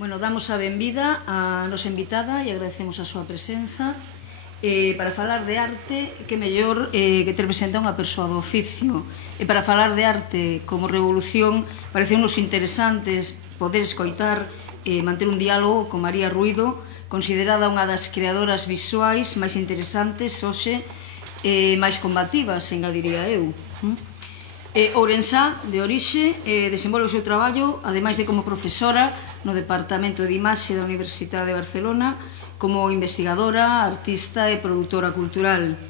Bueno, damos a benvida a nosa invitada e agradecemos a súa presenza. Para falar de arte, que mellor que te representa unha persoa do oficio. E para falar de arte como revolución, pareceu-nos interesantes poder escoitar e manter un diálogo con María Ruido, considerada unha das creadoras visuais máis interesantes hoxe e máis combativas, engadiría eu. Ourensá, de orixe, desenvolve o seu traballo, ademais de como profesora no Departamento de Imaxe da Universidade de Barcelona, como investigadora, artista e produtora cultural.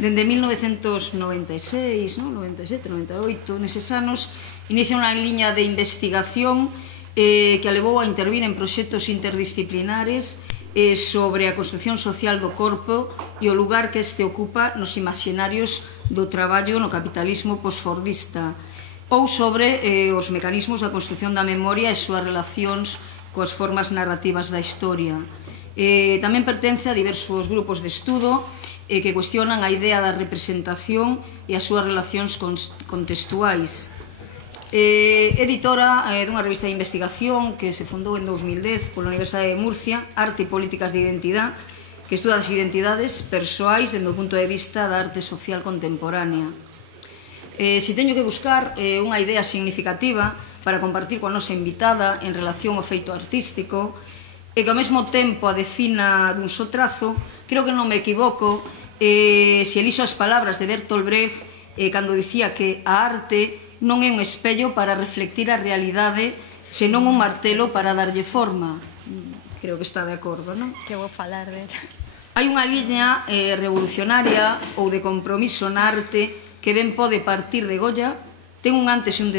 Dende 1996, 97, 98, neses anos, inicia unha liña de investigación que a levou a intervir en proxectos interdisciplinares sobre a construción social do corpo e o lugar que este ocupa nos imaxinarios do traballo no capitalismo posfordista, ou sobre os mecanismos da construción da memoria e súas relacións coas formas narrativas da historia. Tamén pertence a diversos grupos de estudo que cuestionan a idea da representación e as súas relacións contextuais. Editora dunha revista de investigación que se fundou en 2010 pola Universidade de Murcia, Arte e Políticas de Identidade, que estuda as identidades persoais dende o punto de vista da arte social contemporánea. Se teño que buscar unha idea significativa para compartir coa nosa invitada en relación ao feito artístico e que ao mesmo tempo a defina dun só trazo, creo que non me equivoco se eliso as palabras de Bertolt Brecht cando dicía que a arte non é un espello para reflectir a realidade, senón un martelo para darlle forma. Creo que está de acordo, non? Que vou falar de... Hai unha liña revolucionaria ou de compromiso na arte que ben pode partir de Goya, ten un antes e un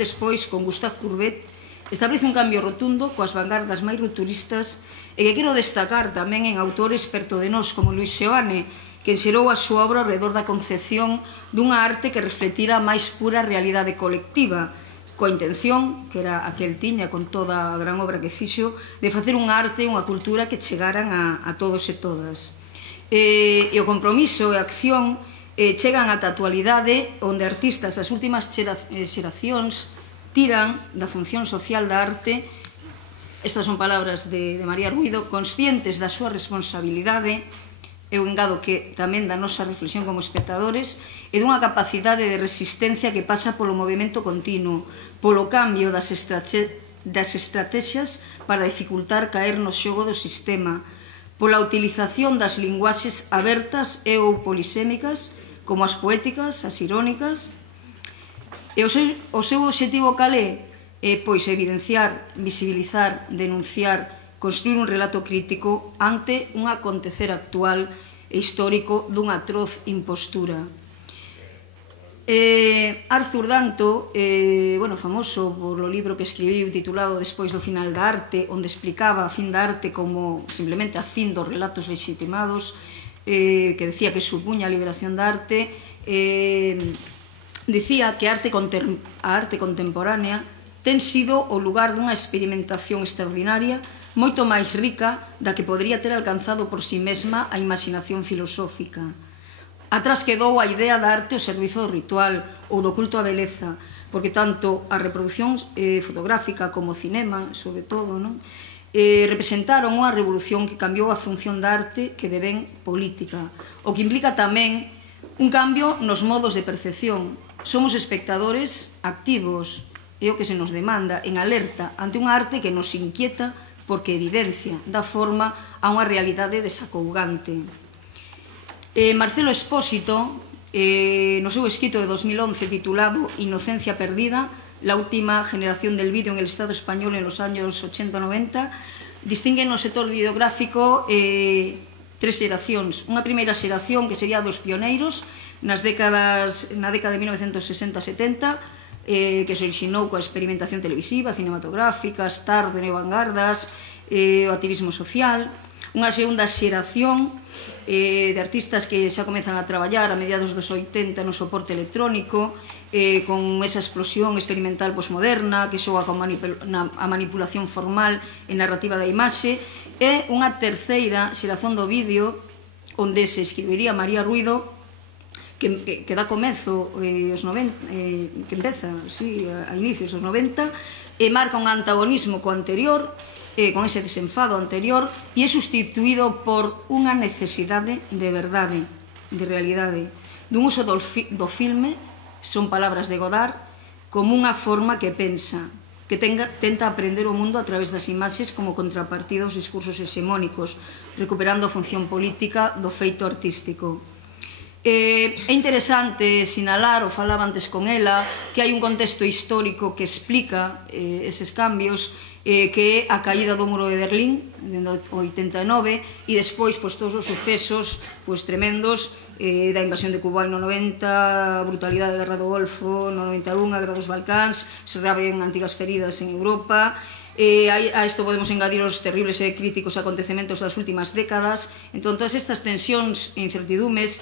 despois con Gustave Courbet, establece un cambio rotundo coas vanguardas máis rupturistas e que quero destacar tamén en autores perto de nós como Luis Seoane, que enxerou a súa obra ao redor da concepción dunha arte que reflectira a máis pura realidade colectiva, coa intención, que era a que el tiña con toda a gran obra que fixo, de facer unha arte e unha cultura que chegaran a todos e todas. E o compromiso e a acción chegan ata a actualidade, onde artistas das últimas xeracións tiran da función social da arte, estas son palabras de María Ruido, conscientes da súa responsabilidade, eu engado que tamén da nosa reflexión como espectadores, e dunha capacidade de resistencia que pasa polo movimento continuo, polo cambio das estrategias para dificultar caer no xogo do sistema, pola utilización das linguaxes abertas e ou polisémicas, como as poéticas, as irónicas. E o seu obxectivo cal é? Pois evidenciar, visibilizar, denunciar, construir un relato crítico ante un acontecer actual e histórico dunha atroz impostura. Arthur Danto, famoso por o libro que escribiu titulado Despois do final da arte, onde explicaba a fin da arte como simplemente a fin dos relatos legitimados, que decía que supuña a liberación da arte, dicía que a arte contemporánea ten sido o lugar dunha experimentación extraordinaria moito máis rica da que podría ter alcanzado por si mesma a imaginación filosófica. Atrás quedou a idea da arte ao servizo do ritual ou do culto á beleza, porque tanto a reproducción fotográfica como o cinema, sobre todo, representaron unha revolución que cambiou a función da arte que devén política, o que implica tamén un cambio nos modos de percepción. Somos espectadores activos, é o que se nos demanda, en alerta ante unha arte que nos inquieta porque evidencia, dá forma a unha realidade desacougante. Marcelo Espósito, no seu escrito de 2011 titulado Inocencia perdida, la última generación del vídeo en el Estado español en los años 80-90, distingue no sector videográfico tres xeracións. Unha primeira xeración que sería dos pioneiros na década de 1960-70, que se orixinou coa experimentación televisiva, cinematográfica, tarde, neovangardas, o activismo social. Unha segunda xeración de artistas que xa comezan a traballar a mediados dos 80 no soporte electrónico, con esa explosión experimental posmoderna que xoga con a manipulación formal e narrativa da imaxe, e unha terceira xeración do vídeo onde se escribiría María Ruido, que dá comezo aos 90, que empeza a inicios dos 90, e marca un antagonismo co anterior, con ese desenfado anterior, e é sustituído por unha necesidade de verdade, de realidade, dun uso do filme, son palabras de Godard, como unha forma que pensa, que tenta aprender o mundo a través das imaxes como contrapartida aos discursos hexemónicos, recuperando a función política do feito artístico. É interesante sinalar, o falaba antes con ela, que hai un contexto histórico que explica eses cambios, que é a caída do muro de Berlín, en o 89, e despois todos os sucesos tremendos da invasión de Cuba no 90, a brutalidade da Guerra do Golfo no 91, a Guerra dos Balcáns, se reabren antigas feridas en Europa. A isto podemos engadir os terribles e críticos acontecementos das últimas décadas. Entón, todas estas tensións e incertidumes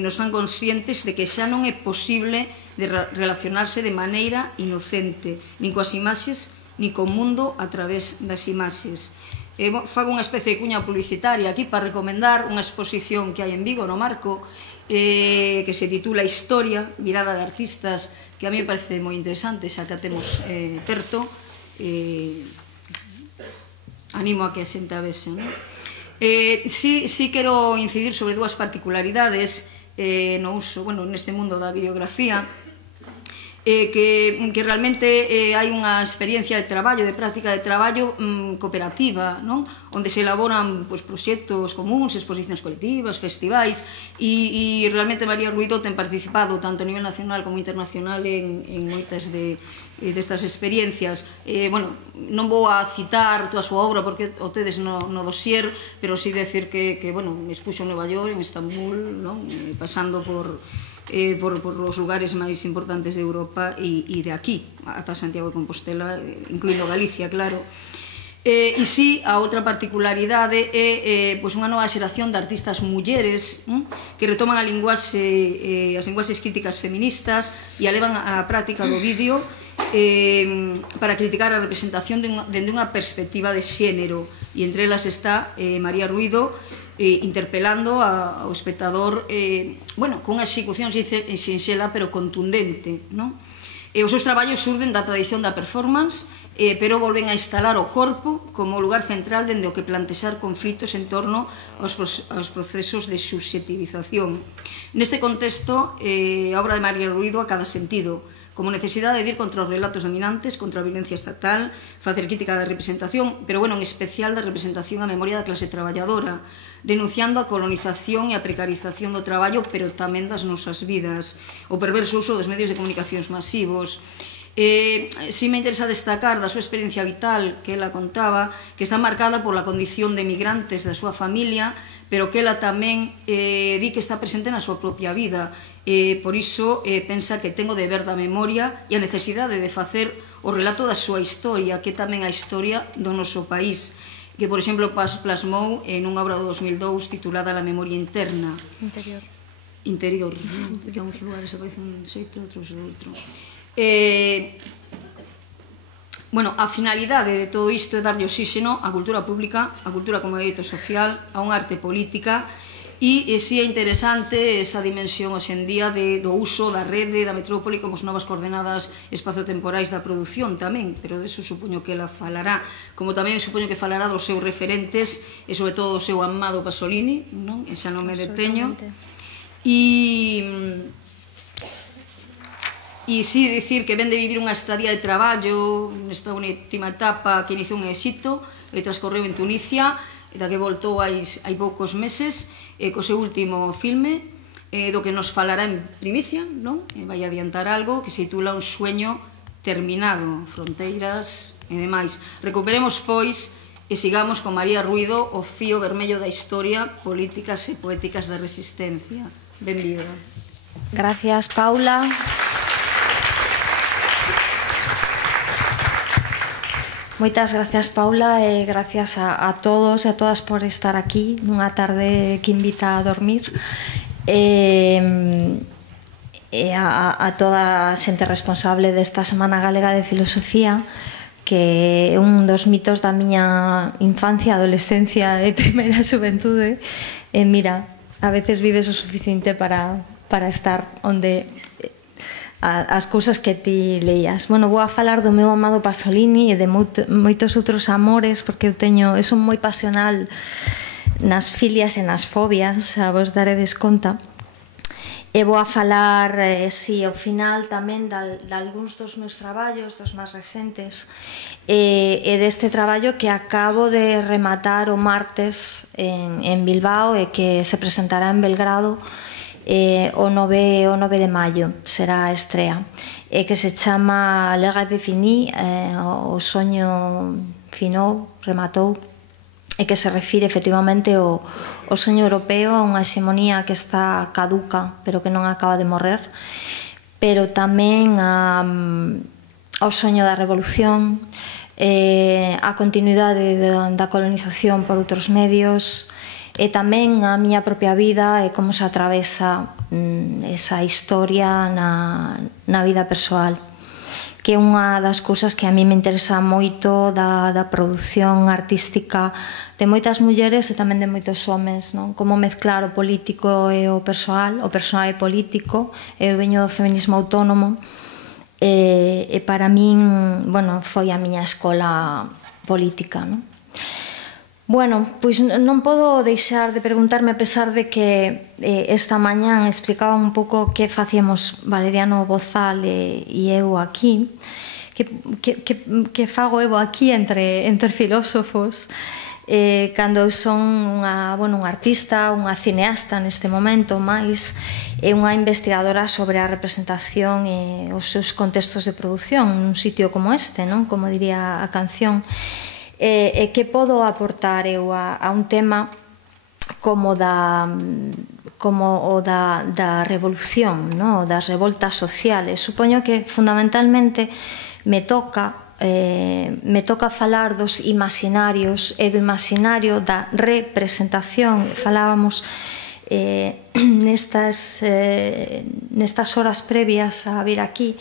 nos fan conscientes de que xa non é posible de relacionarse de maneira inocente, nin coas imaxes, nin co mundo a través das imaxes. Fago unha especie de cuña publicitaria aquí para recomendar unha exposición que hai en Vigo, no Marco, que se titula Historia, mirada de artistas, que a mí me parece moi interesante, xa que a temos perto. Animo a que a xente a vese. Si quero incidir sobre dúas particularidades no uso, neste mundo da videografía, que realmente hai unha experiencia de traballo, de práctica de traballo cooperativa, onde se elaboran proxectos comuns, exposicións colectivas, festivais, e realmente María Ruido ten participado tanto a nivel nacional como internacional en moitas destas experiencias. Non vou a citar toda a súa obra porque o tedes no dossier, pero sí decir que expuxo en Nova York, en Estambul, pasando por os lugares máis importantes de Europa e de aquí, ata Santiago de Compostela, incluindo Galicia, claro. E si, a outra particularidade é unha nova xeración de artistas mulleres que retoman as linguaxes críticas feministas e a levan á práctica do vídeo para criticar a representación dende unha perspectiva de xénero, e entre elas está María Ruido, interpelando ao espectador con unha execución sinxela pero contundente. Os seus traballos surden da tradición da performance, pero volven a instalar o corpo como lugar central dende o que plantexar conflitos en torno aos procesos de subxetivización. Neste contexto, a obra de María Ruido acada sentido, como necesidade de ir contra os relatos dominantes, contra a violencia estatal, facer crítica da representación, pero en especial da representación a memoria da clase traballadora, denunciando a colonización e a precarización do traballo, pero tamén das nosas vidas, o perverso uso dos medios de comunicacións masivos. Si me interesa destacar da súa experiencia vital, que ela contaba, que está marcada pola condición de migrantes da súa familia, pero que ela tamén di que está presente na súa propia vida. Por iso pensa que ten o deber da memoria e a necesidade de facer o relato da súa historia, que tamén a historia do noso país, que, por exemplo, plasmou en unha obra do 2002 titulada La memoria interna. Interior. Que a uns lugares aparecen un xeito, outros outro. A finalidade de todo isto é darlle oxíxeno á cultura pública, á cultura como dereito social, a unha arte política, e si é interesante esa dimensión hoxendía do uso da rede, da metrópoli como as novas coordenadas espaciotemporais da produción tamén, pero de eso supoño que ela falará, como tamén supoño que falará dos seus referentes e sobre todo do seu amado Pasolini, e xa non me deteño. E si dicir que ven de vivir unha estadía de traballo nesta última etapa que iniciou en Exito e transcorreu en Tunisia, da que voltou hai poucos meses co seu último filme, do que nos falará en primicia, vai adiantar algo que se titula Un sueño terminado, fronteiras e demais. Recuperemos, pois, e sigamos con María Ruido o fío vermello da historia, políticas e poéticas da resistencia. Benvida. Gracias, Paula. Moitas gracias, Paula, e gracias a todos e a todas por estar aquí nunha tarde que invita a dormir, e a toda a xente responsable desta Semana Galega de Filosofía, que é un dos mitos da miña infancia, adolescencia e primeira xuventude. Mira, a veces vives o suficiente para para estar onde as cousas que ti leías. Bueno, vou a falar do meu amado Pasolini e de moitos outros amores, porque eu son moi pasional nas filias e nas fobias, a vos daredes conta. E vou a falar, si, ao final tamén de algúns dos meus traballos, dos máis recentes, e deste traballo que acabo de rematar o martes en Bilbao e que se presentará en Belgrado o 9 de maio, será a estrea, que se chama Le Rêve Fini, o soño finou, rematou, e que se refire efectivamente ao soño europeo, a unha hexemonía que está caduca, pero que non acaba de morrer, pero tamén ao soño da revolución, a continuidade da colonización por outros medios, e tamén a miña propia vida e como se atravesa esa historia na vida persoal, que é unha das cousas que a mí me interesa moito da produción artística de moitas mulleres e tamén de moitos homes, non? Como mezclar o político e o persoal e político. Eu veño do feminismo autónomo e para min, bueno, foi a miña escola política, non? Bueno, pois non podo deixar de preguntarme, a pesar de que esta mañán explicaba un pouco que facíamos Valeriano Bozal e eu aquí, que fago eu aquí entre filósofos, cando eu son unha artista, unha cineasta neste momento, máis unha investigadora sobre a representación e os seus contextos de produción nun sitio como este, non? Como diría a canción. E que podo aportar eu a un tema como o da revolución, das revoltas sociales. Supoño que fundamentalmente me toca falar dos imaginarios e do imaginario da representación. Falábamos nestas horas previas a vir aquí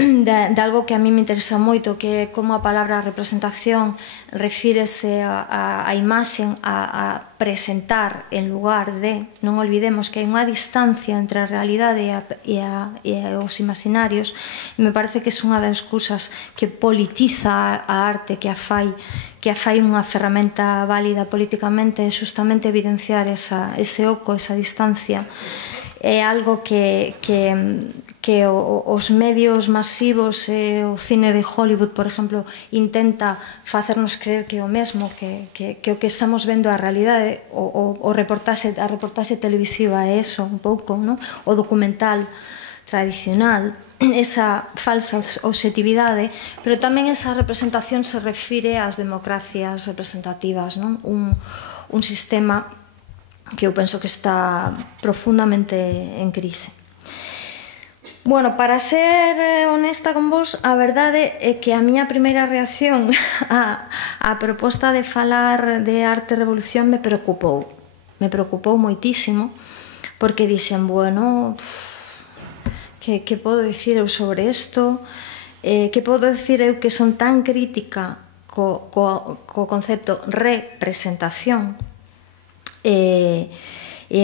de algo que a mí me interesa moito, que é como a palabra representación refírese a imaxen, a presentar en lugar de. Non olvidemos que hai unha distancia entre a realidade e os imaginarios, e me parece que é unha das cousas que politiza a arte, que a fai unha ferramenta válida políticamente, é justamente evidenciar ese oco, esa distancia. É algo que os medios masivos e o cine de Hollywood, por exemplo, intenta facernos creer que é o mesmo, que o que estamos vendo a realidade, a reportaxe televisiva é eso, un pouco, o documental tradicional, esa falsa objetividade, pero tamén esa representación se refire ás democracias representativas, un sistema que eu penso que está profundamente en crise. Bueno, para ser honesta con vos, a verdade é que a miña primeira reacción á proposta de falar de arte e revolución me preocupou moitísimo, porque dixen, bueno, que podo dicir eu sobre isto? Que podo dicir eu que son tan crítica co concepto representación e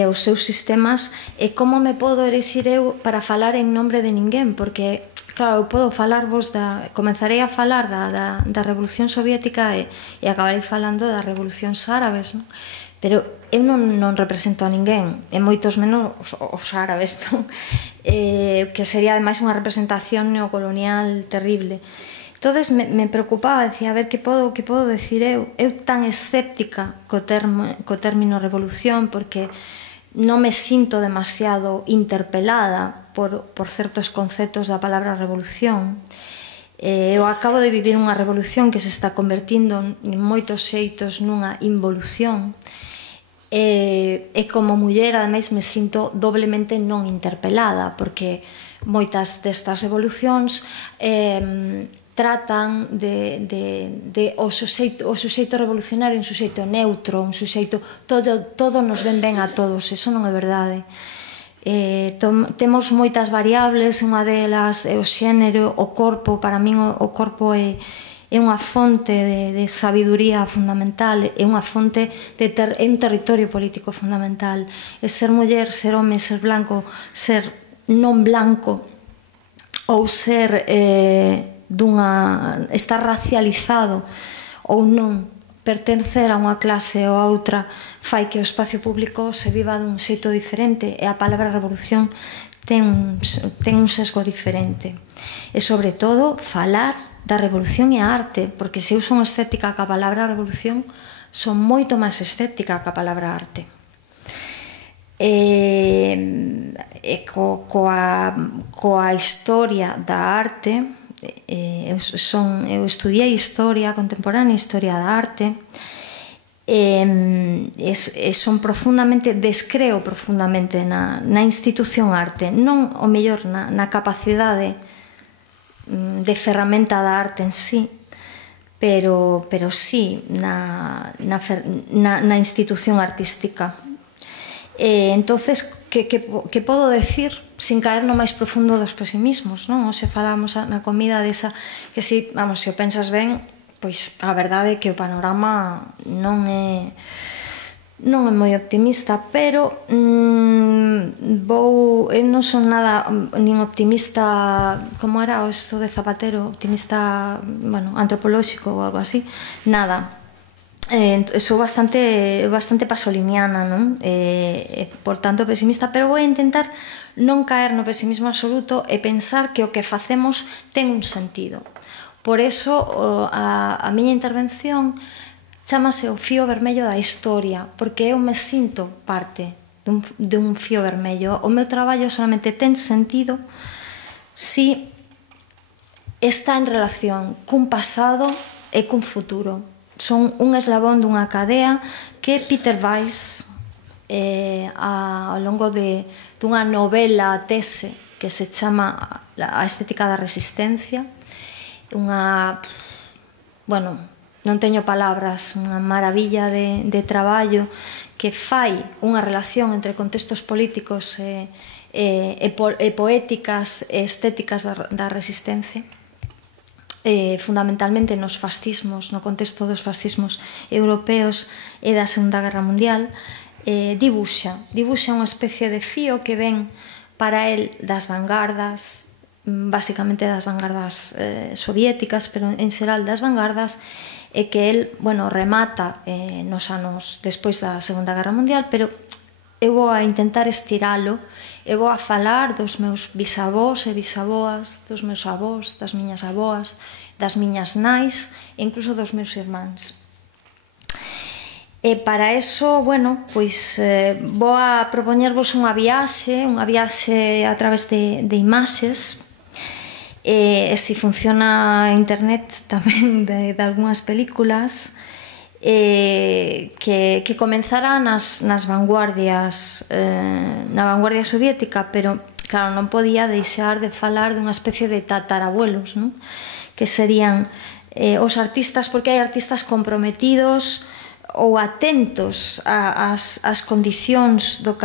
os seus sistemas, e como me podo erixir eu para falar en nombre de ninguén? Porque, claro, eu podo falarvos comenzarei a falar da Revolución Soviética e acabarei falando das revolucións árabes, non? Pero eu non represento a ninguén, e moitos menos os árabes, non? Que sería ademais unha representación neocolonial terrible. Entonces me preocupaba, decía, a ver, que podo decir eu? Eu tan escéptica co término revolución, porque non me sinto demasiado interpelada por certos conceptos da palabra revolución. Eu acabo de vivir unha revolución que se está convertindo en moitos xeitos nunha involución, e como muller, ademais, me sinto doblemente non interpelada, porque moitas destas revolucións tratan o suxeito revolucionario, un suxeito neutro, un suxeito todo nos ven ben a todos. Eso non é verdade. Temos moitas variables, unha delas é o xénero, o corpo. Para min o corpo é é unha fonte de sabiduría fundamental, é unha fonte é un territorio político fundamental. É ser muller, ser home, ser blanco, ser non blanco, ou ser estar racializado ou non, pertencer a unha clase ou a outra, fai que o espacio público se viva dun xeito diferente, e a palabra revolución ten un sesgo diferente. E, sobre todo, falar da revolución e a arte, porque se eu son escéptica ca palabra revolución, son moito máis escéptica ca palabra arte. E coa historia da arte, eu estudiei historia contemporánea, historia da arte, son profundamente, descreo profundamente na institución arte, non o mellor na capacidade de ferramenta da arte en sí, pero sí na institución artística. Entonces, que podo decir sin caer no máis profundo dos pesimismos, non? Hoxe falamos na comida desa que se o pensas ben, pois a verdade é que o panorama non é moi optimista, pero eu non son nada nin optimista, como era isto de Zapatero, optimista, antropolóxico ou algo así, nada. Sou bastante pasoliniana, non? Por tanto pesimista, pero vou intentar non caer no pesimismo absoluto e pensar que o que facemos ten un sentido. Por eso a miña intervención chámase o fío vermello da historia, porque eu me sinto parte dun fío vermello. O meu traballo solamente ten sentido si está en relación cun pasado e cun futuro. Son un eslabón dunha cadea que Peter Weiss, ao longo dunha novela tese que se chama A estética da resistencia, non teño palabras, unha maravilla de traballo que fai unha relación entre contextos políticos e poéticas e estéticas da resistencia, fundamentalmente nos fascismos, no contexto dos fascismos europeos e da Segunda Guerra Mundial. Dibuxa unha especie de fío que ven para el das vanguardas, basicamente das vanguardas soviéticas, pero en xeral das vanguardas, e que el, remata nos anos despois da Segunda Guerra Mundial, pero eu vou a intentar estiralo, eu vou a falar dos meus bisavós e bisaboas, dos meus avós, das miñas aboas, das miñas nais e incluso dos meus irmáns. E para eso, vou a propoñervos unha viaxe a través de imaxes, e se funciona a internet tamén de algunhas películas, que comenzara nas vanguardias, na vanguardia soviética, pero claro, non podía deixar de falar dunha especie de tatarabuelos, non? Que serían os artistas, porque hai artistas comprometidos ou atentos ás condicións dos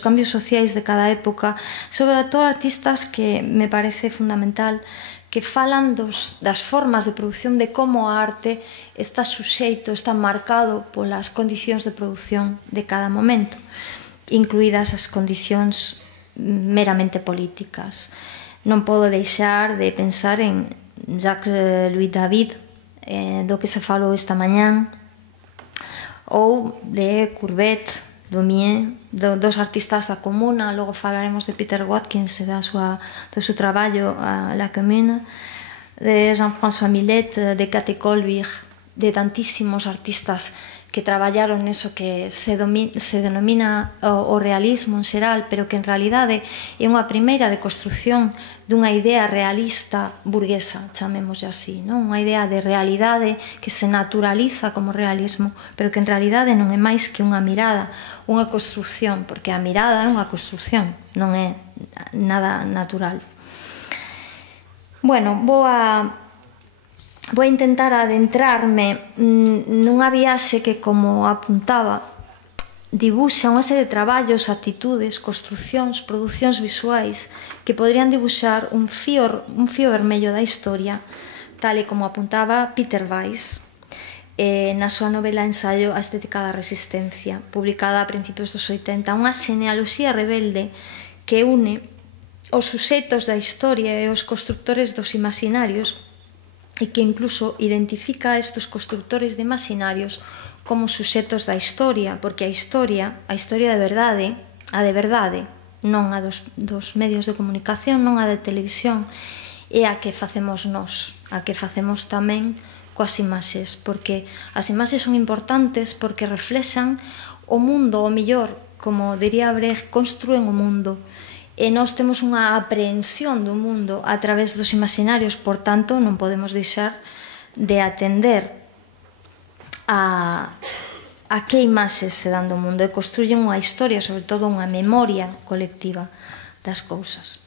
cambios sociais de cada época, sobre todo artistas que me parece fundamental que falan das formas de produción, de como a arte está suxeito, está marcado polas condicións de produción de cada momento, incluídas as condicións meramente políticas. Non podo deixar de pensar en Jacques-Louis David, do que se falou esta mañán, ou de Courbet, Daumier, dos artistas da Comuna. Logo falaremos de Peter Watkins e do seu traballo a La Commune, de Jean-François Millet, de Kate Colbert, de tantísimos artistas que traballaron neso que se denomina o realismo en xeral, pero que en realidade é unha primeira deconstrución dunha idea realista burguesa, chamémoslle así, non? Unha idea de realidade que se naturaliza como realismo, pero que en realidade non é máis que unha mirada, unha construción, porque a mirada é unha construción, non é nada natural. Vou a intentar adentrarme nunha viaxe que, como apuntaba, dibuxa unha serie de traballos, actitudes, construcións, producións visuais que poderían dibuxar un fío vermello da historia tal e como apuntaba Peter Weiss na súa novela Ensaio a estética da resistencia, publicada a principios dos 80, unha genealoxía rebelde que une os suxeitos da historia e os constructores dos imaginarios e que incluso identifica a estes constructores de imaginarios como suxeitos da historia, porque a historia de verdade, a de verdade, non a dos medios de comunicación, non a de televisión, é a que facemos nós, a que facemos tamén coas imaxes, porque as imaxes son importantes porque reflexan o mundo, o mellor, como diría Brecht, construen o mundo, e nós temos unha aprehensión do mundo a través dos imaginarios, por tanto, non podemos deixar de atender a que imaxes se dan do mundo e construyen unha historia, sobre todo unha memoria colectiva das cousas.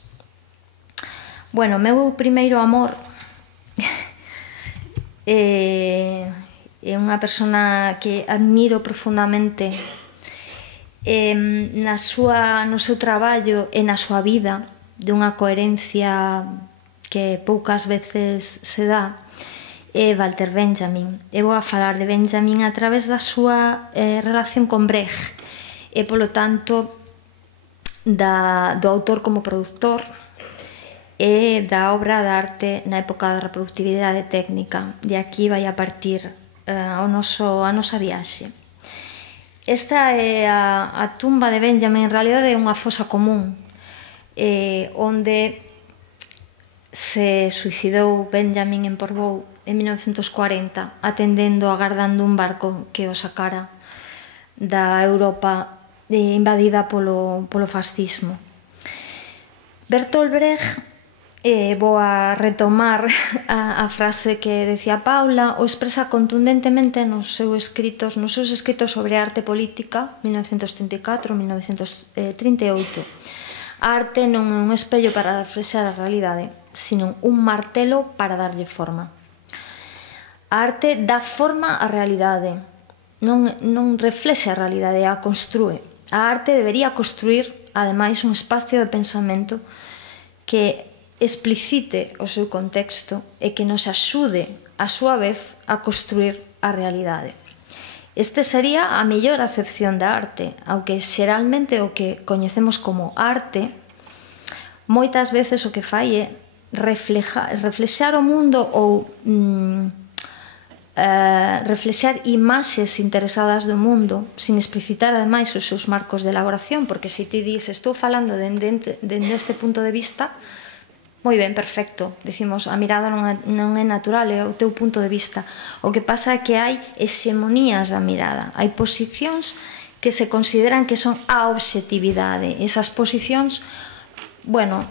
Bueno, o meu primeiro amor é unha persona que admiro profundamente no seu traballo e na súa vida, de unha coherencia que poucas veces se dá, é Walter Benjamin. Eu vou a falar de Benjamin a través da súa relación con Brecht e, polo tanto, do autor como produtor e da obra de arte na época da reproductividade técnica. De aquí vai a partir a nosa viaxe. Esta é a tumba de Benjamin, en realidade é unha fosa común, onde se suicidou Benjamin en Portbou en 1940, atendendo, agardando un barco que o sacara da Europa invadida polo fascismo. Bertolt Brecht, vou a retomar a frase que decía Paula, o expresa contundentemente nos seus escritos sobre arte política, 1934-1938. A arte non é un espello para reflexar a realidade, sino un martelo para darlle forma. A arte dá forma á realidade, non reflexa a realidade, a construe. A arte debería construir, ademais, un espacio de pensamento que explicite o seu contexto e que nos axude, a súa vez, a construir a realidade. Este sería a mellor acepción da arte, aunque xeralmente o que coñecemos como arte moitas veces o que fai é reflexar o mundo ou reflexar imaxes interesadas do mundo sin explicitar ademais os seus marcos de elaboración, porque se ti dis estou falando dende este punto de vista, moi ben, perfecto, dicimos, a mirada non é natural, é o teu punto de vista. O que pasa é que hai hexemonías da mirada, hai posicións que se consideran que son a obxectividade. Esas posicións, bueno,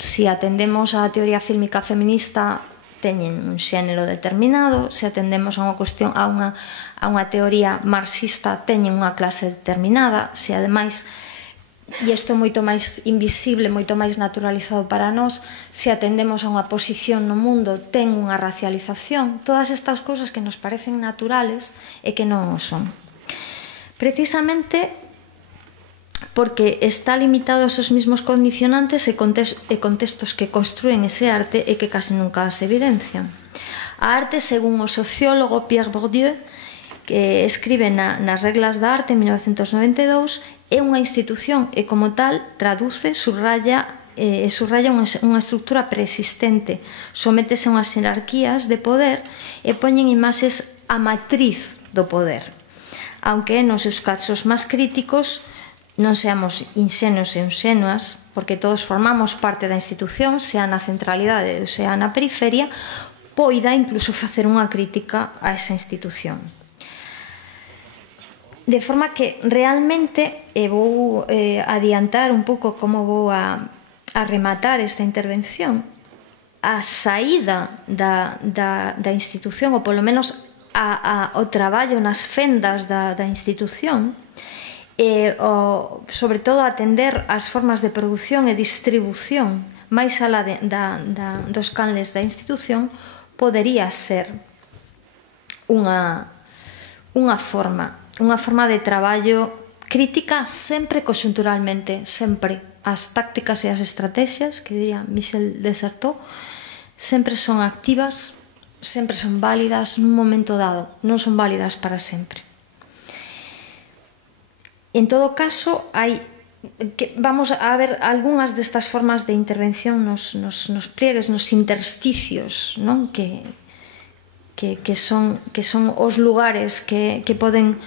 se atendemos á teoría fílmica feminista, teñen un xénero determinado, se atendemos a unha cuestión, a unha teoría marxista, teñen unha clase determinada, se ademais, e isto é moito máis invisible, moito máis naturalizado para nós, se atendemos a unha posición no mundo, ten unha racialización, todas estas cousas que nos parecen naturales e que non o son. Precisamente porque está limitado aos mesmos condicionantes e contextos que construen ese arte e que case nunca se evidencian. A arte, según o sociólogo Pierre Bourdieu, que escribe nas reglas da arte en 1992, é unha institución e como tal traduce, subraya unha estructura preexistente, sométese a unhas xerarquías de poder e poñen imaxes a matriz do poder. Aunque nos seus casos máis críticos non seamos inxenuos e inxenuas, porque todos formamos parte da institución, sea na centralidade ou sea na periferia, poida incluso facer unha crítica a esa institución. De forma que realmente vou adiantar un pouco como vou a rematar esta intervención. A saída da institución, ou polo menos o traballo nas fendas da institución, sobre todo atender as formas de produción e distribución máis alá dos canles da institución, podería ser unha forma de traballo crítica sempre conxunturalmente, sempre as tácticas e as estrategias, que diría Michel Desserteau, sempre son activas, sempre son válidas nun momento dado, non son válidas para sempre. En todo caso, vamos a ver algunhas destas formas de intervención nos pliegues, nos intersticios, non? Que son os lugares que poden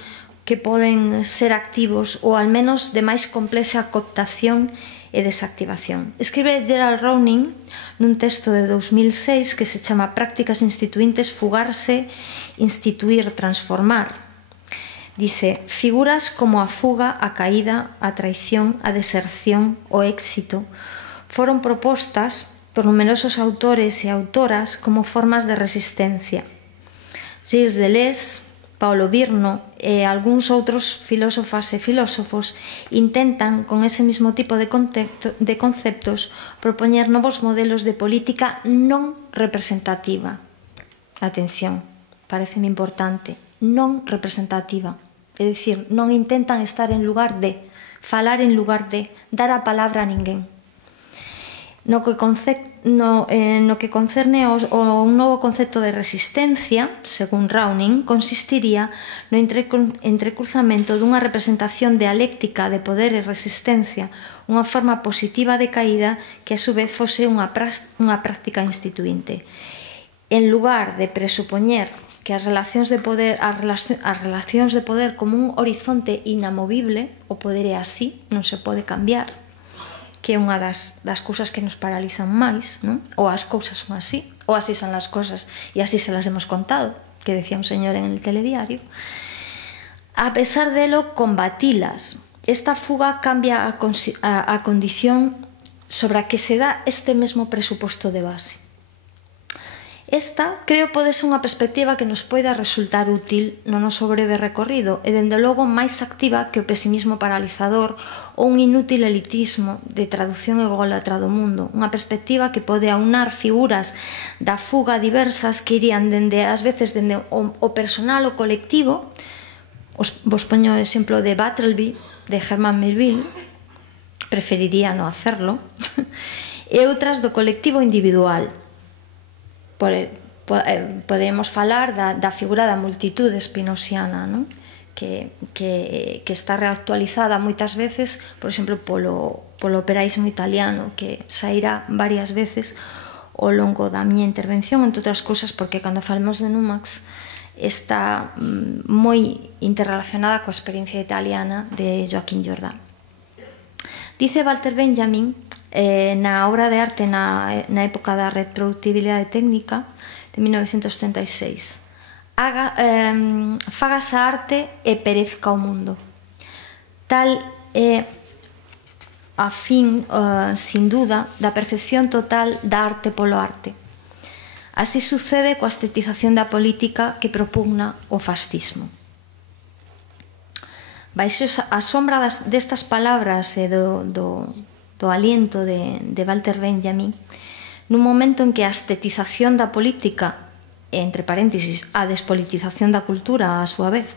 ser activos ou al menos de máis complexa cooptación e desactivación. Escribe Gerald Rowling nun texto de 2006 que se chama Prácticas instituintes, fugarse, instituir, transformar. Dice, figuras como a fuga, a caída, a traición, a deserción, o éxito foron propostas por numerosos autores e autoras como formas de resistencia. Gilles Deleuze, Paulo Virno e algúns outros filósofas e filósofos intentan, con ese mismo tipo de conceptos, propoñer novos modelos de política non representativa. Atención, pareceme importante, non representativa. É dicir, non intentan estar en lugar de, falar en lugar de, dar a palabra a ninguén. No que concerne ao un novo concepto de resistencia, según Rowling, consistiría no entrecruzamento dunha representación dialéctica de poder e resistencia, unha forma positiva de caída que a su vez fose unha práctica instituinte. En lugar de presupoñer que as relacións de poder como un horizonte inamovible, o poder é así, non se pode cambiar, que é unha das cousas que nos paralizan máis, non? Ou as cousas son así, ou así son as cousas e así se las hemos contado, que decía un señor en el telediario. A pesar delo, combatilas. Esta fuga cambia a condición sobre a que se dá este mesmo presuposto de base. Esta, creo, pode ser unha perspectiva que nos poida resultar útil no noso breve recorrido e, dende logo, máis activa que o pesimismo paralizador ou un inútil elitismo de traducción ególatra do mundo. Unha perspectiva que pode aunar figuras da fuga diversas que irían ás veces dende o personal ou colectivo. Vos poño o exemplo de Bartleby, de Herman Melville, preferiría non hacerlo, e outras do colectivo individual. Podemos falar da figura da multitude spinosiana, non? Que está reactualizada moitas veces, por exemplo, polo operaísmo italiano, que sairá varias veces ao longo da miña intervención, entre outras cousas porque cando falemos de Numax está moi interrelacionada coa experiencia italiana de Joaquín Jordán. Dice Walter Benjamin na obra de arte na época da reproductibilidade técnica de 1936, fagase a arte e perezca o mundo. Tal é a fin, sin duda, da percepción total da arte polo arte. Así sucede coa estetización da política que propugna o fascismo. Baixo a sombra destas palabras e do aliento de Walter Benjamin, nun momento en que a estetización da política, entre paréntesis, a despolitización da cultura, a súa vez,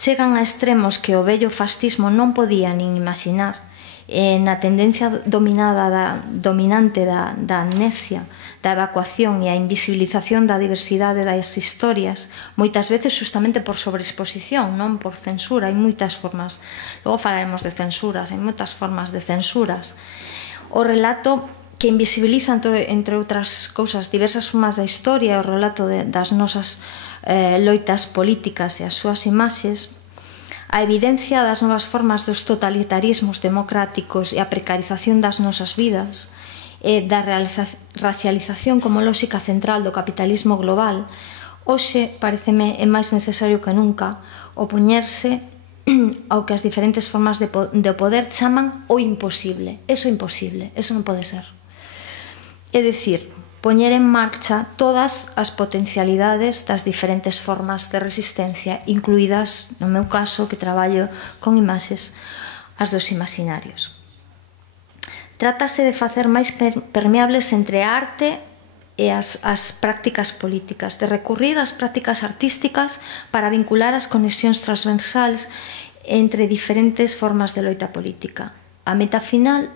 chegan a extremos que o vello fascismo non podía nin imaginar, na tendencia dominante da amnesia, da evacuación e a invisibilización da diversidade das historias, moitas veces justamente por sobreexposición, non por censura. Hai moitas formas, logo falaremos de censuras, hai moitas formas de censuras. O relato que invisibiliza, entre outras cousas, diversas formas da historia, o relato das nosas loitas políticas e as súas imaxes, a evidencia das novas formas dos totalitarismos democráticos e a precarización das nosas vidas, e da racialización como lógica central do capitalismo global, hoxe pareceme é máis necesario que nunca opoñerse ao que as diferentes formas de poder chaman o imposible. Eso é imposible, eso non pode ser. É dicir, poñer en marcha todas as potencialidades das diferentes formas de resistencia, incluídas, no meu caso, que traballo con imaxes, as dos imaginarios. Trátase de facer máis permeables entre a arte e as prácticas políticas, de recurrir ás prácticas artísticas para vincular as conexións transversales entre diferentes formas de loita política. A meta final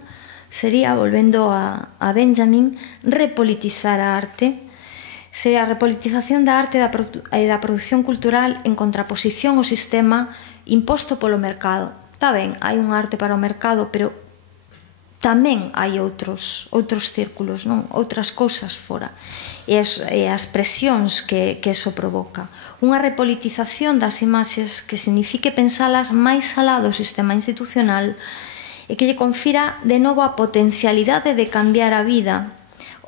sería, volvendo a Benjamin, repolitizar a arte. Sería a repolitización da arte e da produción cultural en contraposición ao sistema imposto polo mercado. Está ben, hai un arte para o mercado, pero tamén hai outros círculos, non? Outras cousas fora. E as presións que eso provoca. Unha repolitización das imaxes que signifique pensalas máis alá do sistema institucional e que lle confira de novo a potencialidade de cambiar a vida,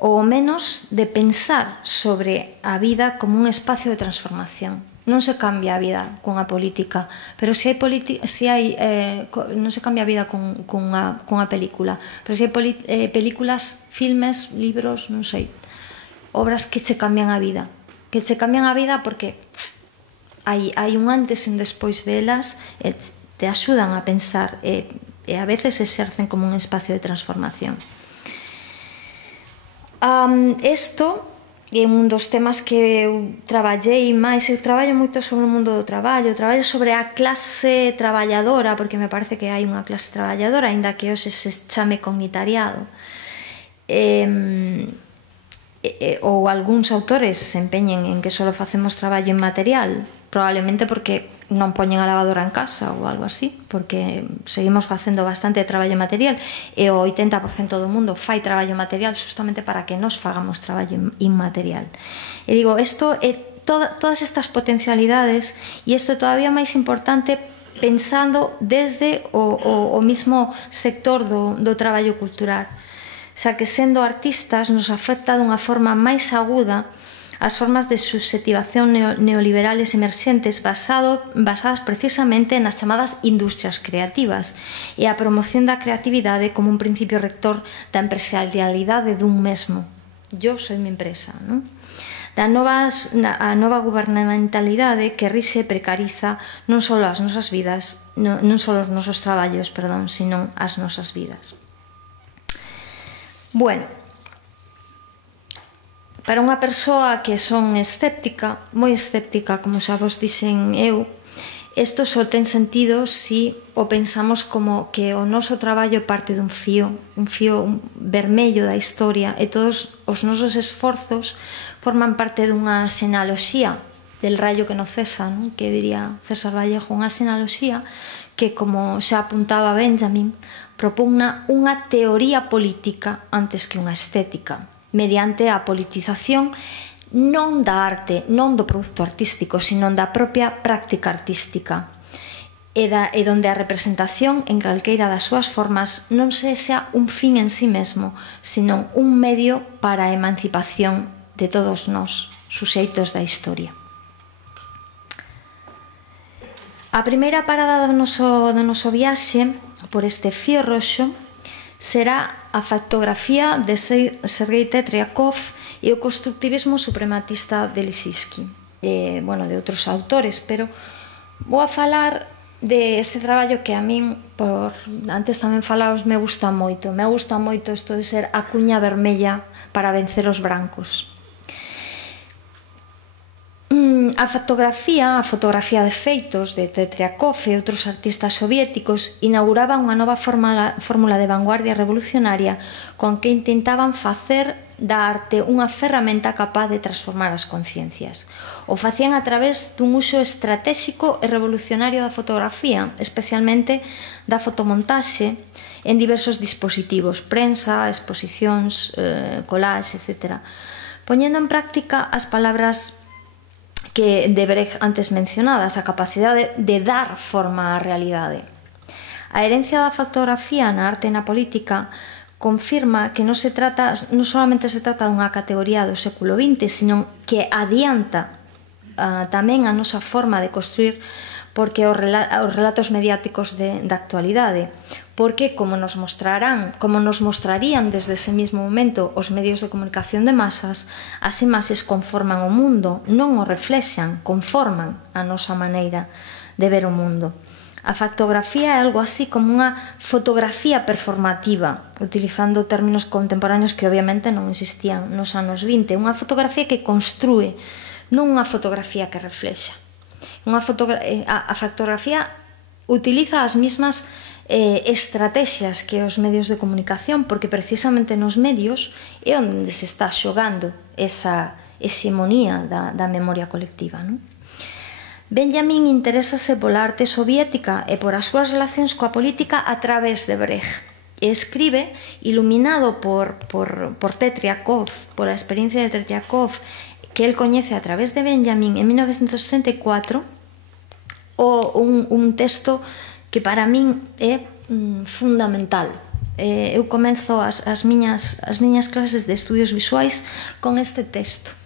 ou ao menos de pensar sobre a vida como un espacio de transformación. Non se cambia a vida cunha política, pero non se cambia a vida cunha película, pero se hai películas, filmes, libros, non sei, obras que che cambian a vida, porque hai un antes e un despois delas e te axudan a pensar e a veces exercen como un espacio de transformación. Isto é un dos temas que eu traballei máis. Eu traballo moito sobre o mundo do traballo, traballo sobre a clase traballadora, porque me parece que hai unha clase traballadora, aínda que hoxe se chame cognitariado. Ou algúns autores se empeñen en que só facemos traballo inmaterial, probablemente porque non poñen a lavadora en casa ou algo así, porque seguimos facendo bastante traballo material e o 80% do mundo fai traballo material justamente para que nos fagamos traballo inmaterial. E digo, isto é todas estas potencialidades, e isto é todavía máis importante pensando desde o mismo sector do traballo cultural, xa que sendo artistas nos afecta dunha forma máis aguda as formas de subjetivación neoliberales emerxentes basadas precisamente nas chamadas industrias creativas e a promoción da creatividade como un principio rector da empresarialidade dun mesmo. Yo soy mi empresa, non? A nova gubernamentalidade que rixe e precariza non só as nosas vidas, non só os nosos traballos, sino as nosas vidas. Bueno, para unha persoa que son escéptica, moi escéptica, como xa vos dixen eu, isto só ten sentido se o pensamos como que o noso traballo parte dun fío vermello da historia, e todos os nosos esforzos forman parte dunha xenealoxía del rayo que non cesa, non? Que diría César Vallejo, unha xenealoxía que, como xa apuntaba Benjamin, propugna unha teoría política antes que unha estética, mediante a politización non da arte, non do produto artístico, sino da propia práctica artística, e donde a representación en calqueira das súas formas non sexa un fin en sí mesmo, sino un medio para a emancipación de todos nós, suxeitos da historia. A primeira parada do noso viaxe por este fío roxo será a factografía de Sergei Tetriakov e o constructivismo suprematista de Lissitzky, de outros autores, pero vou a falar de este traballo que a min, antes tamén falaos, me gusta moito isto de ser a cuña vermella para vencer os brancos. A fotografía de feitos de Tetriakov e outros artistas soviéticos inauguraba unha nova fórmula de vanguardia revolucionaria con que intentaban facer da arte unha ferramenta capaz de transformar as conciencias. O facían a través dun uso estratégico e revolucionario da fotografía, especialmente da fotomontaxe en diversos dispositivos, prensa, exposicións, collage, etc., poñendo en práctica as palabras de Brecht antes mencionadas, a capacidade de dar forma á realidade. A herencia da fotografía na arte e na política confirma que non solamente se trata dunha categoría do século XX, sino que adianta tamén a nosa forma de construir porque os relatos mediáticos da actualidade, porque como nos mostrarían desde ese mismo momento os medios de comunicación de masas, as imaxes conforman o mundo, non o reflexan, conforman a nosa maneira de ver o mundo. A factografía é algo así como unha fotografía performativa, utilizando términos contemporáneos que obviamente non existían nos anos 20, unha fotografía que construe, non unha fotografía que reflexa. A fotografía utiliza as mesmas estrategias que os medios de comunicación, porque precisamente nos medios é onde se está xogando esa hexemonía da memoria colectiva, non? Benjamin interésase pola arte soviética e por as súas relacións coa política a través de Brecht. E escribe, iluminado por Tretyakov, pola experiencia de Tretyakov, que el coñece a través de Benjamin en 1934, un texto que para min é fundamental. Eu comenzo as miñas clases de estudios visuais con este texto,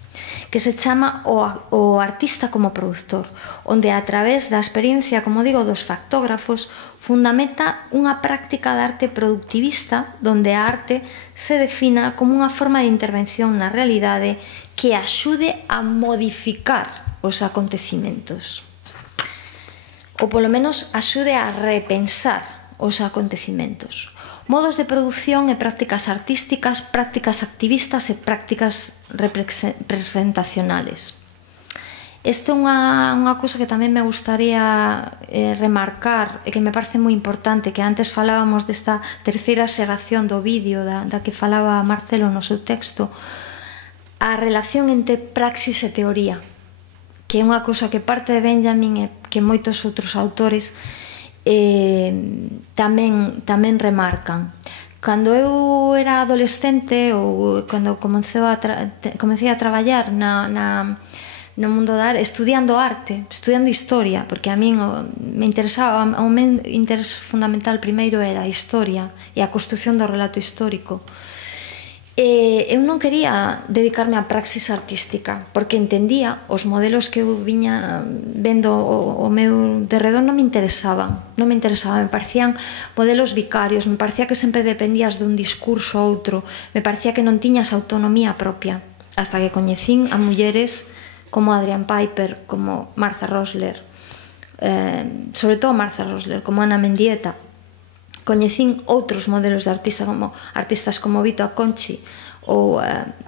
que se chama O artista como produtor, onde a través da experiencia, como digo, dos factógrafos, fundamenta unha práctica de arte productivista onde a arte se defina como unha forma de intervención na realidade que axude a modificar os acontecimentos, ou polo menos axude a repensar os acontecimentos. Modos de produción e prácticas artísticas, prácticas activistas e prácticas representacionales. Esta é unha cousa que tamén me gustaría remarcar e que me parece moi importante, que antes falábamos desta terceira xeración do vídeo da que falaba Marcelo no seu texto, a relación entre praxis e teoría, que é unha cousa que parte de Benjamin e que moitos outros autores tamén remarcan. Cando eu era adolescente ou cando comecei a traballar no mundo da arte, estudiando historia, porque a min me interesaba, o meu interés fundamental primeiro era a historia e a construción do relato histórico. Eu non quería dedicarme á praxis artística, porque entendía os modelos que eu viña vendo o meu derredor non me interesaban, me parecían modelos vicarios, me parecía que sempre dependías dun discurso ou outro, me parecía que non tiñas autonomía propia, hasta que coñecín a mulleres como Adrienne Piper, como Martha Rosler, sobre todo Martha Rosler, como Ana Mendieta. Coñecín outros modelos de artistas como Vito Acconci ou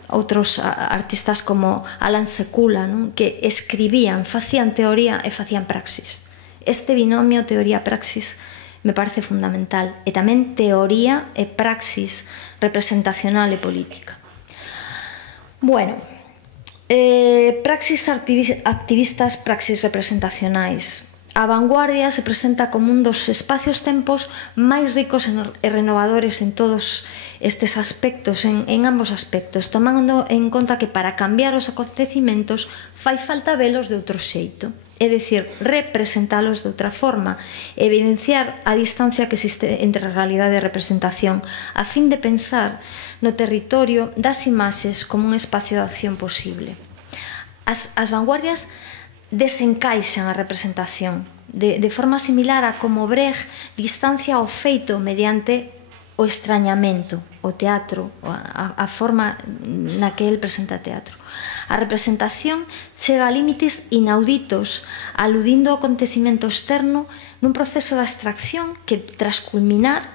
outros artistas como Alan Sekula, que escribían, facían teoría e facían praxis. Este binomio teoría-praxis me parece fundamental, e tamén teoría e praxis representacional e política. Bueno, praxis activistas, praxis representacionais. A vanguardia se presenta como un dos espacios-tempos máis ricos e renovadores en todos estes aspectos, en ambos aspectos, tomando en conta que para cambiar os acontecimentos fai falta velos de outro xeito, é dicir, representalos de outra forma, evidenciar a distancia que existe entre a realidade e a representación, a fin de pensar no territorio das imaxes como un espacio de acción posible. As vanguardias desencaixan a representación de forma similar a como Brecht distancia o feito mediante o extrañamento, o teatro, a forma na que el presenta teatro. A representación chega a límites inauditos, aludindo ao acontecimento externo nun proceso de abstracción que, tras culminar,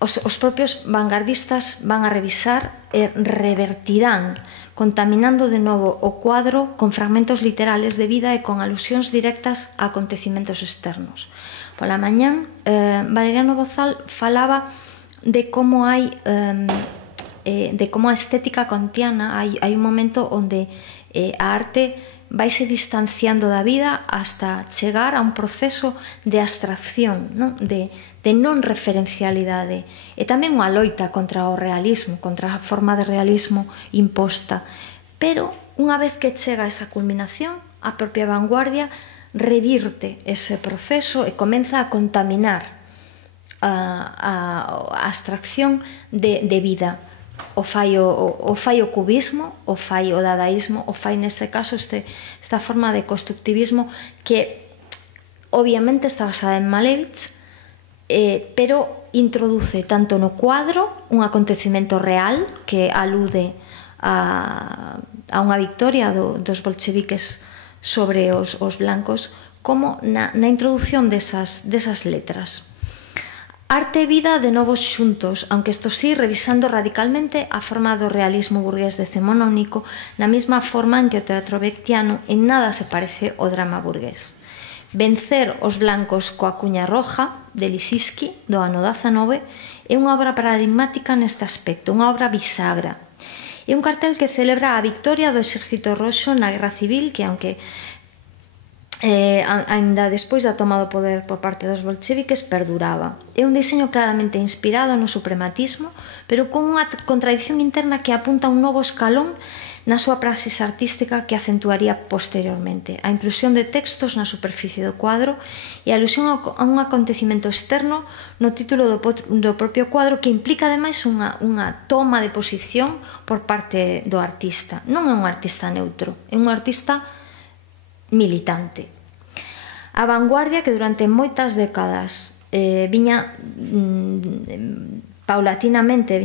os propios vanguardistas van a revisar e revertirán, contaminando de novo o cuadro con fragmentos literales de vida e con alusións directas a acontecimentos externos. Pola mañán, Valeriano Bozal falaba de como a estética kantiana, hai un momento onde a arte vaise distanciando da vida hasta chegar a un proceso de abstracción, de non referencialidade, e tamén unha loita contra o realismo, contra a forma de realismo imposta. Pero unha vez que chega a esa culminación, a propia vanguardia revirte ese proceso e comeza a contaminar a abstracción de vida. O fai o cubismo, o fai o dadaísmo, o fai neste caso esta forma de constructivismo que obviamente está basada en Malevich, pero introduce tanto no cuadro un acontecimento real que alude a unha victoria dos bolcheviques sobre os blancos, como na introducción desas letras. Arte e vida de novos xuntos, aunque isto sí, revisando radicalmente a forma do realismo burgués decimonónico, na mesma forma en que o teatro brechtiano en nada se parece ao drama burgués. Vencer os blancos coa cuña roja, de Lissitzky, do ano 19, é unha obra paradigmática neste aspecto, unha obra bisagra. É un cartel que celebra a victoria do Exército Roxo na Guerra Civil, que aunque ainda despois da toma do poder por parte dos bolcheviques perduraba. É un diseño claramente inspirado no suprematismo, pero con unha contradición interna que apunta a un novo escalón na súa praxis artística que acentuaría posteriormente. A inclusión de textos na superficie do cuadro e a alusión a un acontecimento externo no título do propio cuadro, que implica ademais unha toma de posición por parte do artista. Non é un artista neutro, é un artista militante. A vanguardia, que durante moitas décadas viña paulatinamente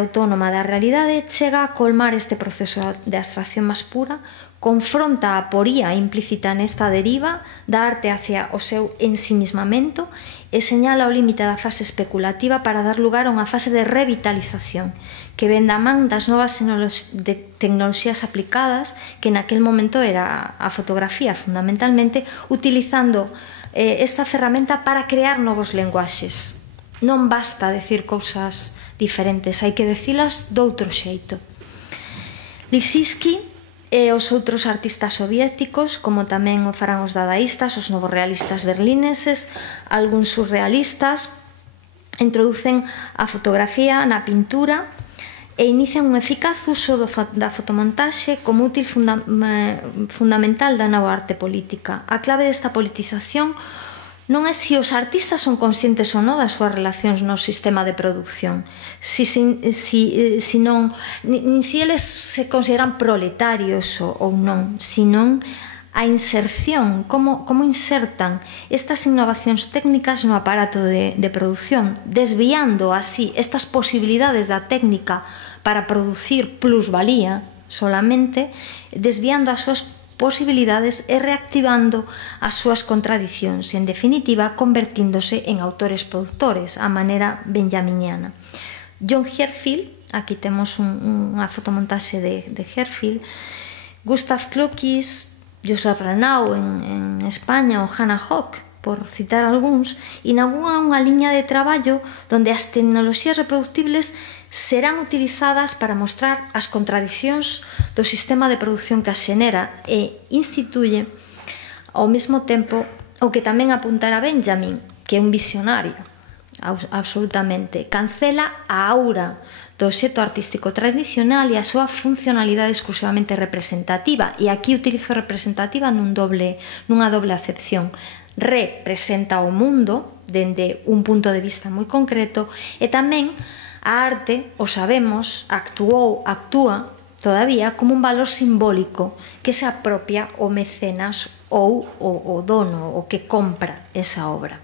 autónoma da realidade, chega a colmar este proceso de abstracción máis pura, confronta a aporía implícita nesta deriva da arte hacia o seu ensimismamento e señala o límite da fase especulativa para dar lugar a unha fase de revitalización que ven da man das novas tecnoloxías aplicadas, que naquel momento era a fotografía fundamentalmente, utilizando esta ferramenta para crear novos lenguaxes. Non basta decir cousas diferentes, hai que dicilas doutro xeito. Lissitzky e os outros artistas soviéticos, como tamén o farán os dadaístas, os novorrealistas berlineses, algúns surrealistas, introducen a fotografía na pintura e inician un eficaz uso da fotomontaxe como útil fundamental da nova arte política. A clave desta politización non é se os artistas son conscientes ou non das súas relacións no sistema de produción, nin se eles se consideran proletarios ou non, senón a inserción, como insertan estas innovacións técnicas no aparato de produción, desviando así estas posibilidades da técnica para producir plusvalía solamente, desviando as súas posibilidades e reactivando as súas contradicións e, en definitiva, convertíndose en autores produtores, a maneira benjaminiana. John Herzfeld, aquí temos unha fotomontaxe de Herzfeld, Gustav Klukis, Joseph Ranau en España ou Hannah Hoch, por citar algúns, inauguran unha liña de traballo onde as tecnoloxías reproductibles serán utilizadas para mostrar as contradicións do sistema de produción que as xenera e instituye ao mesmo tempo o que tamén apuntara Benjamin, que é un visionario, absolutamente. Cancela a aura do obxecto artístico tradicional e a súa funcionalidade exclusivamente representativa, e aquí utilizo representativa nunha doble acepción. Representa o mundo dende un punto de vista moi concreto, e tamén a arte, o sabemos, actúa todavía como un valor simbólico que se apropia o mecenas ou o dono, o que compra esa obra.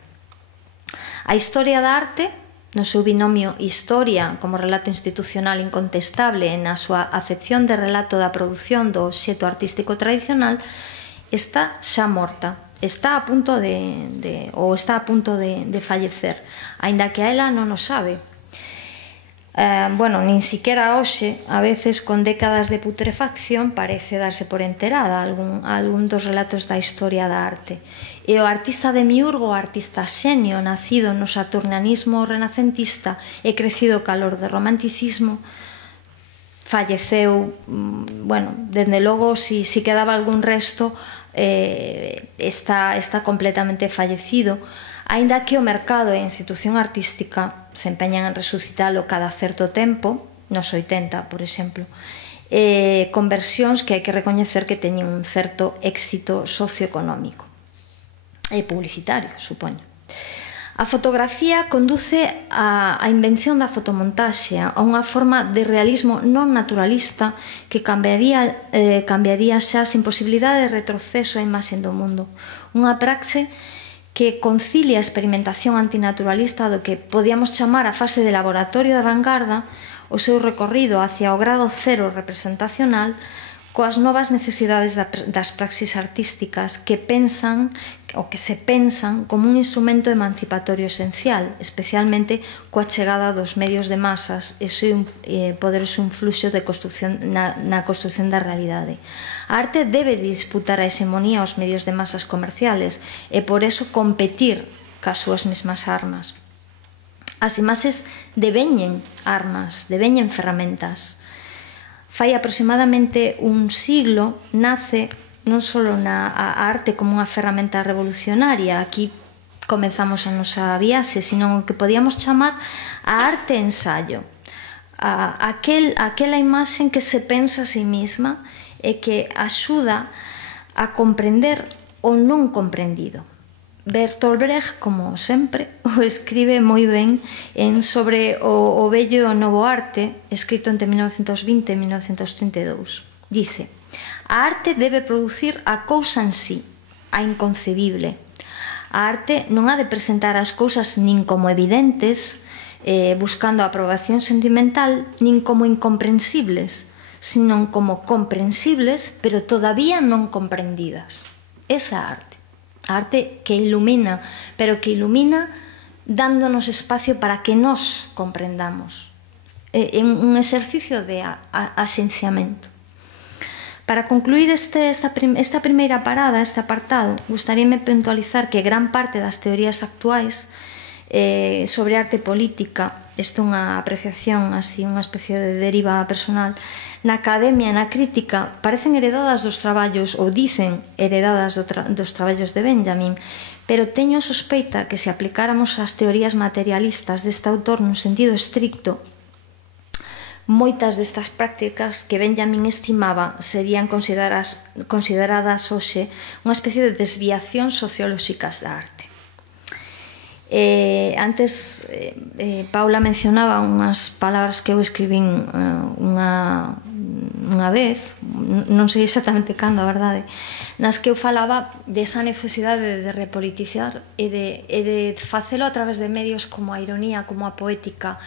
A historia da arte, no seu binomio historia como relato institucional incontestable e na súa acepción de relato da produción do obxecto artístico tradicional, está xa morta, está a punto de fallecer, aínda que a ela non o sabe. Nin siquiera hoxe, a veces con décadas de putrefacción, parece darse por enterada algún dos relatos da historia da arte. E o artista demiurgo, o artista xenio, nacido no saturnianismo renacentista e crecido calor do romanticismo, falleceu, dende logo, si quedaba algún resto, está completamente fallecido, aínda que o mercado e a institución artística se empeñan en resucitalo cada certo tempo, nos 80, por exemplo, con versións que hai que recoñecer que teñen un certo éxito socioeconómico e publicitario, supoño. A fotografía conduce á invención da fotomontaxe, a unha forma de realismo non naturalista que cambiaría xa sin posibilidade de retroceso a imaxe do mundo. Unha praxe que concilia a experimentación antinaturalista do que podíamos chamar a fase de laboratorio de vanguarda, o seu recorrido hacia o grado cero representacional, coas novas necesidades das praxis artísticas que pensan ou que se pensan como un instrumento emancipatorio esencial, especialmente coa chegada dos medios de masas e o seu poderoso influxo de construcción, na construcción da realidade. A arte debe disputar a hexemonía aos medios de masas comerciales e por eso competir cas súas mesmas armas. As imaxes deveñen armas, deveñen ferramentas. Fai aproximadamente un siglo nace non só a arte como unha ferramenta revolucionaria, aquí comezamos a nosa viaxe, sino o que podíamos chamar a arte ensayo, aquela imaxe que se pensa a sí mesma e que axuda a comprender o non comprendido. Bertolt Brecht, como sempre, o escribe moi ben sobre o vello e o novo arte, escrito entre 1920 e 1932. Dice: a arte debe producir a cousa en sí, a inconcebible. A arte non ha de presentar as cousas nin como evidentes, buscando a aprobación sentimental, nin como incomprensibles, sino como comprensibles, pero todavía non comprendidas. Esa arte. A arte que ilumina, pero que ilumina dándonos espacio para que nos comprendamos. É un exercicio de axenciamento. Para concluir esta primeira parada, este apartado, gustaríame puntualizar que gran parte das teorías actuais sobre arte política, isto é unha apreciación, así, unha especie de deriva personal, na academia e na crítica parecen heredadas dos traballos, ou dicen heredadas dos traballos de Benjamin, pero teño a sospeita que se aplicáramos as teorías materialistas deste autor nun sentido estricto, moitas destas prácticas que Benjamin estimaba serían consideradas hoxe unha especie de desviacións sociolóxicas da arte. Antes Paula mencionaba unhas palabras que eu escribín unha vez, non sei exactamente cando, a verdade, nas que eu falaba desa necesidade de repolitizar e de facelo a través de medios como a ironía, como a poética,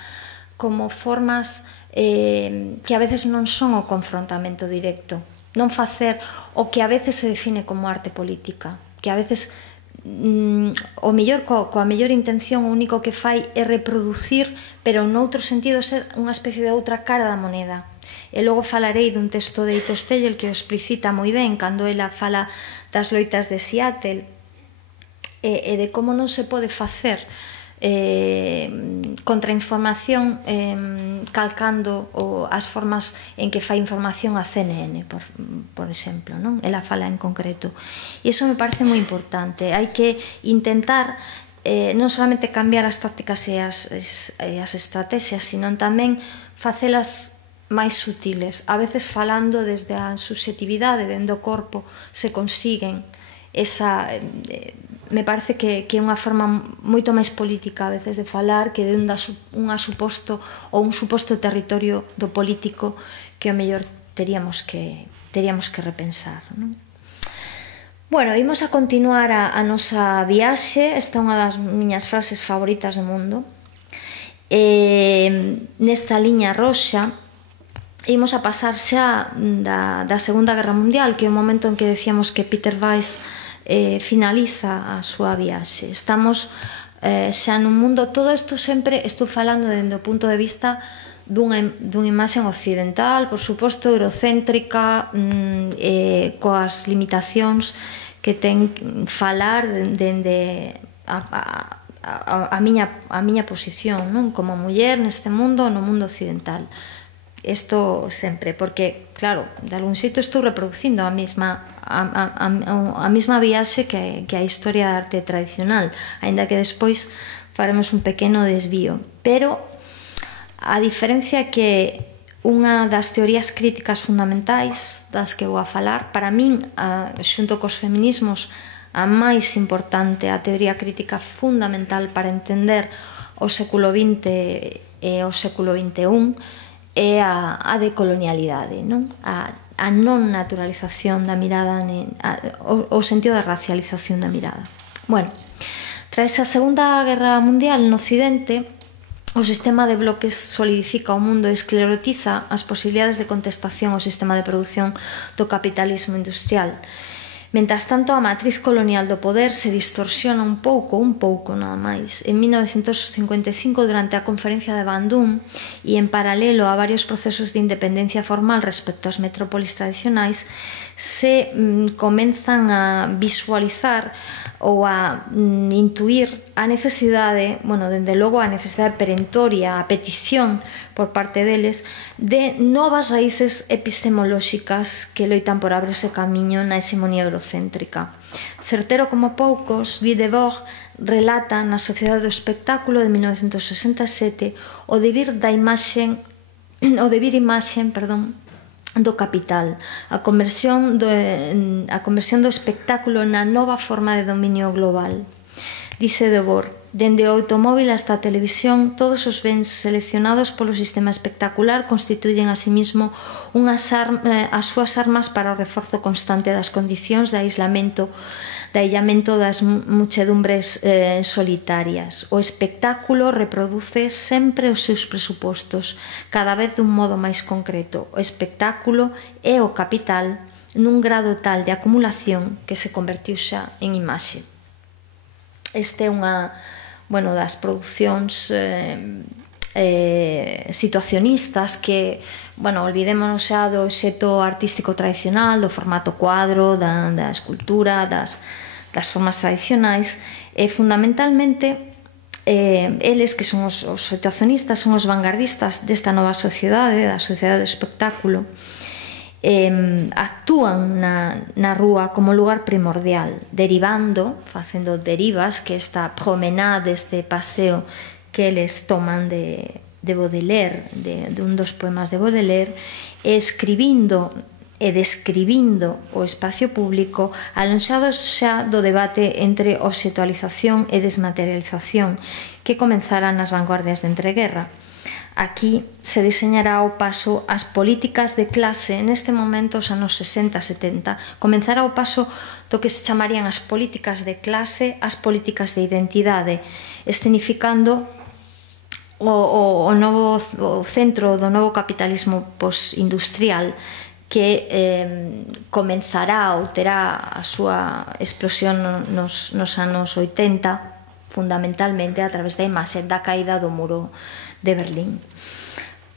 como formas que a veces non son o confrontamento directo, non facer o que a veces se define como arte política, que a veces o mellor coa mellor intención o único que fai é reproducir, pero noutro sentido ser unha especie de outra cara da moneda. E logo falarei dun texto de Ito Steyel que o explicita moi ben cando ela fala das loitas de Seattle e de como non se pode facer contrainformación calcando as formas en que fai información a CNN, por exemplo, non? Ela fala en concreto. E iso me parece moi importante. Hai que intentar non solamente cambiar as tácticas e as estrategias, sino tamén facelas máis sutiles. A veces falando desde a subxetividade, dentro do corpo, se consiguen esa... me parece que é unha forma moito máis política a veces de falar que de un suposto ou un suposto territorio do político que o mellor teríamos que repensar, non? Bueno, imos a continuar a nosa viaxe. Esta é unha das miñas frases favoritas do mundo. Nesta liña roxa imos a pasar xa da Segunda Guerra Mundial, que é o momento en que decíamos que Peter Weiss finaliza a súa viaxe. Estamos xa nun mundo, todo isto sempre estou falando dende o punto de vista dunha imaxe occidental, por suposto eurocéntrica, coas limitacións que ten falar dende a miña posición, non? Como muller neste mundo, no mundo occidental. Isto sempre, porque, claro, de algún xeito estou reproducindo a mesma viaxe que a historia da arte tradicional, aínda que despois faremos un pequeno desvío. Pero a diferencia é que unha das teorías críticas fundamentais das que vou a falar, para min, xunto cos feminismos, a máis importante, a teoría crítica fundamental para entender o século XX e o século XXI, é a decolonialidade, non? A non naturalización da mirada, o sentido de racialización da mirada. Bueno, tras a Segunda Guerra Mundial no Occidente O sistema de bloques solidifica o mundo e esclerotiza as posibilidades de contestación ao sistema de produción do capitalismo industrial. Mentras tanto, a matriz colonial do poder se distorsiona un pouco nada máis. En 1955, durante a conferencia de Bandung, e en paralelo a varios procesos de independencia formal respecto ás metrópolis tradicionais, se comenzan a visualizar ou a intuir a necesidade, dende logo a necesidade perentoria, a petición por parte deles, de novas raíces epistemolóxicas que loitan por abrirse camiño na hexemonía eurocéntrica. Certero como poucos, Guy Debord relata na Sociedade do Espectáculo de 1967 o debir imaxe do capital, a conversión do espectáculo na nova forma de dominio global. Dice Debord: dende o automóvil hasta a televisión, todos os bens seleccionados polo sistema espectacular constituyen a sí mismo as súas armas para o reforzo constante das condicións de aillamento das muchedumbres solitarias. O espectáculo reproduce sempre os seus presupostos, cada vez dun modo máis concreto. O espectáculo é o capital nun grado tal de acumulación que se convertiu xa en imaxe. Este é unha das producións situacionistas que, olvidémonos xa do xeto artístico tradicional, do formato cuadro, da escultura, das formas tradicionais, e fundamentalmente eles, que son os situacionistas, son os vanguardistas desta nova sociedade, da sociedade do espectáculo, actúan na rúa como lugar primordial, facendo derivas, que esta promenade, este paseo que eles toman de Baudelaire, de un dos poemas de Baudelaire, escribindo e describindo o espacio público, alonxados xa do debate entre obxetualización e desmaterialización que comenzara nas vanguardias de entreguerra. Aquí se diseñará o paso ás políticas de clase, neste momento, os anos 60-70, comenzará o paso do que se chamarían as políticas de clase, as políticas de identidade, escenificando o centro do novo capitalismo postindustrial que comenzará ou terá a súa explosión nos anos 80, fundamentalmente a través da imaxe da caída do muro de Berlín.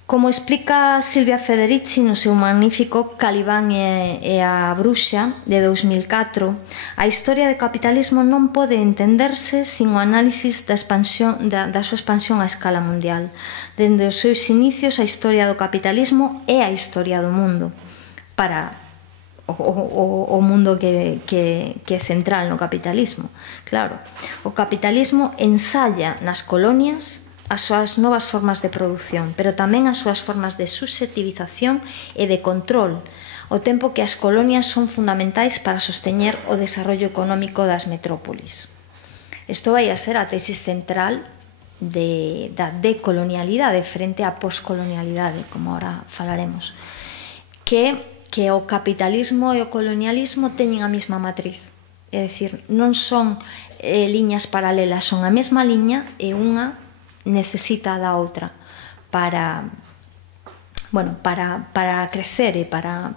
Como explica Silvia Federici no seu magnífico Calibán e a Bruxa, de 2004, a historia do capitalismo non pode entenderse sin o análisis da súa expansión a escala mundial. Desde os seus inicios, a historia do capitalismo é a historia do mundo, para o mundo que é central no capitalismo. Claro, o capitalismo ensaya nas colonias as súas novas formas de produción, pero tamén as súas formas de subxectivización e de control, ao tempo que as colonias son fundamentais para sosteñer o desarrollo económico das metrópolis. Isto vai a ser a tesis central da decolonialidade frente á poscolonialidade, como ahora falaremos, que o capitalismo e o colonialismo teñen a mesma matriz, é dicir, non son liñas paralelas, son a mesma liña e unha necesita da outra para crecer e para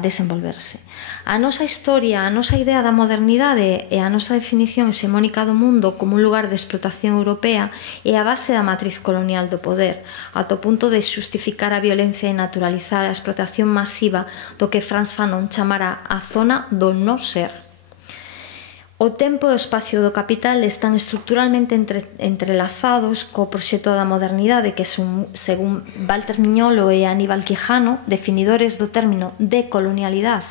desenvolverse. A nosa historia, a nosa idea da modernidade e a nosa definición hexemónica do mundo como un lugar de explotación europea é a base da matriz colonial do poder, ata o punto de xustificar a violencia e naturalizar a explotación masiva do que Frantz Fanon chamara a zona do no ser. O tempo e o espacio do capital están estructuralmente entrelazados co proxecto da modernidade que, según Walter Mignolo e Aníbal Quijano, definidores do término decolonialidade,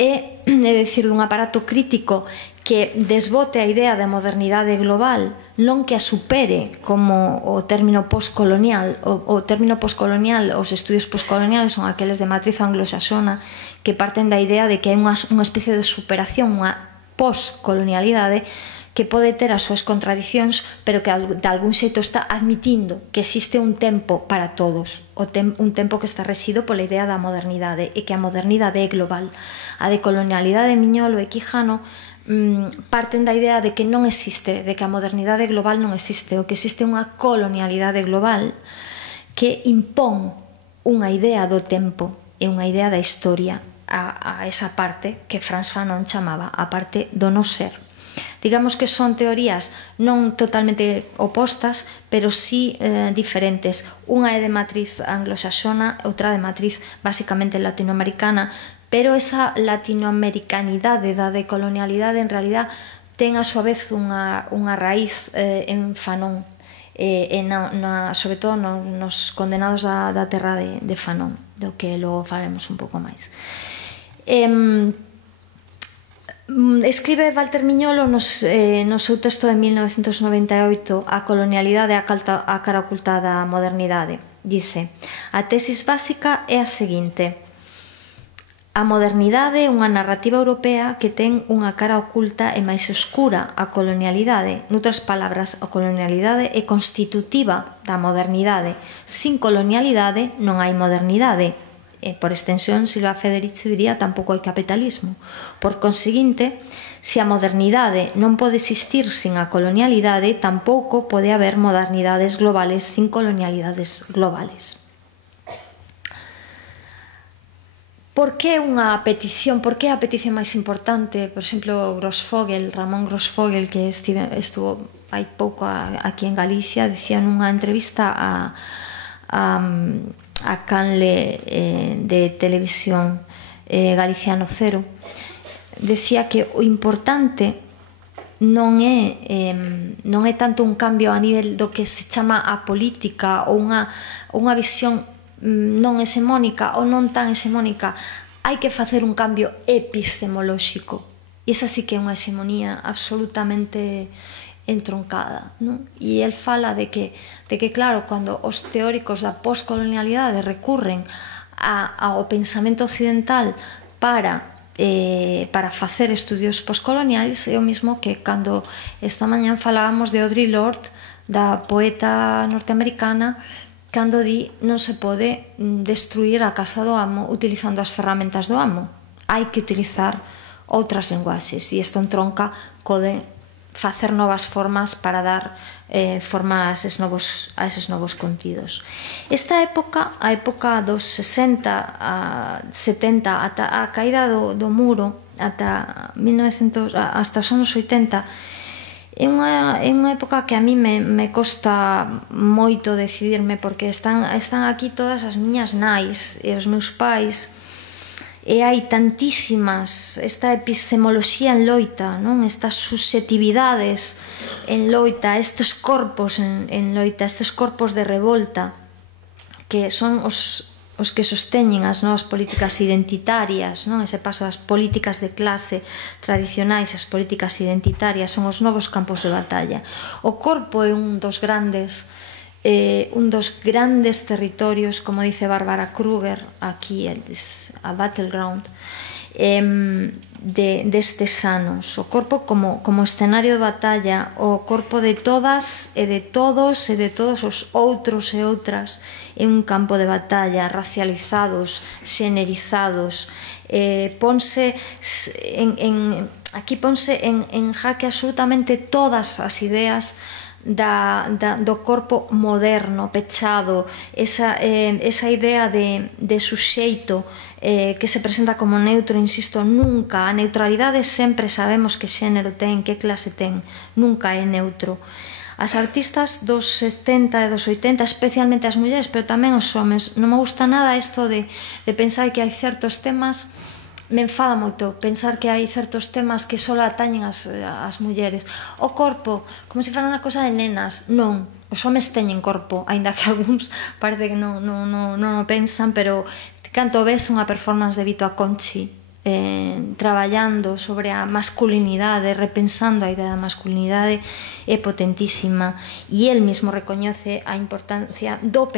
é dicir, dun aparato crítico que desbote a idea da modernidade global, non que a supere como o término postcolonial. O término postcolonial, os estudios postcoloniales son aqueles de matriz anglosaxona que parten da idea de que é unha especie de superación, unha postcolonialidade que pode ter as súas contradicións, pero que de algún xeito está admitindo que existe un tempo para todos, un tempo que está rexido pola idea da modernidade e que a modernidade é global. A decolonialidade de Mignolo e Quijano parten da idea de que non existe, de que a modernidade global non existe, ou que existe unha colonialidade global que impón unha idea do tempo e unha idea da historia a esa parte que Frantz Fanon chamaba a parte do no ser. Digamos que son teorías non totalmente opostas, pero sí diferentes. Unha é de matriz anglosaxona, outra de matriz basicamente latinoamericana, pero esa latinoamericanidade da decolonialidade en realidad ten a súa vez unha raíz en Fanon, sobre todo nos condenados da terra de Fanon, do que logo falaremos un pouco máis. Escribe Walter Miñolo no seu texto de 1998 A colonialidade a cara oculta da modernidade. Dice: a tesis básica é a seguinte: a modernidade é unha narrativa europea que ten unha cara oculta e máis escura a colonialidade. Noutras palabras, a colonialidade é constitutiva da modernidade. Sin colonialidade non hai modernidade. Por extensión, Silva Federici diría tampouco hai capitalismo. Por conseguinte, se a modernidade non pode existir sin a colonialidade, tampouco pode haber modernidades globales sin colonialidades globales. Por que unha petición? Por que a petición máis importante? Por exemplo, Ramón Grossfogel, que estuvo hai pouco aquí en Galicia, dicía nunha entrevista a canle de televisión Galiciano Cero, decía que o importante non é tanto un cambio a nivel do que se chama a política ou unha visión non hexemónica ou non tan hexemónica. Hai que facer un cambio epistemolóxico, e esa sí que é unha hexemonía absolutamente entroncada, non? E el fala de que claro, cando os teóricos da poscolonialidade recurren ao pensamento occidental para facer estudios poscoloniais, é o mesmo que cando esta mañán falábamos de Audre Lorde, da poeta norteamericana, cando di non se pode destruir a casa do amo utilizando as ferramentas do amo. Hai que utilizar outras linguaxes, e isto entronca co de facer novas formas para dar forma a eses novos contidos. Esta época, a época dos 60 a 70, ata a caída do muro, ata os anos 80, é unha época que a mí me costa moito decidirme, porque están aquí todas as miñas nais e os meus pais, e hai tantísimas, esta epistemoloxía en loita, non? Estas susceptividades en loita, estes corpos en loita, estes corpos de revolta, que son os que sosteñen as novas políticas identitarias, non? Ese paso das políticas de clase tradicionais ás políticas identitarias son os novos campos de batalla. O corpo é un dos grandes territorios, como dice Bárbara Kruger aquí, a battleground, destes anos. O corpo como escenario de batalla, o corpo de todas e de todos e de todos os outros e outras en un campo de batalla, racializados, xenerizados. Aquí ponse en jaque absolutamente todas as ideas do corpo moderno, pechado, esa idea de suxeito que se presenta como neutro, insisto, nunca. A neutralidade sempre sabemos que xénero ten, que clase ten, nunca é neutro. As artistas dos 70 e dos 80, especialmente as mulleres, pero tamén os homes, non me gusta nada isto de pensar que hai certos temas. Me enfada moito pensar que hai certos temas que só atañen as mulleres. O corpo, como se fora unha cosa de nenas. Non, os homes teñen corpo, aínda que algúns parece que non o pensan, pero canto ves unha performance de Vito Acconci traballando sobre a masculinidade, repensando a idea da masculinidade, é potentísima, e el mesmo recoñece a importancia dos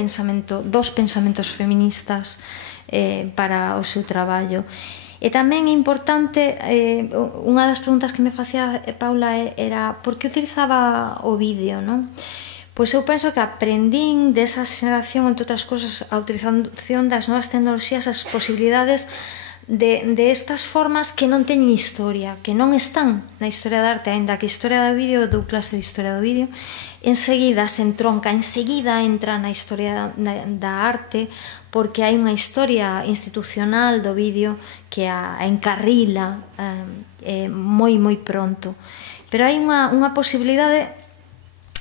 pensamentos feministas para o seu traballo. E tamén é importante, unha das preguntas que me facía Paula era por que utilizaba o vídeo, non? Pois eu penso que aprendín desa xeración, entre outras cousas, a utilización das novas tecnoloxías, as posibilidades de estas formas que non teñen historia, que non están na historia da arte, aínda que a historia do vídeo, dou clase de historia do vídeo, enseguida se entronca, enseguida entra na historia da arte, porque hai unha historia institucional do vídeo que a encarrila moi pronto. Pero hai unha posibilidade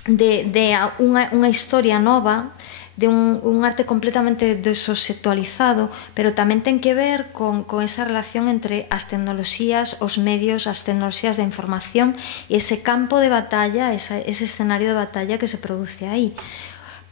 de unha historia nova, de un arte completamente desosexualizado, pero tamén ten que ver con esa relación entre as tecnoloxías, os medios, as tecnoloxías da información e ese campo de batalla, ese escenario de batalla que se produce aí.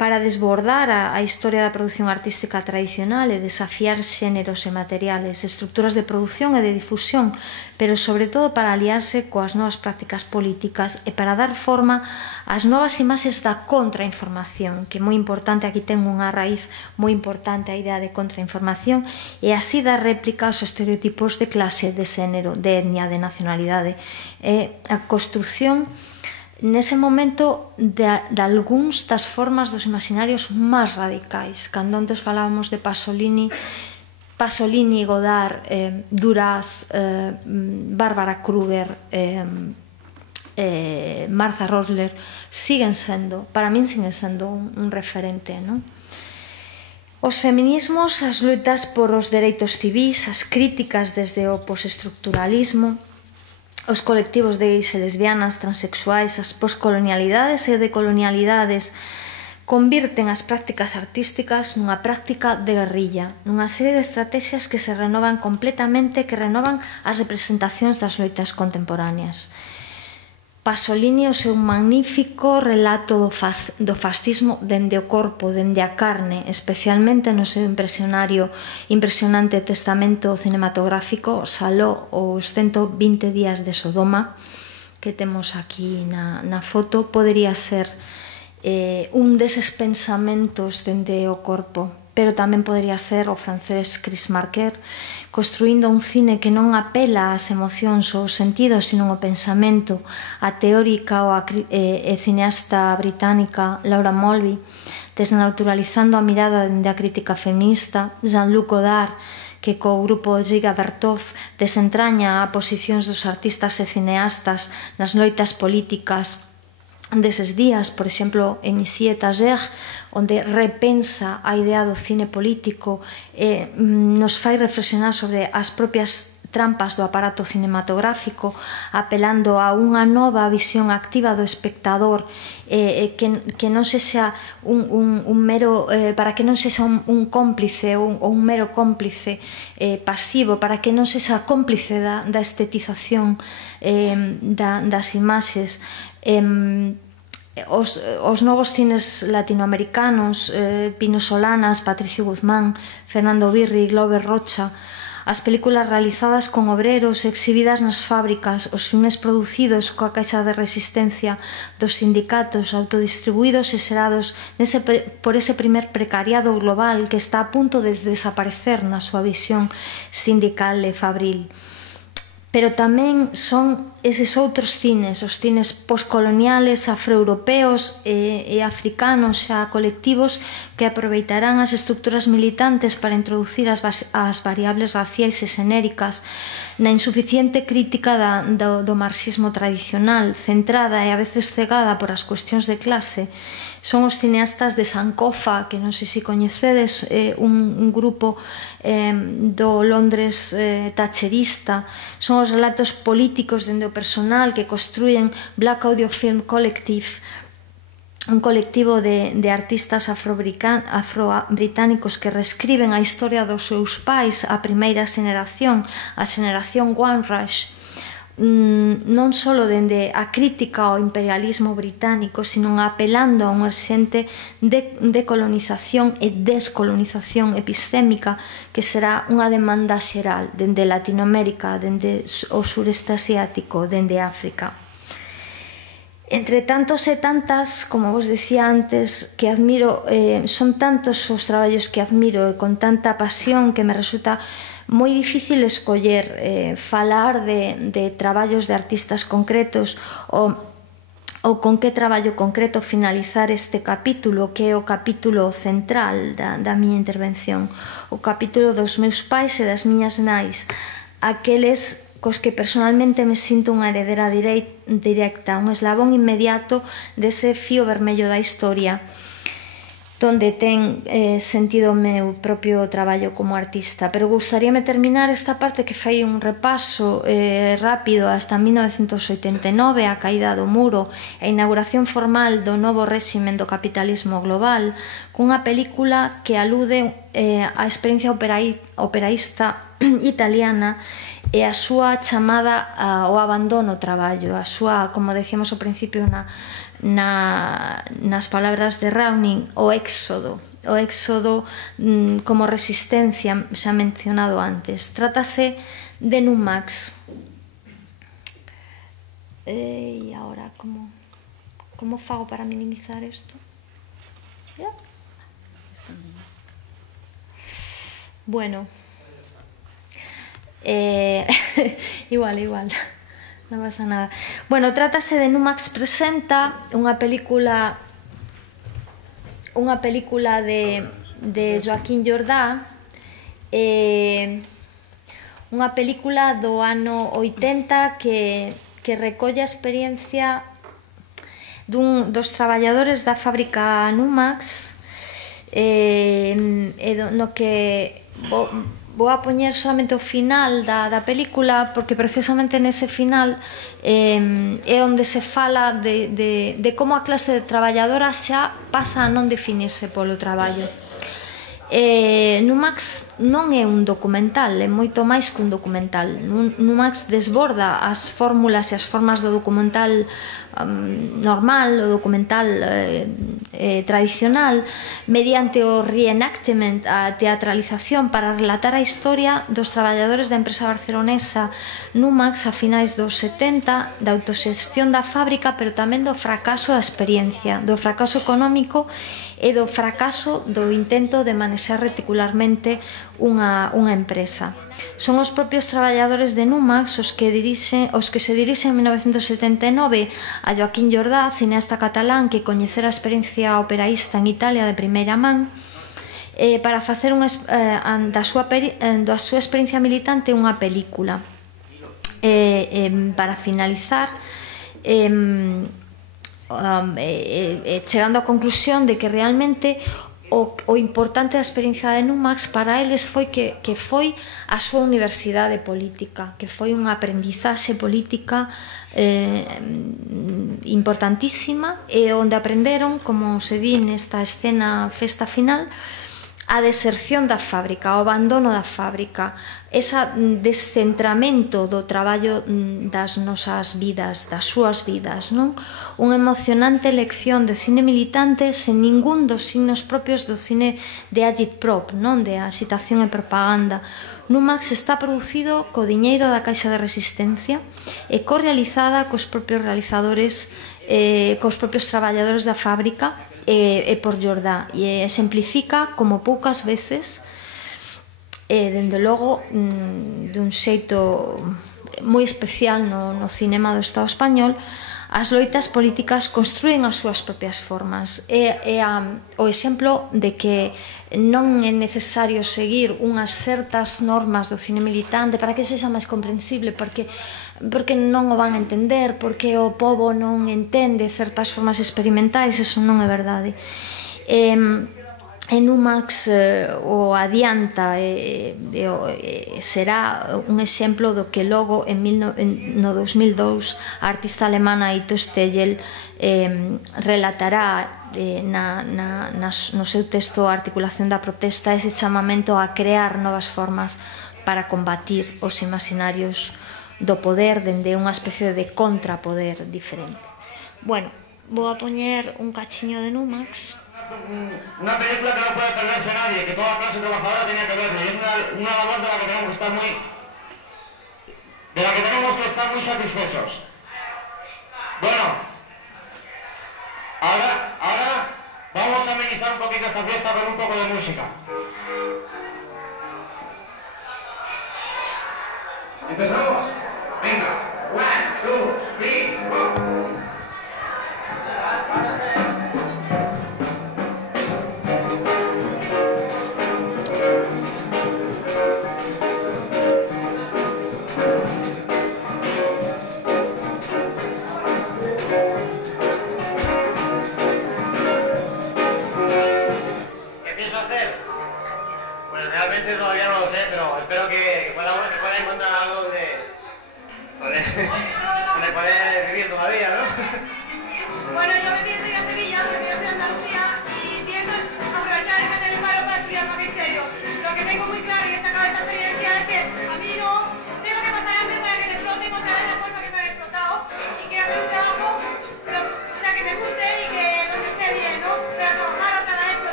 Para desbordar a historia da produción artística tradicional e desafiar xéneros e materiales, estructuras de produción e de difusión, pero sobre todo para aliarse coas novas prácticas políticas e para dar forma ás novas imaxes da contrainformación, que é moi importante, aquí ten unha raíz moi importante a idea de contrainformación, e así dar réplica aos estereotipos de clase, de xénero, de etnia, de nacionalidade. A construción nese momento de algúns das formas dos imaginarios máis radicais. Cando antes falábamos de Pasolini, Godard, Duras, Bárbara Kruger, Martha Rosler, para min siguen sendo un referente, non? Os feminismos, as luitas por os dereitos civís, as críticas desde o postestructuralismo, os colectivos de gays e lesbianas, transexuais, as poscolonialidades e decolonialidades convirten as prácticas artísticas nunha práctica de guerrilla, nunha serie de estrategias que se renovan completamente, que renovan as representacións das loitas contemporáneas. Pasolini, o seu magnífico relato do fascismo dende o corpo, dende a carne, especialmente no seu impresionante testamento cinematográfico Saló, os 120 días de Sodoma, que temos aquí na foto, podería ser un deses pensamentos dende o corpo, pero tamén podería ser o francés Chris Marker, construindo un cine que non apela ás emocións ou aos sentidos, sino ao pensamento. A teórica e cineasta británica Laura Mulvey, desnaturalizando a mirada dende a crítica feminista. Jean-Luc Godard, que co grupo Giga Bertov desentraña a posicións dos artistas e cineastas nas loitas políticas deses días, por exemplo, en Ici Étagère, onde repensa a idea do cine político e nos fai reflexionar sobre as propias trampas do aparato cinematográfico, apelando a unha nova visión activa do espectador, que non sexa un mero, para que non sexa un cómplice ou un mero cómplice pasivo, para que non sexa cómplice da estetización das imaxes. Os novos cines latinoamericanos, Pino Solanas, Patricio Guzmán, Fernando Birri, Glover Rocha, as películas realizadas con obreros exhibidas nas fábricas, os filmes producidos coa caixa de resistencia dos sindicatos autodistribuídos e xerados por ese primer precariado global que está a punto de desaparecer na súa visión sindical e fabril. Pero tamén son eses outros cines, os cines postcoloniales, afroeuropeos e africanos xa colectivos que aproveitarán as estructuras militantes para introducir as variables raciais e xenéricas na insuficiente crítica do marxismo tradicional, centrada e a veces cegada por as cuestións de clase. Son os cineastas de Sankofa, que non sei se coñecedes, un grupo do Londres thatcherista. Son os relatos políticos dende o personal que construyen Black Audio Film Collective, un colectivo de artistas afrobritánicos que reescriben a historia dos seus pais, a primeira xeneración, a xeneración One Rush, non só dende a crítica ao imperialismo británico, sino apelando a unha urxente decolonización e descolonización epistémica que será unha demanda xeral dende Latinoamérica, dende o sureste asiático, dende África. Entre tantos e tantas, como vos decía antes, que admiro, son tantos os traballos que admiro e con tanta pasión que me resulta moi difícil escoller, falar de traballos de artistas concretos ou ou con que traballo concreto finalizar este capítulo, que é o capítulo central da miña intervención, o capítulo dos meus pais e das miñas nais, aqueles cos que personalmente me sinto unha heredera directa, un eslabón inmediato dese fío vermello da historia, donde ten sentido o meu propio traballo como artista. Pero gustaríame terminar esta parte que fai un repaso rápido hasta 1989, a caída do muro e a inauguración formal do novo réximen do capitalismo global, cunha película que alude á experiencia operaísta italiana e a súa chamada ao abandono traballo, a súa, como decíamos ao principio nas palabras de Rowling, o éxodo como resistencia, xa mencionado antes. Trátase de Numax. E agora, como fago para minimizar isto? Bueno, igual, non pasa nada. Bueno, trátase de Numax presenta unha película de Joaquín Jordá, unha película do ano 80 que recolle a experiencia dos traballadores da fábrica Numax, no que vou a poñer solamente o final da película, porque precisamente nese final é onde se fala de como a clase de traballadora xa pasa a non definirse polo traballo. Numax non é un documental, é moito máis que un documental. Numax desborda as fórmulas e as formas do documental normal, o documental tradicional, mediante o reenactment, a teatralización para relatar a historia dos traballadores da empresa barcelonesa Numax a finais dos 70, da autoxestión da fábrica, pero tamén do fracaso da experiencia, do fracaso económico e do fracaso do intento de manexar reticularmente unha empresa. Son os propios traballadores de Numax os que se dirixen en 1979 a Joaquín Jordá, cineasta catalán que coñecera a experiencia operaísta en Italia de primeira man, para facer da súa experiencia militante unha película. Para finalizar, chegando á conclusión de que realmente o importante da experiencia de Numax para eles foi que foi a súa universidade política, que foi unha aprendizaxe política importantísima, e onde aprenderon, como se di nesta escena festa final, a deserción da fábrica, o abandono da fábrica, ese descentramento do traballo das nosas vidas, das súas vidas, non? Unha emocionante lección de cine militante sen ningún dos signos propios do cine de agitprop, non? De agitación e propaganda. Numax está producido co diñeiro da Caixa de Resistencia e co-realizada cos propios realizadores, cos propios traballadores da fábrica, e por Jordá, e exemplifica como poucas veces, dende logo dun xeito moi especial no cinema do Estado español, as loitas políticas construen as súas propias formas. É o exemplo de que non é necesario seguir unhas certas normas do cine militante para que sexa máis comprensible, porque non o van a entender, porque o pobo non entende certas formas experimentais. Eso non é verdade. Numax o adianta, será un exemplo do que logo no 2002 a artista alemana Ito Stegel relatará no seu texto Articulación da protesta, ese chamamento a crear novas formas para combatir os imaginarios do poder dende unha especie de contrapoder diferente. Bueno, vou a poñer un cachiño de Numax. Una película que no puede perderse nadie, que toda clase trabajadora tenía que verlo, y es una labor de la que tenemos que estar muy satisfechos. Bueno, ahora vamos a amenizar un poquito esta fiesta con un poco de música. ¿Empezamos? Venga, 1, 2, 3, 4.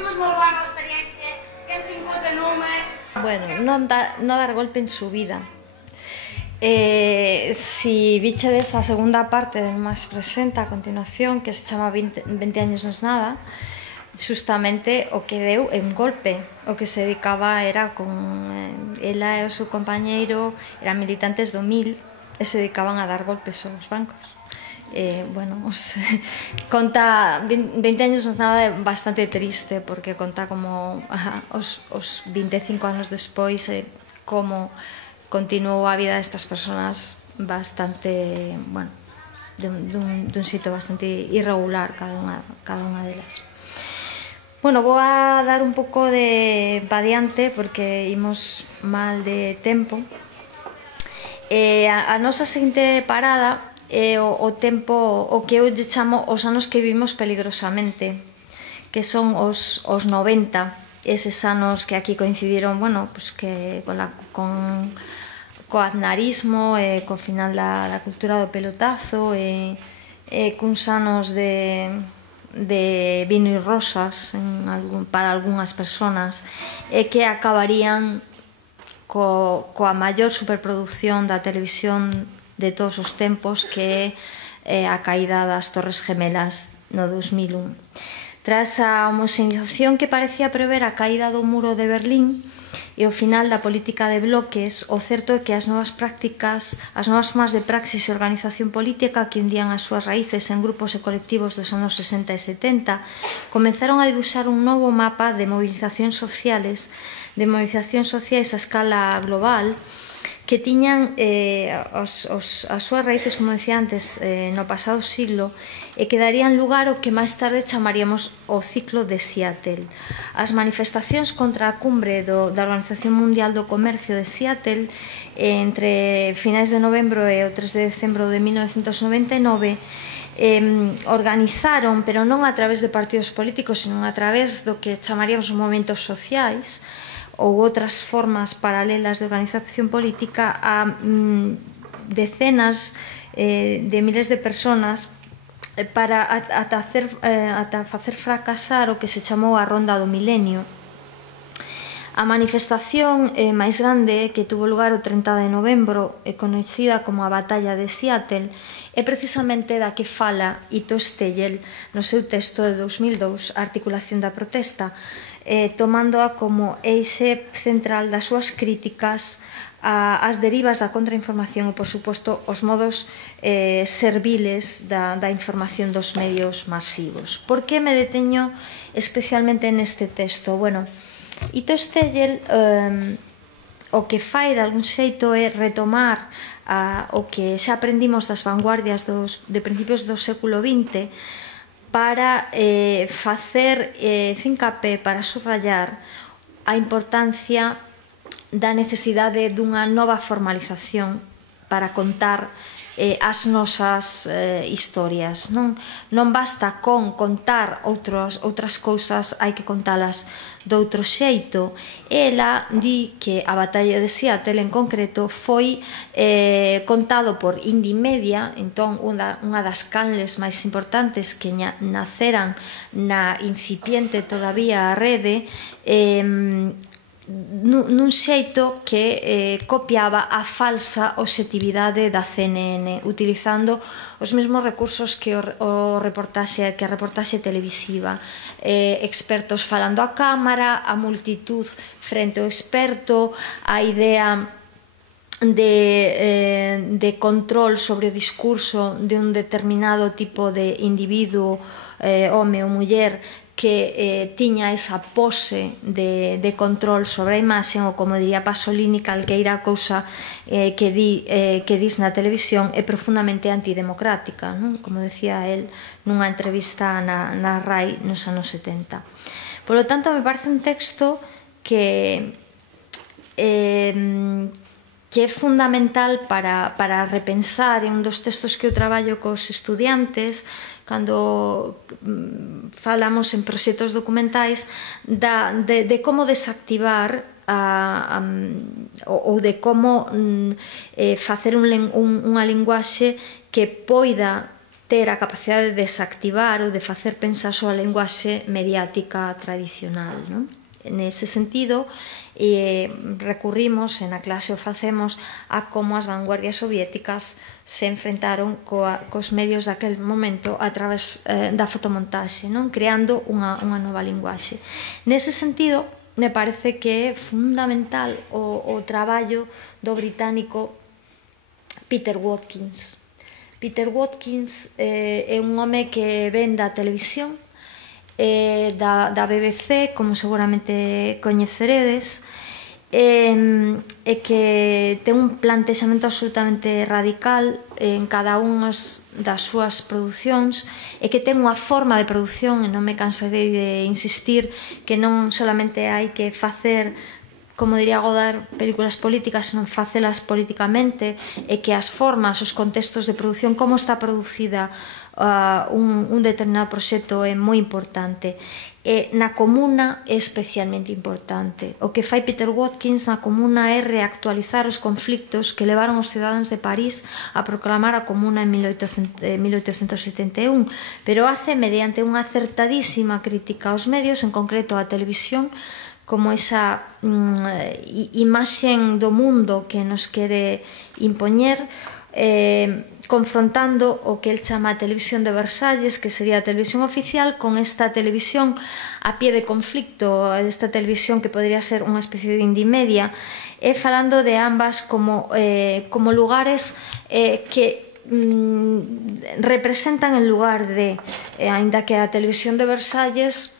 sigut molt bona l'experiència que hem tingut en UME. Bueno, no dar golpe en su vida. Si vichedes a segunda parte del máis presenta a continuación, que se chama 20 años non es nada, justamente o que deu é un golpe. O que se dedicaba era con ela e o seu compañeiro, eran militantes do MIL e se dedicaban a dar golpes aos bancos. Bueno, conta 20 años non es nada, é bastante triste, porque conta como os 25 anos despois como continuou a vida destas persoas bastante, bueno, dun xeito bastante irregular cada unha delas. Bueno, vou a dar un pouco de pa diante porque imos mal de tempo. A nosa seguinte parada é o tempo, o que eu lle chamo os anos que vivimos peligrosamente, que son os 90, eses anos que aquí coincidiron, bueno, pues que co aznarismo, co final da cultura do pelotazo, cuns anos de vino e rosas para algunhas persoas, e que acabarían coa maior superproducción da televisión de todos os tempos, que é a caída das Torres Gemelas no 2001. Tras a homoxenización que parecía prever a caída do muro de Berlín e o final da política de bloques, o certo é que as novas prácticas, as novas formas de praxis e organización política que hundían as súas raíces en grupos e colectivos dos anos 60 e 70 comenzaron a dibuixar un novo mapa de movilizacións sociais a escala global, que tiñan as súas raíces, como decía antes, no pasado siglo, e que darían lugar ao que máis tarde chamaríamos o ciclo de Seattle. As manifestacións contra a cumbre da Organización Mundial do Comercio de Seattle entre finais de novembro e o 3 de decembro de 1999 organizaron, pero non a través de partidos políticos, sino a través do que chamaríamos os movementos sociais ou outras formas paralelas de organización política, a decenas de miles de persoas para ata facer fracasar o que se chamou a Ronda do Milenio. A manifestación máis grande, que tuvo lugar o 30 de novembro, conhecida como a Batalla de Seattle, é precisamente da que fala Ito Steyel no seu texto de 2002, A articulación da protesta, tomándoa como eixe central das súas críticas ás derivas da contrainformación e, por suposto, os modos serviles da información dos medios masivos. Por que me deteño especialmente neste texto? Bueno, Ito Steyel o que fai de algún xeito é retomar o que xa aprendimos das vanguardias de principios do século XX para facer fincapé, para subrayar a importancia da necesidade dunha nova formalización para contar as nosas historias. Non basta con contar outras cousas, hai que contalas doutro xeito. Ela di que a Batalla de Seattle en concreto foi contado por Indymedia, entón unha das canles máis importantes que naceran na incipiente todavía rede, nun xeito que copiaba a falsa obxectividade da CNN, utilizando os mesmos recursos que a reportaxe televisiva, expertos falando a cámara, a multitud frente ao experto, a idea de control sobre o discurso de un determinado tipo de individuo, home ou muller, que tiña esa pose de control sobre a imaxe, ou como diría Pasolini, calqueira cousa que dis na televisión é profundamente antidemocrática, como decía el nunha entrevista na RAI nos anos 70. Por lo tanto, me parece un texto que é fundamental para repensar, é un dos textos que eu traballo cos estudiantes cando falamos en proxectos documentais de como desactivar ou de como facer unha linguaxe que poida ter a capacidade de desactivar ou de facer pensar a linguaxe mediática tradicional, non? Nese sentido, recurrimos, na clase o facemos, a como as vanguardias soviéticas se enfrentaron cos medios daquel momento a través da fotomontaxe, non? Creando unha nova linguaxe. Nese sentido, me parece que é fundamental o traballo do británico Peter Watkins. Peter Watkins é un home que ven da televisión, da BBC, como seguramente coñeceredes, e que ten un plantexamento absolutamente radical en cada unha das súas producións, e que ten unha forma de produción, e non me cansarei de insistir, que non solamente hai que facer, como diría Godard, películas políticas, senón facelas políticamente, e que as formas, os contextos de produción, como está producida un determinado proxecto é moi importante. Na comuna é especialmente importante. O que fai Peter Watkins na comuna é reactualizar os conflictos que levaron os cidadáns de París a proclamar a comuna en 1871, pero hace mediante unha acertadísima crítica aos medios, en concreto a televisión, como esa imaxen do mundo que nos quere impoñer, confrontando o que el chama a televisión de Versalles, que sería a televisión oficial, con esta televisión a pie de conflicto, esta televisión que podría ser unha especie de indie media, e falando de ambas como lugares que representan en lugar de, aínda que a televisión de Versalles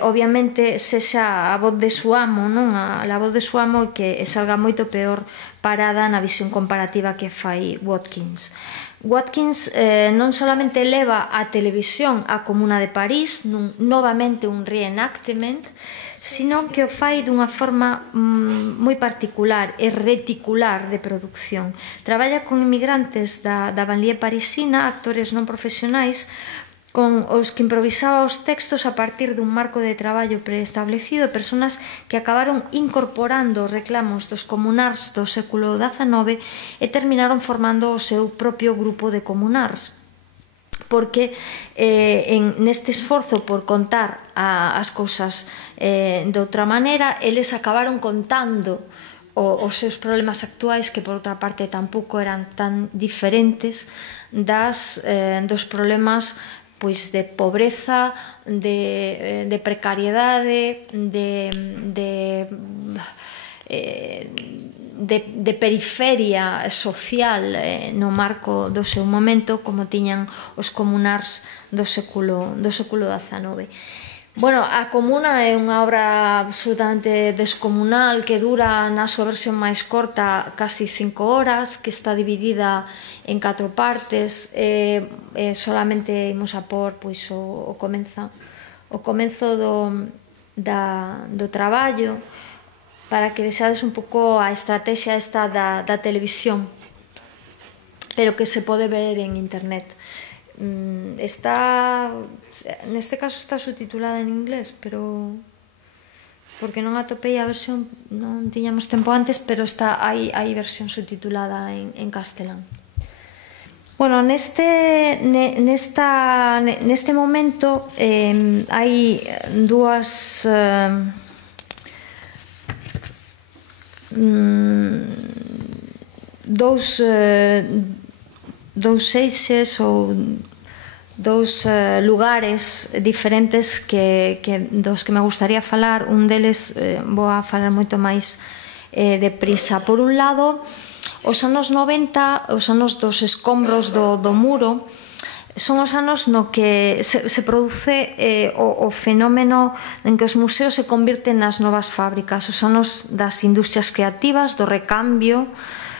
obviamente sexa a voz de su amo, non? A voz de su amo, e que salga moito peor parada na visión comparativa que fai Watkins. Watkins non solamente leva a televisión á Comuna de París, novamente un reenactment, sino que o fai dunha forma moi particular e reticular de produción. Traballa con inmigrantes da banlieue parisina, actores non profesionais, con os que improvisaba os textos a partir dun marco de traballo preestablecido, personas que acabaron incorporando os reclamos dos comunars do século XIX e terminaron formando o seu propio grupo de comunars, porque neste esforzo por contar as cousas de outra maneira, eles acabaron contando os seus problemas actuais, que por outra parte tampouco eran tan diferentes dos problemas de pobreza, de precariedade, de periferia social no marco do seu momento, como tiñan os comunars do século XIX. Bueno, a Comuna é unha obra absolutamente descomunal que dura na súa versión máis corta casi 5 horas, que está dividida en 4 partes, solamente imos a por o comenzo do traballo para que vexades un pouco a estrategia esta da televisión, pero que se pode ver en internet. Neste caso está subtitulada en inglés, pero porque non atopei a versión, non tiñamos tempo antes, pero hai versión subtitulada en castelán. Bueno, neste momento hai dous eixes ou dous lugares diferentes dos que me gustaría falar. Un deles vou a falar moito máis deprisa. Por un lado, os anos 90, os anos dos escombros do muro, son os anos no que se produce o fenómeno en que os museos se convirten nas novas fábricas, os anos das industrias creativas, do recambio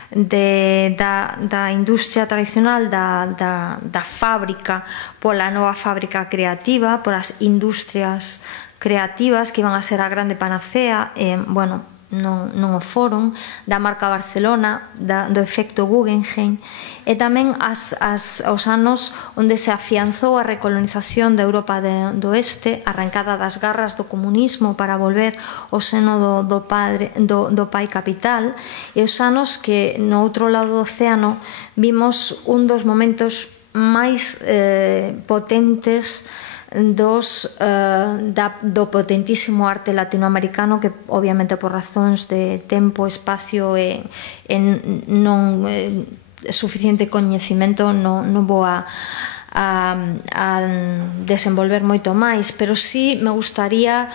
da industria tradicional, da fábrica pola nova fábrica creativa, polas industrias creativas que iban a ser a grande panacea. Bueno, non o foron, da marca Barcelona, do efecto Guggenheim, e tamén os anos onde se afianzou a recolonización da Europa do Oeste, arrancada das garras do comunismo para volver ao seno do pai capital, e os anos que no outro lado do océano vimos un dos momentos máis potentes do potentísimo arte latinoamericano, que obviamente por razóns de tempo, espacio e non suficiente coñecemento non vou a desenvolver moito máis, pero sí me gustaría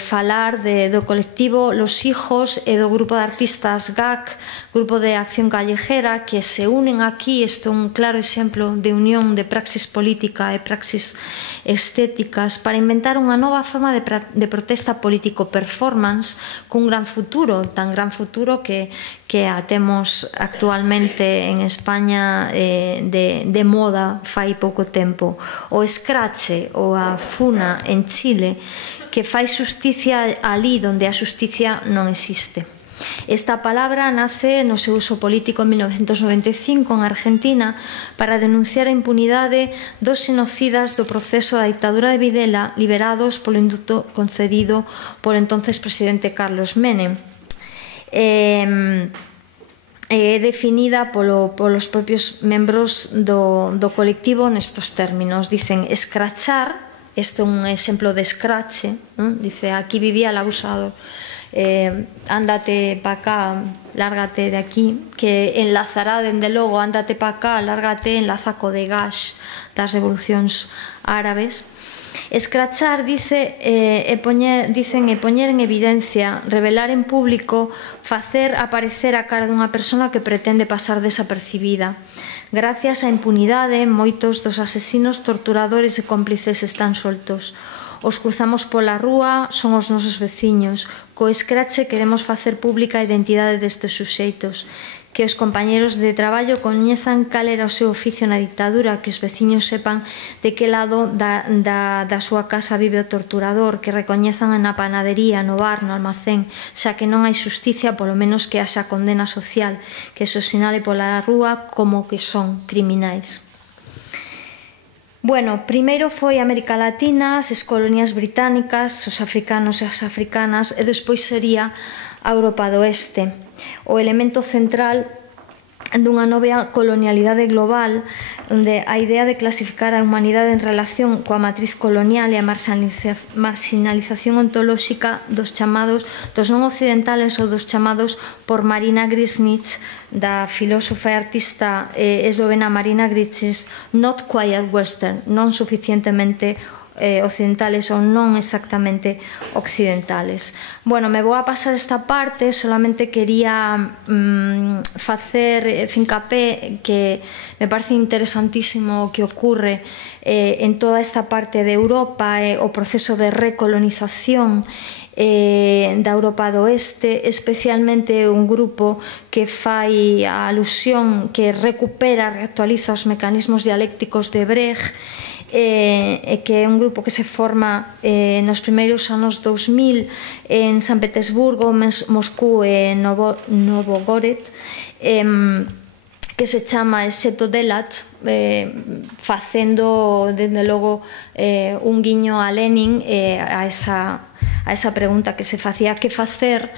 falar do colectivo Los Hijos e do grupo de artistas GAC, Grupo de Acción Callejera, que se unen aquí. Isto é un claro exemplo de unión de praxis política e praxis estéticas para inventar unha nova forma de protesta político-performance cun gran futuro, tan gran futuro que a temos actualmente en España de moda fai pouco tempo. O Scratch ou a Funa en Chile, que fai xusticia ali onde a xusticia non existe. Esta palabra nace no seu uso político en 1995 en Argentina para denunciar a impunidade dos xenocidas do proceso da ditadura de Videla, liberados polo indulto concedido polo entonces presidente Carlos Menem. É definida polos propios membros do colectivo nestos términos. Dicen escrachar. Isto é un exemplo de scratch, ¿no? Dice, aquí vivía el abusador, ándate pa cá, lárgate de aquí, que enlazará, dende logo, ándate pa cá, lárgate, enlaza co de Gash das revolucións árabes. Escrachar, dicen, poñer en evidencia, revelar en público, facer aparecer a cara dunha persona que pretende pasar desapercibida. Gracias á impunidade, moitos dos asesinos, torturadores e cómplices están soltos. Os cruzamos pola rúa, son os nosos veciños. Co Scratch queremos facer pública a identidade destes suxeitos. Que os compañeros de traballo coñezan cal era o seu oficio na ditadura, que os veciños sepan de que lado da súa casa vive o torturador, que recoñezan na panadería, no bar, no almacén, xa que non hai xusticia, polo menos que haxa condena social, que se os sinale pola rúa como que son criminais. Bueno, primeiro foi América Latina, as colonias británicas, os africanos e as africanas, e despois sería a Europa do Oeste. O elemento central dunha nova colonialidade global, onde a idea de clasificar a humanidade en relación coa matriz colonial e a marginalización ontolóxica dos chamados, dos non occidentales ou dos chamados por Marina Grisnich, da filósofa e artista eslovena Marina Grisnich, not quite western, non suficientemente occidentales ou non exactamente occidentales. Bueno, me vou a pasar esta parte, solamente quería facer fincapé que me parece interesantísimo o que ocurre en toda esta parte de Europa, o proceso de recolonización da Europa do Oeste, especialmente un grupo que fai a alusión, que recupera, reactualiza os mecanismos dialécticos de Brecht, que é un grupo que se forma nos primeiros anos 2000 en San Petersburgo, Moscú e Novgorod, que se chama Seto Delat, facendo, dende logo, un guiño a Lenin, a esa pregunta que se facía que facer,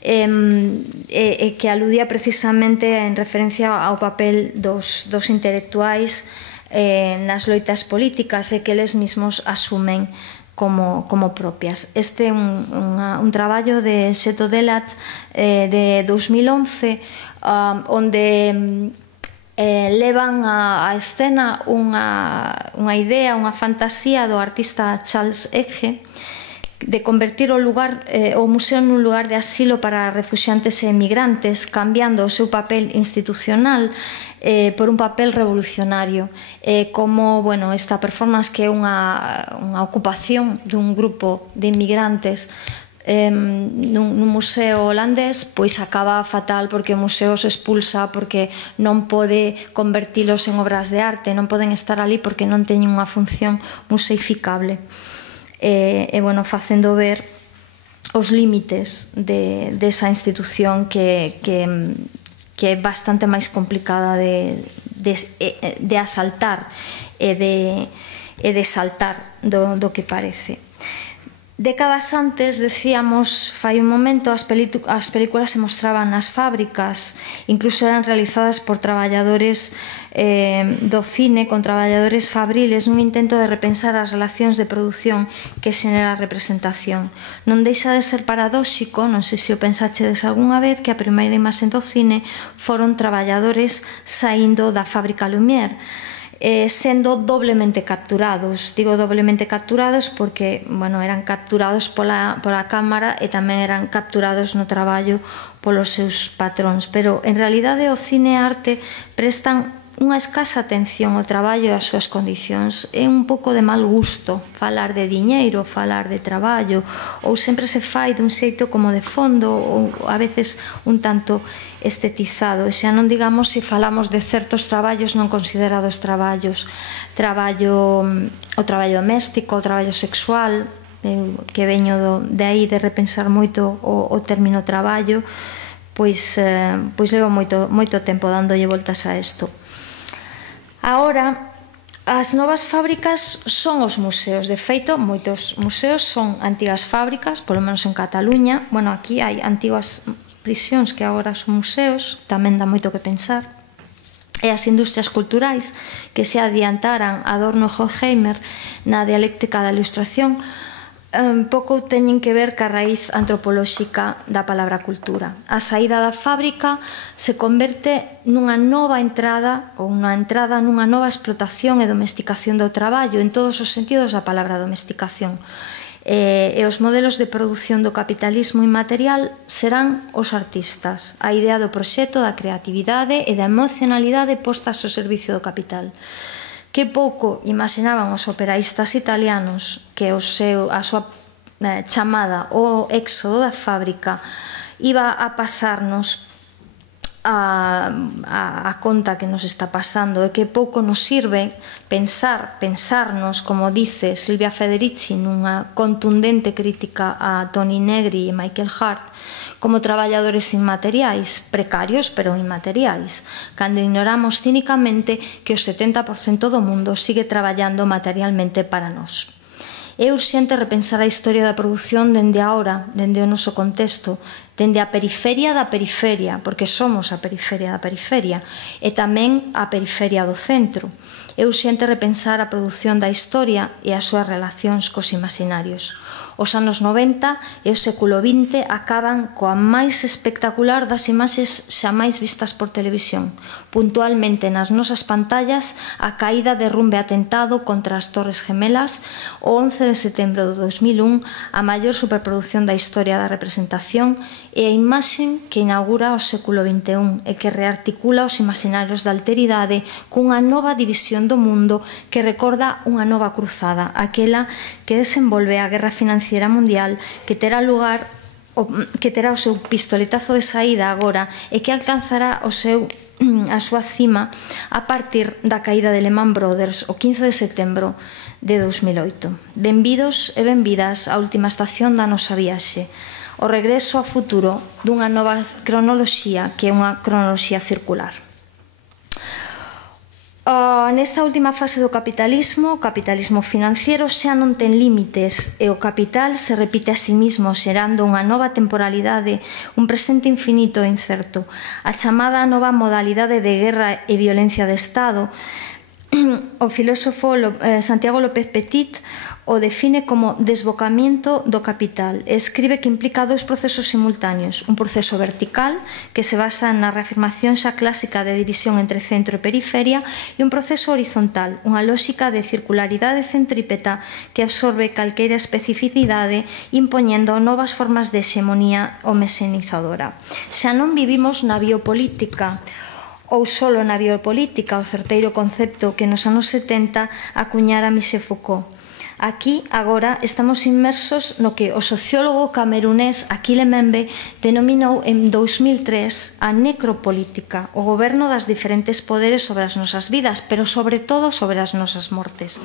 que aludía precisamente en referencia ao papel dos intelectuais nas loitas políticas e que eles mesmos asumen como propias. Este é un traballo de Seto Delat de 2011, onde levan a escena unha idea, unha fantasía do artista Charles Ege de convertir o museo nun lugar de asilo para refuxiantes e emigrantes, cambiando o seu papel institucional por un papel revolucionario, como esta performance, que é unha ocupación dun grupo de inmigrantes nun museo holandés, pois acaba fatal porque o museo se expulsa porque non pode convertilos en obras de arte, non poden estar ali porque non teñen unha función museificable. Facendo ver os límites desa institución que é bastante máis complicada de asaltar e de saltar do que parece. Décadas antes, decíamos, fai un momento, as películas se mostraban nas fábricas, incluso eran realizadas por traballadores do cine, con traballadores fabriles, nun intento de repensar as relacións de produción que xenera a representación. Non deixa de ser paradóxico, non sei se o pensachedes algunha vez, que a primeira imaxe do cine foron traballadores saindo da fábrica Lumière, sendo doblemente capturados. Digo doblemente capturados porque, bueno, eran capturados pola cámara e tamén eran capturados no traballo polos seus patróns. Pero, en realidade, o cine e a arte prestan unha escasa atención ao traballo e ás súas condicións. É un pouco de mal gusto falar de diñeiro, falar de traballo, ou sempre se fai dun xeito como de fondo, ou a veces un tanto estetizado. E xa non digamos se falamos de certos traballos non considerados traballos, o traballo doméstico, o traballo sexual, que veño de aí de repensar moito o término traballo, pois levo moito tempo dándolle voltas a isto. Agora, as novas fábricas son os museos. De feito, moitos museos son antigas fábricas, polo menos en Cataluña. Bueno, aquí hai antigas prisións que agora son museos, tamén dá moito que pensar. E as industrias culturais que se adiantaran Adorno e Horkheimer na dialéctica da ilustración pouco teñen que ver ca raíz antropolóxica da palabra cultura. A saída da fábrica se converte nunha nova entrada ou nunha entrada nunha nova explotación e domesticación do traballo en todos os sentidos da palabra domesticación. E os modelos de produción do capitalismo inmaterial serán os artistas, a idea do proxecto, da creatividade e da emocionalidade postas ao servicio do capital. Que pouco imaginaban os operaístas italianos que a súa chamada o éxodo da fábrica iba a pasarnos a conta que nos está pasando, e que pouco nos sirve pensarnos, como dice Silvia Federici nunha contundente crítica a Toni Negri e Michael Hart, como traballadores inmateriais, precarios pero inmateriais, cando ignoramos cínicamente que o 70% do mundo sigue traballando materialmente para nós. É urxente repensar a historia da produción dende agora, dende o noso contexto, dende a periferia da periferia, porque somos a periferia da periferia, e tamén a periferia do centro. É urxente repensar a produción da historia e as súas relacións cos imaginarios. Os anos 90 e o século XX acaban coa máis espectacular das imaxes xamais vistas por televisión. Puntualmente nas nosas pantallas, a caída de rumbe atentado contra as Torres Gemelas, o 11 de setembro de 2001, a maior superproducción da historia da representación, e a imaxe que inaugura o século XXI e que rearticula os imaginarios da alteridade cunha nova división do mundo que recorda unha nova cruzada, aquela que desenvolve a guerra financiera mundial que terá lugar, que terá o seu pistoletazo de saída agora e que alcanzará a súa cima a partir da caída de Lehman Brothers o 15 de setembro de 2008. Benvidos e benvidas á última estación da nosa viaxe, o regreso ao futuro dunha nova cronoloxía que é unha cronoloxía circular. Nesta última fase do capitalismo, o capitalismo financiero xa non ten límites e o capital se repite a sí mismo xerando unha nova temporalidade, un presente infinito e incerto. A chamada nova modalidade de guerra e violencia de Estado, o filósofo Santiago López Petit o define como desbocamiento do capital e escribe que implica dois procesos simultáneos, un proceso vertical que se basa na reafirmación xa clásica de división entre centro e periferia e un proceso horizontal, unha lógica de circularidade centrípeta que absorbe calqueira especificidade impoñendo novas formas de hexemonía homoxeneizadora. Xa non vivimos na biopolítica ou solo na biopolítica, o certeiro concepto que nos anos 70 acuñara Michel Foucault. Aquí, agora, estamos inmersos no que o sociólogo camerunés Akile Membe denominou en 2003 a necropolítica, o goberno das diferentes poderes sobre as nosas vidas, pero sobre todo sobre as nosas mortes,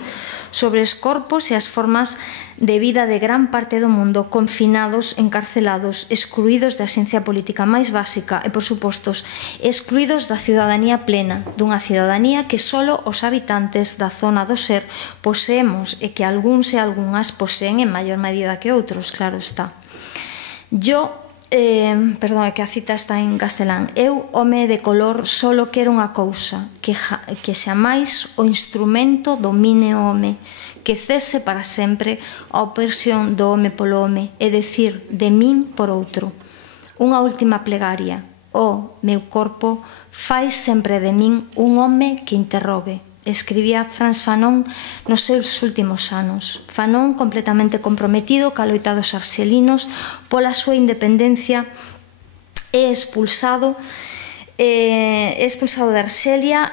sobre os corpos e as formas de vida de gran parte do mundo confinados, encarcelados, excluídos da xencia política máis básica e, por supostos, excluídos da cidadanía plena, dunha cidadanía que só os habitantes da zona do ser poseemos e que algún algúns e algunhas poseen en maior medida que outros, claro está. Perdón, é que a cita está en castelán. Eu, home de color, solo quero unha cousa, que xamais o instrumento domine o home, que cese para sempre a opresión do home polo home, é dicir, de min por outro. Unha última plegaria. O meu corpo fai sempre de min un home que interrogue. Escribía Frantz Fanon nos seus últimos anos. Fanon, completamente comprometido ca loita dos arxelinos pola súa independencia, é expulsado de Arxelia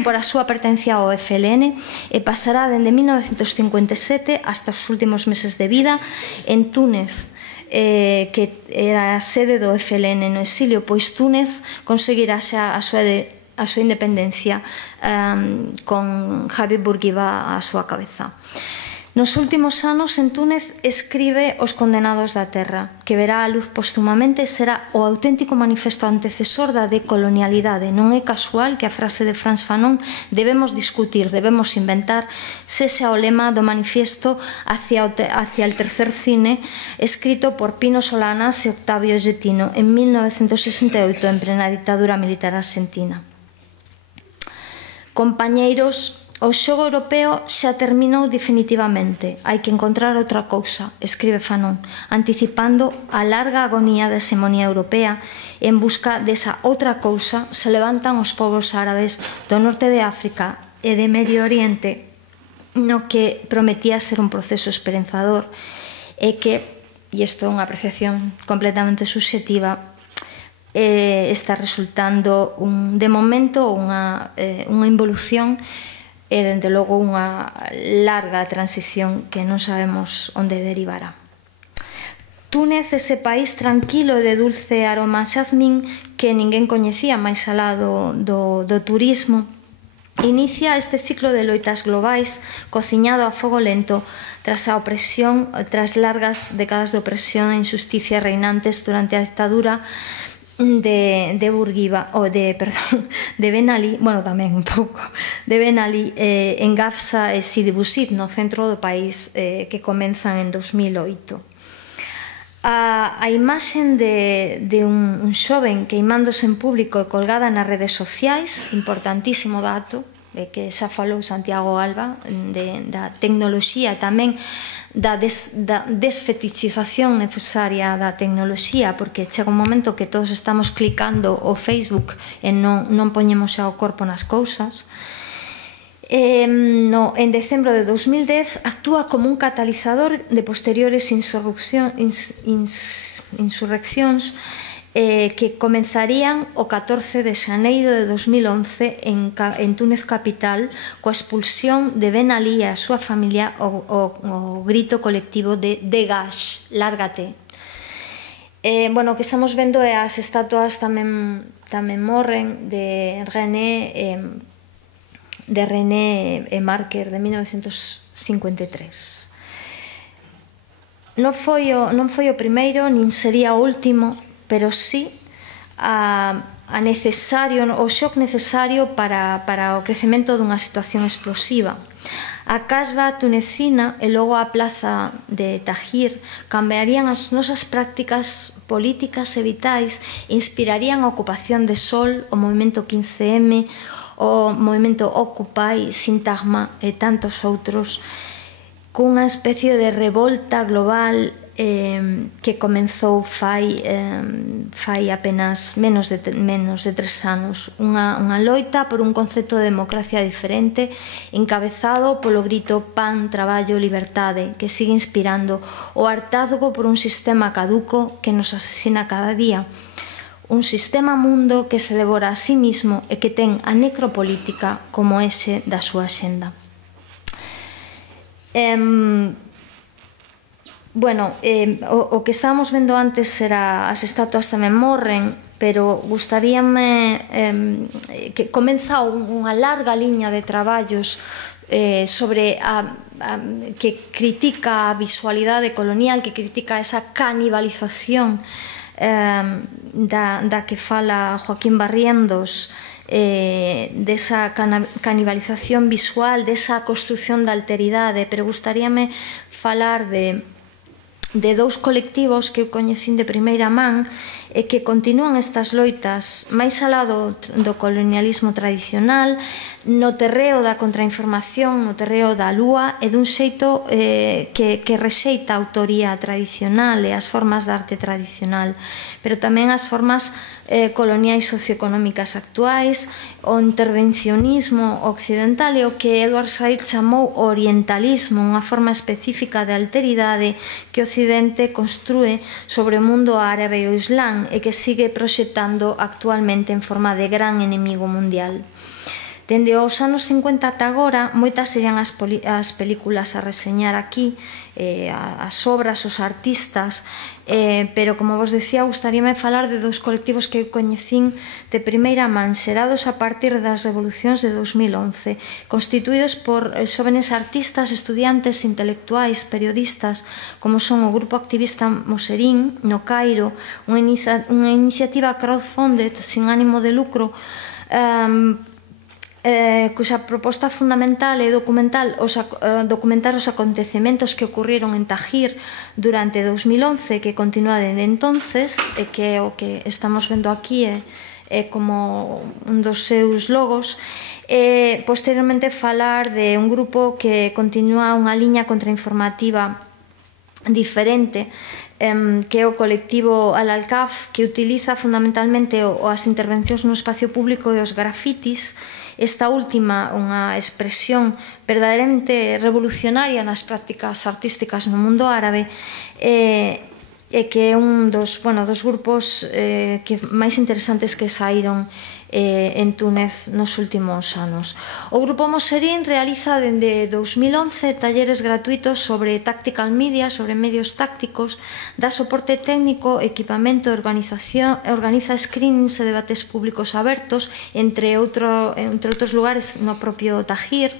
por a súa pertencia ao FLN e pasará dende 1957 hasta os últimos meses de vida en Túnez, que era a sede do FLN no exilio, pois Túnez conseguirá xa a súa independencia con Javi Bourguiba á súa cabeza. Nos últimos anos, en Túnez, escribe Os condenados da terra, que verá a luz postumamente e será o auténtico manifesto antecesor da decolonialidade. Non é casual que a frase de Frantz Fanon debemos discutir, debemos inventar, sexa o lema do manifiesto hacia el tercer cine, escrito por Pino Solanas e Octavio Getino en 1968, en plena ditadura militar argentina. Compañeiros, o xogo europeo xa terminou definitivamente. Hai que encontrar outra cousa, escribe Fanon, anticipando a larga agonía da hexemonía europea. En busca desa outra cousa se levantan os povos árabes do norte de África e de Medio Oriente, no que prometía ser un proceso esperanzador e que, e isto é unha apreciación completamente subxectiva, está resultando de momento unha involución e, dende logo, unha larga transición que non sabemos onde derivará. Túnez, ese país tranquilo e de dulce aroma xazmín que ninguén coñecía máis alá do turismo, inicia este ciclo de loitas globais cociñado a fogo lento tras largas décadas de opresión e injusticia reinantes durante a dictadura de Bourguiba, de Ben Ali, bueno, tamén un pouco, de Ben Ali en Gafsa e Sidi Bouzid, no centro do país, que comenzan en 2008. A imaxen de un xoven queimándose en público e colgada nas redes sociais, importantísimo dato, que xa falou Santiago Alba, da tecnoloxía, tamén da desfetichización necesaria da tecnoloxía, porque chega un momento que todos estamos clicando o Facebook e non poñemos xa o corpo nas cousas. En decembro de 2010 actúa como un catalizador de posteriores insurreccións que comenzarían o 14 de xaneiro de 2011 en Túnez capital, coa expulsión de Ben Ali e a súa familia, o grito colectivo de "Dégage, lárgate". O que estamos vendo é as estatuas tamén morren de René e Marker de 1953. Non foi o primeiro, nin sería o último, pero sí o shock necesario para o crecemento dunha situación explosiva. A casba tunecina e logo a plaza de Tahrir cambiarían as nosas prácticas políticas e vitais, inspirarían a ocupación de Sol, o movimento 15M, o movimento Occupy, Sintagma e tantos outros, cunha especie de revolta global que comenzou fai apenas menos de 3 anos. Unha loita por un concepto de democracia diferente, encabezado polo grito pan, traballo, liberdade, que sigue inspirando o hartazgo por un sistema caduco que nos asesina cada día. Un sistema mundo que se devora a sí mismo e que ten a necropolítica como exe da súa axenda. O que estábamos vendo antes era as estatuas tamén morren, pero gustaríame que comeza unha larga liña de traballos sobre que critica a visualidade colonial, que critica esa canibalización da que fala Joaquín Barrientos, desa canibalización visual, desa construción da alteridade, pero gustaríame falar de dous colectivos que eu coñecín de primeira man e que continúan estas loitas máis alá do colonialismo tradicional, no terreo da contrainformación, no terreo da lúa e dun xeito que rexeita a autoría tradicional e as formas de arte tradicional, pero tamén as formas coloniais socioeconómicas actuais, o intervencionismo occidental e o que Edward Said chamou orientalismo, unha forma específica de alteridade que o Occidente construe sobre o mundo árabe e o Islán e que sigue proxectando actualmente en forma de gran enemigo mundial. Dende os anos 50 ata agora, moitas serían as películas a reseñar aquí, as obras, os artistas, pero, como vos decía, gustaríame falar de dous colectivos que eu coñecín de primeira man, xerados a partir das revolucións de 2011, constituídos por xóvenes artistas, estudiantes, intelectuais, periodistas, como son o grupo activista Moserín, no Cairo, unha iniciativa crowdfunded sin ánimo de lucro, cuxa proposta fundamental é documentar os acontecementos que ocurriron en Tahrir durante 2011, que continúa desde entonces, e que o que estamos vendo aquí é como un dos seus logos. Posteriormente falar de un grupo que continúa unha liña contrainformativa diferente, que é o colectivo Al-Alkaf, que utiliza fundamentalmente as intervencións no espacio público e os grafitis. Esta última, unha expresión verdadeiramente revolucionaria nas prácticas artísticas no mundo árabe, e que é un dos grupos máis interesantes que saíron en Túnez nos últimos anos. O Grupo Moserín realiza dende 2011 talleres gratuitos sobre tactical media, sobre medios tácticos, dá soporte técnico, equipamento, organiza screenings e debates públicos abertos, entre outros lugares no propio Tahrir,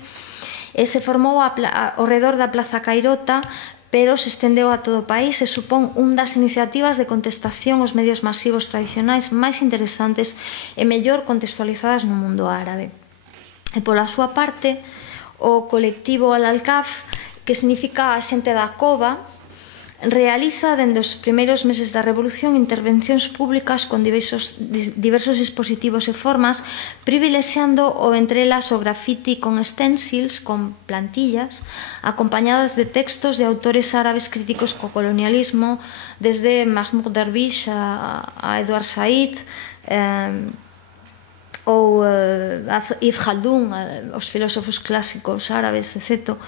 e se formou ao redor da Plaza Cairota, pero se estendeu a todo o país e supón un das iniciativas de contestación aos medios masivos tradicionais máis interesantes e mellor contextualizadas no mundo árabe. E pola súa parte, o colectivo Al-Alkaf, que significa a xente da cova, realiza dende os primeiros meses da Revolución intervencións públicas con diversos dispositivos e formas, privilexiando entre elas o grafiti con stencils, con plantillas, acompañadas de textos de autores árabes críticos co colonialismo, desde Mahmoud Darwish a Edward Said, ou Ibn Khaldun, os filósofos clásicos árabes, etc.,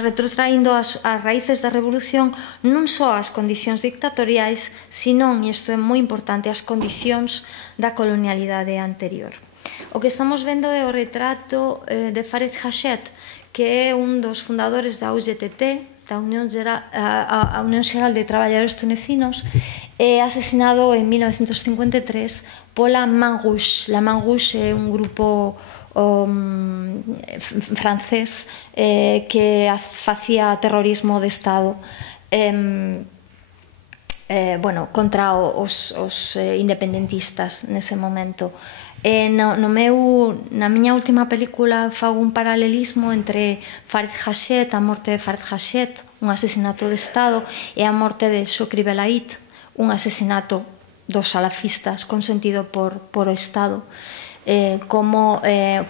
retrotraindo as raíces da revolución non só as condicións dictatoriais, senón, e isto é moi importante, as condicións da colonialidade anterior. O que estamos vendo é o retrato de Farid Hachet, que é un dos fundadores da UGTT, da Unión Xeral de Traballadores Tunecinos, é asesinado en 1953 pola Man Rouge. La Man Rouge é un grupo francés que facía terrorismo de Estado contra os independentistas nese momento. Na miña última película fago un paralelismo entre Farid Hachet, a morte de Farid Hachet, un asesinato de Estado, e a morte de Shukri Belaid, un asesinato dos salafistas consentido por o Estado, como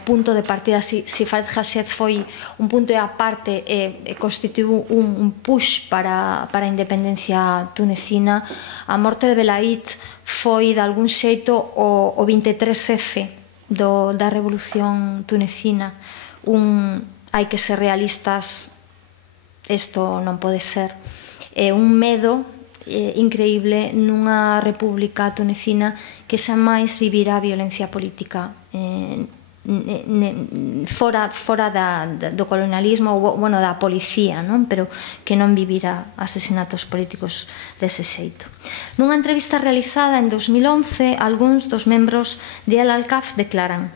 punto de partida. Si Farid Hachet foi un punto de aparte e constituiu un push para a independencia tunecina, a morte de Belaid foi de algún xeito o 23F da revolución tunecina. Hai que ser realistas, isto non pode ser. É un medo increíble nunha república tunecina que xa máis vivirá a violencia política fora do colonialismo, da policía, pero que non vivirá asesinatos políticos dese xeito. Nunha entrevista realizada en 2011, algúns dos membros de Al-Alkaf declaran: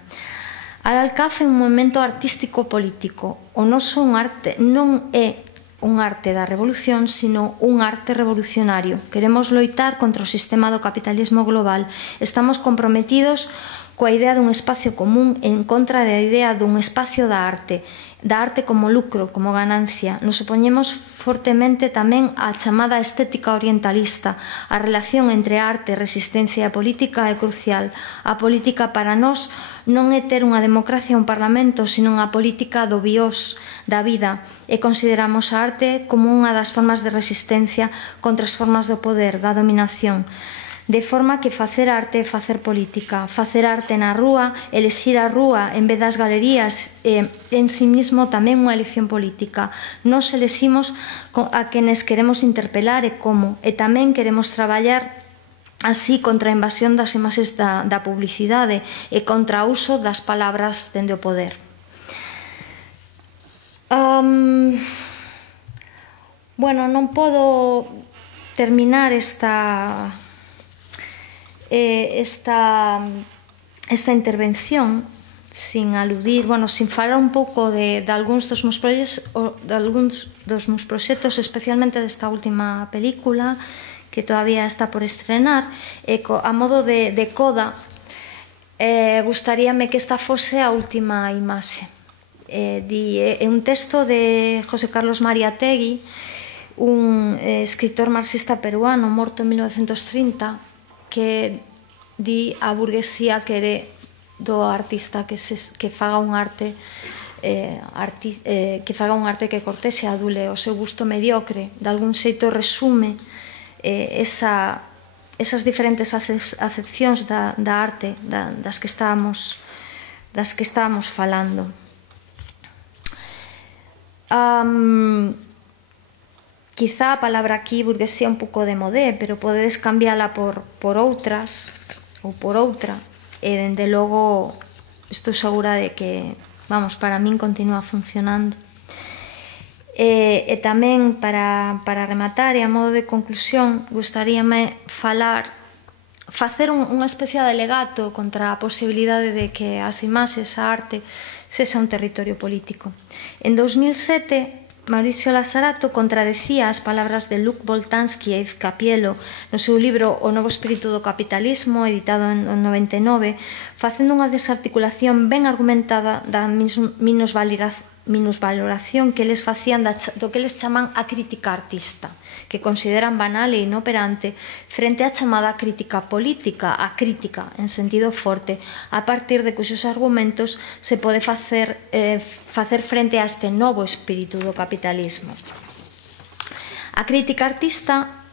Al-Alkaf é un movimento artístico político. O noso arte non é un arte da revolución, sino un arte revolucionario. Queremos loitar contra o sistema do capitalismo global. Estamos comprometidos coa idea dun espacio común en contra da idea dun espacio da arte como lucro, como ganancia. Nos opoñemos fortemente tamén á chamada estética orientalista. A relación entre arte, resistencia e política é crucial. A política para nós non é ter unha democracia un parlamento, sino unha política do bios, da vida, e consideramos a arte como unha das formas de resistencia contra as formas do poder, da dominación. De forma que facer arte é facer política. Facer arte na rúa, elexir a rúa en vez das galerías, é en sí mismo tamén unha elección política. Nos eleximos a quenes queremos interpelar e como, e tamén queremos traballar así contra a invasión das imaxes da publicidade e contra o uso das palabras dende o poder. Bueno, non podo terminar esta intervención sin aludir, sin falar un pouco de algúns dos meus proxectos, especialmente desta última película que todavía está por estrenar, a modo de coda. Gustaríame que esta fose a última imaxe. É un texto de José Carlos Mariátegui, un escritor marxista peruano morto en 1930, que di a burguesía quere do artista que faga un arte que cortexe e adule o seu gusto mediocre. De algún xeito resume esas diferentes acepcións da arte das que estábamos falando. Quizá a palabra aquí burguesía un pouco de modé, pero podedes cambiala por outras ou por outra, e dende logo estou segura de que, para min continúa funcionando. E tamén para rematar e a modo de conclusión, gustaríame facer unha especie de alegato contra a posibilidade de que as imaxes, a arte, sexa un territorio político. En 2007, Mauricio Lazarato contradecía as palabras de Luc Boltanski e Yves Capiello no seu libro O novo espírito do capitalismo, editado en 99, facendo unha desarticulación ben argumentada da minusvaloración que eles facían do que eles chaman a crítica artista, que consideran banal e inoperante frente á chamada crítica política, a crítica en sentido forte, a partir de cuxos argumentos se pode facer frente a este novo espírito do capitalismo. A crítica artista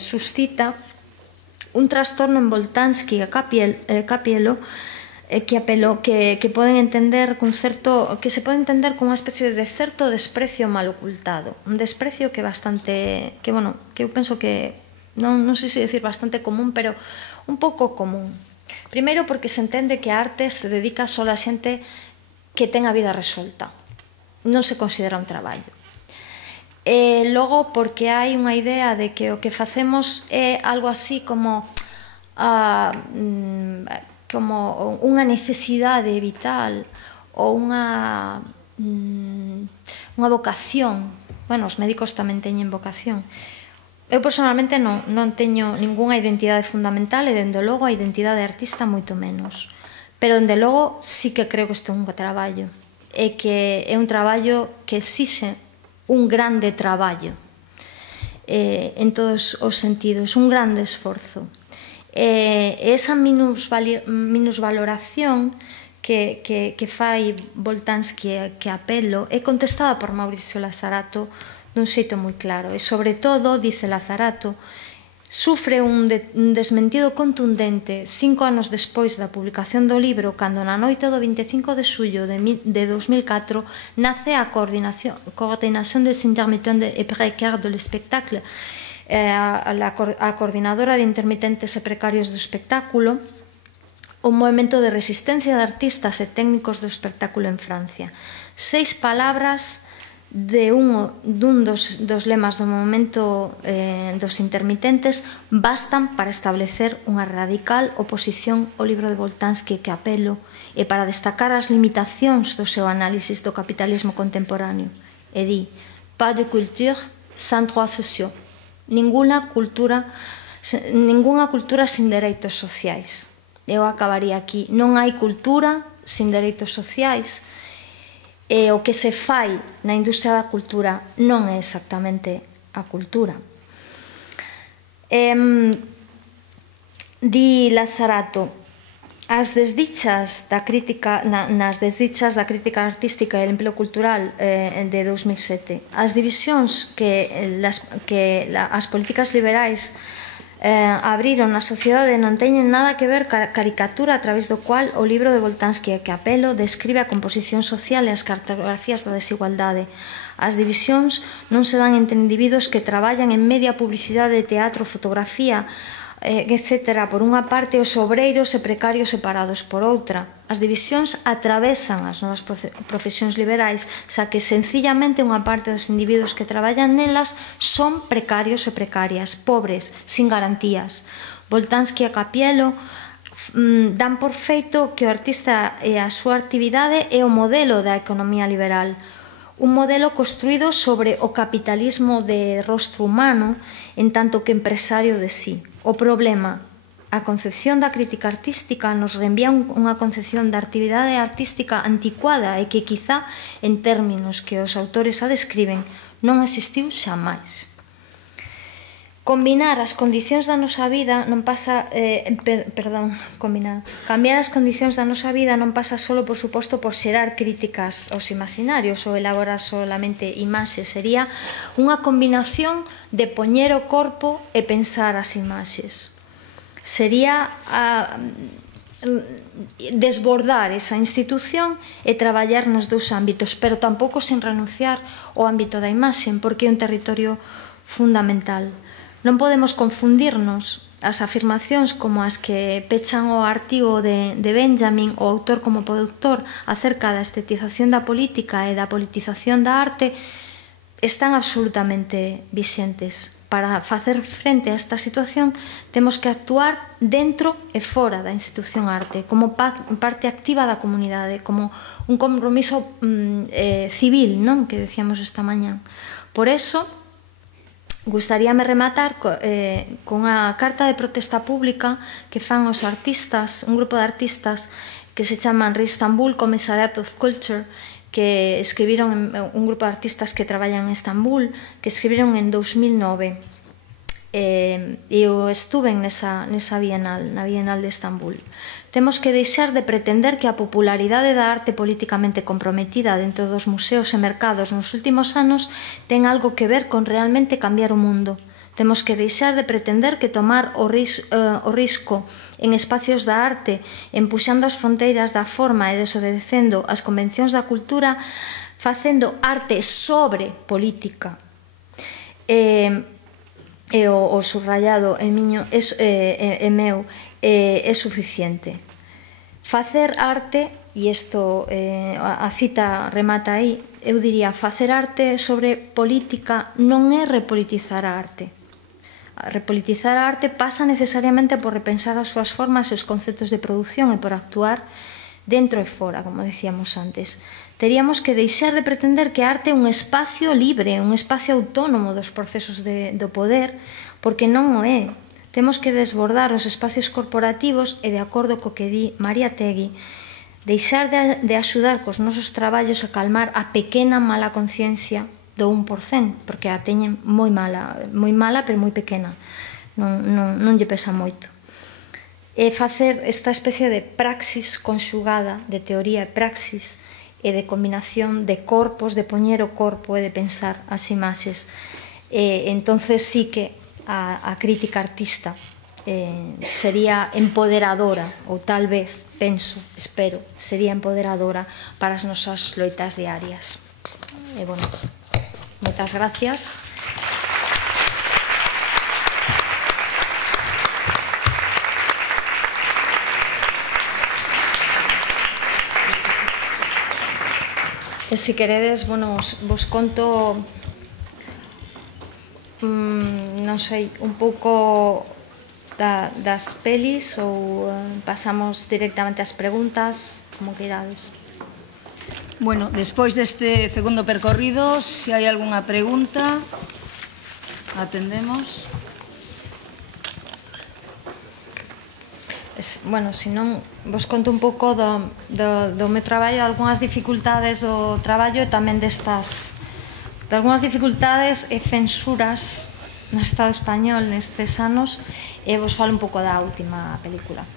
suscita un trastorno en Boltanski e Capiello que poden entender que se pode entender como unha especie de certo desprecio mal ocultado, un desprecio que bastante que eu penso que non sei se decir bastante común, pero un pouco común. Primeiro porque se entende que a arte se dedica só a xente que ten a vida resolta, non se considera un traballo. E logo porque hai unha idea de que o que facemos é algo así como unha necesidade vital ou unha vocación. Os médicos tamén teñen vocación. Eu personalmente non teño ningunha identidade fundamental e dende logo a identidade de artista moito menos, pero dende logo sí que creo que isto é un traballo e que é un traballo que exixe un grande traballo en todos os sentidos, un grande esforzo. Esa minusvaloración que fai Boltanski e que Capiello é contestada por Mauricio Lazarato dun xeito moi claro e, sobre todo, dice Lazarato, sufre un desmentido contundente 5 anos despois da publicación do libro, cando na noite do 25 de xullo de 2004 nace a Coordination des intermittents et précaires de l'espectacle, a coordinadora de intermitentes e precarios do espectáculo, un movimento de resistencia de artistas e técnicos do espectáculo en Francia. 6 palabras dun dos lemas do movimento dos intermitentes bastan para establecer unha radical oposición ao libro de Boltanski e Capiello e para destacar as limitacións do seu análisis do capitalismo contemporáneo. E di: pas de culture sans droits sociaux. Ninguna cultura sin dereitos sociais. Eu acabaría aquí. Non hai cultura sin dereitos sociais, e o que se fai na industria da cultura non é exactamente a cultura. Di Lazzarato, nas desdichas da crítica artística e o empleo cultural de 2007, as divisións que as políticas liberais abriron na sociedade non teñen nada que ver ca caricatura a través do cual o libro de Boltanski que apelo describe a composición social e as cartografías da desigualdade. As divisións non se dan entre individuos que traballan en media, publicidade, teatro, fotografía, etc. por unha parte, os obreiros e precarios separados por outra. As divisións atravesan as novas profesións liberais, xa que sencillamente unha parte dos individuos que traballan nelas son precarios e precarias, pobres, sin garantías. Boltanski e Capielo dan por feito que o artista e a súa actividade é o modelo da economía liberal, un modelo construído sobre o capitalismo de rostro humano en tanto que empresario de sí. O problema, a concepción da crítica artística nos reenvía unha concepción da actividade artística anticuada e que quizá, en términos que os autores a describen, non existiu xamais. Combinar as condicións da nosa vida non pasa... Cambiar as condicións da nosa vida non pasa só, por suposto, por xerar críticas aos imaginarios ou elaborar solamente imaxes. Sería unha combinación de poñer o corpo e pensar as imaxes. Sería desbordar esa institución e traballar nos dous ámbitos, pero tampouco sen renunciar ao ámbito da imaxe, porque é un territorio fundamental. Non podemos confundirnos as afirmacións como as que pechan o artigo de Benjamin, o autor como produtor, acerca da estetización da política e da politización da arte, están absolutamente vixentes. Para facer frente a esta situación temos que actuar dentro e fora da institución arte, como parte activa da comunidade, como un compromiso civil, non? Que decíamos esta mañá. Por eso, gustaríame rematar con a carta de protesta pública que fan os artistas, un grupo de artistas que se chaman Istanbul Commissariat of Culture, que escribiron, un grupo de artistas que traballan en Estambul, que escribiron en 2009. E eu estuve nesa Bienal, na Bienal de Estambul. Temos que deixar de pretender que a popularidade da arte políticamente comprometida dentro dos museos e mercados nos últimos anos ten algo que ver con realmente cambiar o mundo. Temos que deixar de pretender que tomar o risco en espacios da arte, empuxando as fronteiras da forma e desobedecendo as convencións da cultura, facendo arte sobre política. E o subrayado é meu, é suficiente. Facer arte, e isto a cita remata aí, eu diría, facer arte sobre política non é repolitizar a arte. Repolitizar a arte pasa necesariamente por repensar as súas formas e os conceptos de produción e por actuar dentro e fora, como decíamos antes. Teríamos que deixar de pretender que a arte é un espacio libre, un espacio autónomo dos procesos do poder, porque non o é. Temos que desbordar os espacios corporativos e, de acordo co que di María Tegui, deixar de axudar cos nosos traballos a calmar a pequena mala conciencia do 1%, porque a teñen moi mala, pero moi pequena, non lle pesa moito. E facer esta especie de praxis conxugada, de teoría e praxis, e de combinación de corpos, de poñer o corpo e de pensar as imaxes. Entonces sí que a crítica artista sería empoderadora, ou tal vez, penso, espero, sería empoderadora para as nosas loitas diarias. E, bueno, moitas gracias. E se queredes, bueno, vos conto, non sei, un pouco das pelis ou pasamos directamente ás preguntas, como que irades. Bueno, despois deste segundo percorrido, se hai algunha pregunta, atendemos. Bueno, se non vos conto un pouco do meu traballo, algunhas dificultades do traballo e tamén destas, de algunhas dificultades e censuras no Estado español nestes anos, e vos falo un pouco da última película.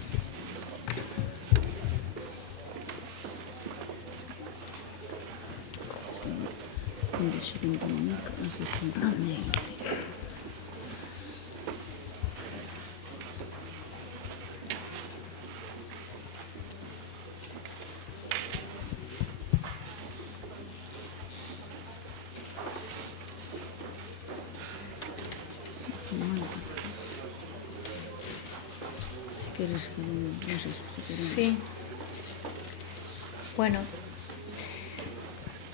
Sí.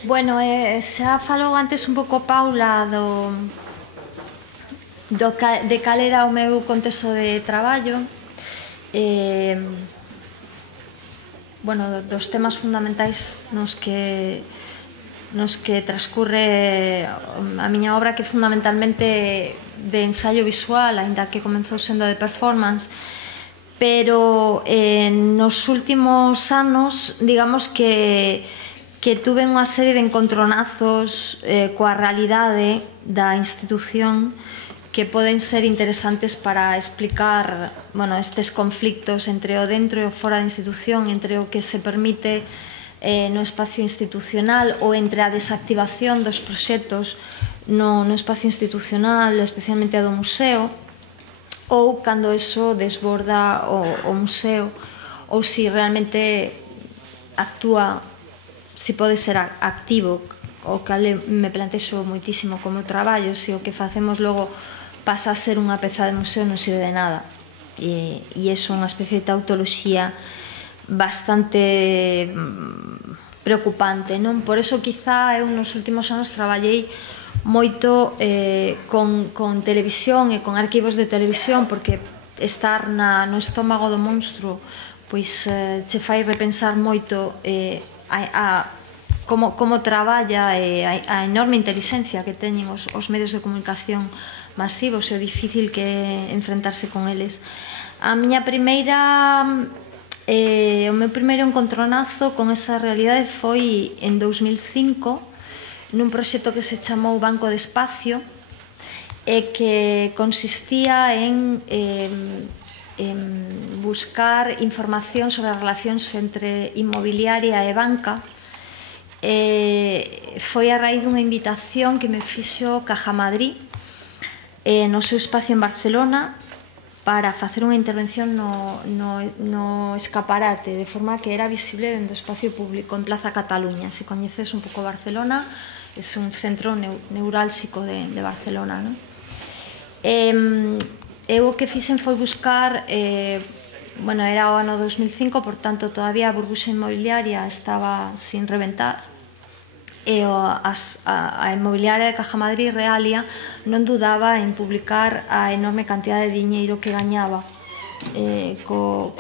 Bueno, xa falou antes un pouco Paula de cal era o meu contexto de traballo, bueno, dos temas fundamentais nos que transcurre a miña obra, que fundamentalmente de ensaio visual, aínda que comezou sendo de performance, pero nos últimos anos, digamos que tuve unha serie de encontronazos coa realidade da institución que poden ser interesantes para explicar, bueno, estes conflictos entre o dentro e o fora da institución, entre o que se permite no espacio institucional ou entre a desactivación dos proxectos no espacio institucional, especialmente a do museo, ou cando eso desborda o museo, ou si realmente actúa, si pode ser activo, o cal me plantexo moitísimo como traballo, se o que facemos logo pasa a ser unha peza de museo non sirve de nada, e iso é unha especie de tautoloxía bastante preocupante, non? Por eso quizá eu nos últimos anos traballei moito con televisión e con arquivos de televisión, porque estar no estómago do monstro pois che fai repensar moito como traballa a enorme inteligencia que teñen os medios de comunicación masivos e o difícil que é enfrentarse con eles. A miña primeira o meu primeiro encontronazo con esa realidade foi en 2005 nun proxecto que se chamou Banco de Espacio, e que consistía en buscar información sobre as relacións entre inmobiliaria e banca. Foi a raíz dunha invitación que me fixo Caja Madrid no seu espacio en Barcelona para facer unha intervención no escaparate, de forma que era visible dentro do espacio público en Plaza Cataluña. Se coñeces un pouco Barcelona, é un centro neurálxico de Barcelona, non? Eu o que fixen foi buscar, bueno, era o ano 2005, por tanto todavía a burbuxa inmobiliaria estaba sin reventar, e a inmobiliaria de Caja Madrid, Realia, non dudaba en publicar a enorme cantidad de diñeiro que gañaba co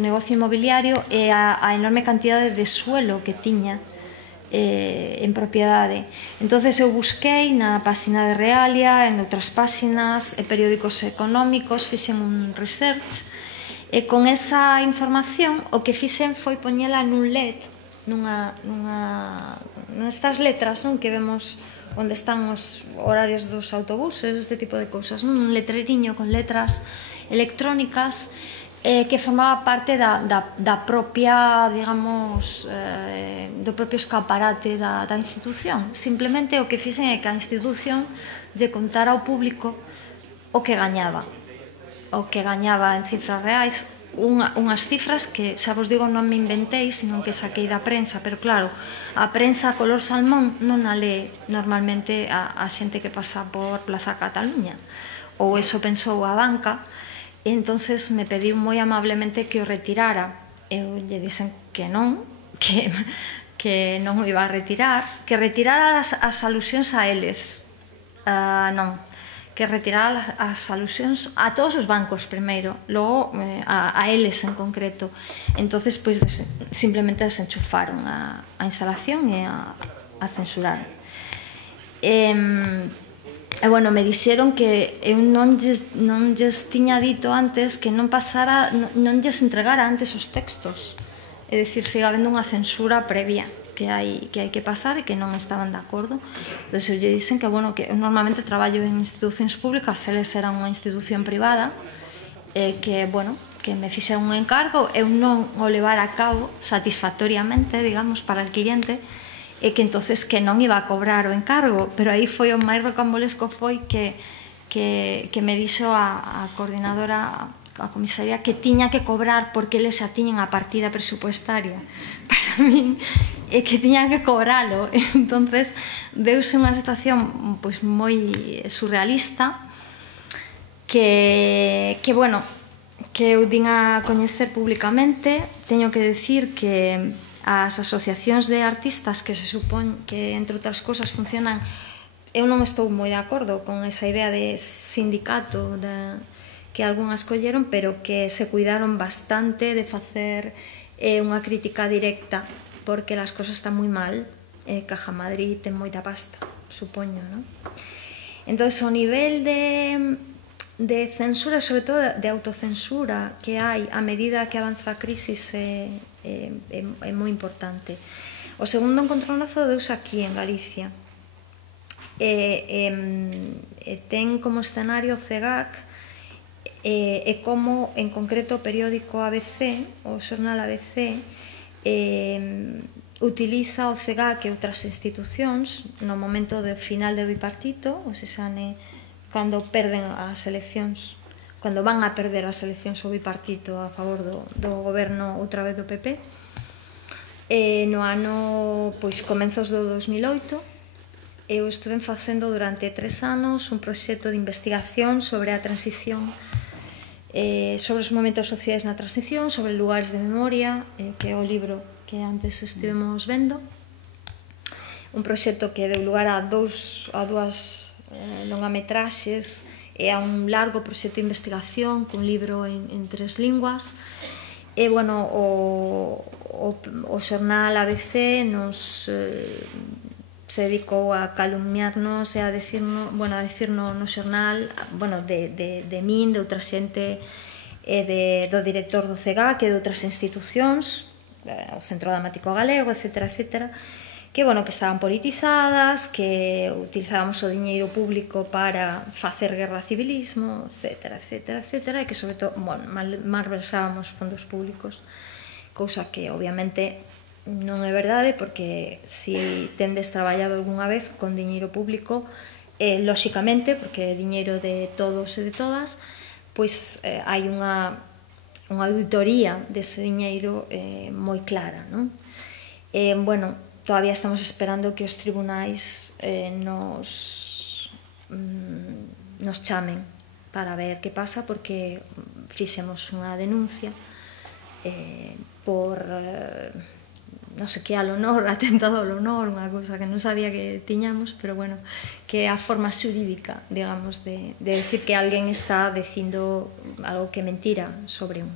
negocio inmobiliario e a enorme cantidade de suelo que tiña en propiedade. Entonces eu busquei na página de Realia, en outras páxinas e periódicos económicos, fixen un research, e con esa información o que fixen foi poñela nun LED, nestas letras, non, que vemos onde están os horarios dos autobuses, este tipo de cousas, non? Un letreriño con letras electrónicas que formaba parte da propia, digamos, do propio escaparate da institución. Simplemente o que fixen é que a institución lle contara ao público o que gañaba en cifras reais, unhas cifras que, xa vos digo, non me inventei, sino que saquei da prensa, pero claro, a prensa color salmón non a lee normalmente a xente que pasa por Plaza Cataluña, ou eso pensou a banca. E entonces me pediu moi amablemente que o retirara. Eu lle dixen que non, que non o iba a retirar, que retirara as alusións a eles. Non, que retirara as alusións a todos os bancos primeiro, logo a eles en concreto. Entonces, pois, simplemente desenchufaron a instalación e a censuraron. E, bueno, me dixeron que eu non lles tiña dito antes que non pasara, non lles entregara antes os textos. É dicir, siga habendo unha censura previa que hai que pasar e que non estaban de acordo. Entón, eu lle dixen que, bueno, que eu normalmente traballo en institucións públicas, eles eran unha institución privada, que, bueno, que me fixeron un encargo, eu non o levar a cabo satisfactoriamente, digamos, para o cliente, e que entonces que non iba a cobrar o encargo, pero aí foi o máis rocambolesco foi que me dixo a coordinadora, a comisaría, que tiña que cobrar porque eles xa tiñen a partida presupuestaria para min, e que tiñan que cobralo. Entonces deuse unha situación pois moi surrealista que bueno, que eu din a coñecer públicamente. Teño que decir que as asociacións de artistas que se supón que, entre outras cousas, funcionan, eu non estou moi de acordo con esa idea de sindicato que algunhas colleron, pero que se cuidaron bastante de facer unha crítica directa, porque as cousas están moi mal, Caja Madrid ten moita pasta, supoño, non? Entón, o nivel de censura, sobre todo de autocensura que hai a medida que avanza a crisis é moi importante. O segundo encontronazo deuse aquí en Galicia, ten como escenario o CEGAC e como en concreto o periódico ABC, o xornal ABC, utiliza o CEGAC e outras institucións no momento do final do bipartito, ou seja, cando perden as eleccións, cando van a perder as eleccións o bipartito a favor do goberno outra vez do PP, no ano, pois, comenzos do 2008, eu estuve facendo durante 3 anos un proxecto de investigación sobre a transición, sobre os momentos sociais na transición, sobre lugares de memoria, que é o libro que antes estivemos vendo, un proxecto que deu lugar a dúas longametraxes e a un largo proxecto de investigación cun libro en 3 linguas. E, bueno, o xornal ABC se dedicou a calumniarnos e a decirnos no xornal, de min, de outra xente, do director do CEGAC e de outras institucións, o Centro Dramático Galego, etcétera, etcétera, que estaban politizadas, que utilizábamos o diñeiro público para facer guerra civilismo, etcétera, etcétera, etcétera, e que, sobre todo, malversábamos fondos públicos, cousa que, obviamente, non é verdade, porque se tendes traballado algunha vez con diñeiro público, lóxicamente, porque é diñeiro de todos e de todas, pois hai unha auditoría dese diñeiro moi clara, non? Bueno, todavía estamos esperando que os tribunais nos chamen para ver que pasa, porque fixemos unha denuncia por non sei que, al honor, atentado ao honor, unha cousa que non sabía que tiñamos, pero bueno, que é a forma xurídica, digamos, de decir que alguén está dicindo algo que é mentira sobre un.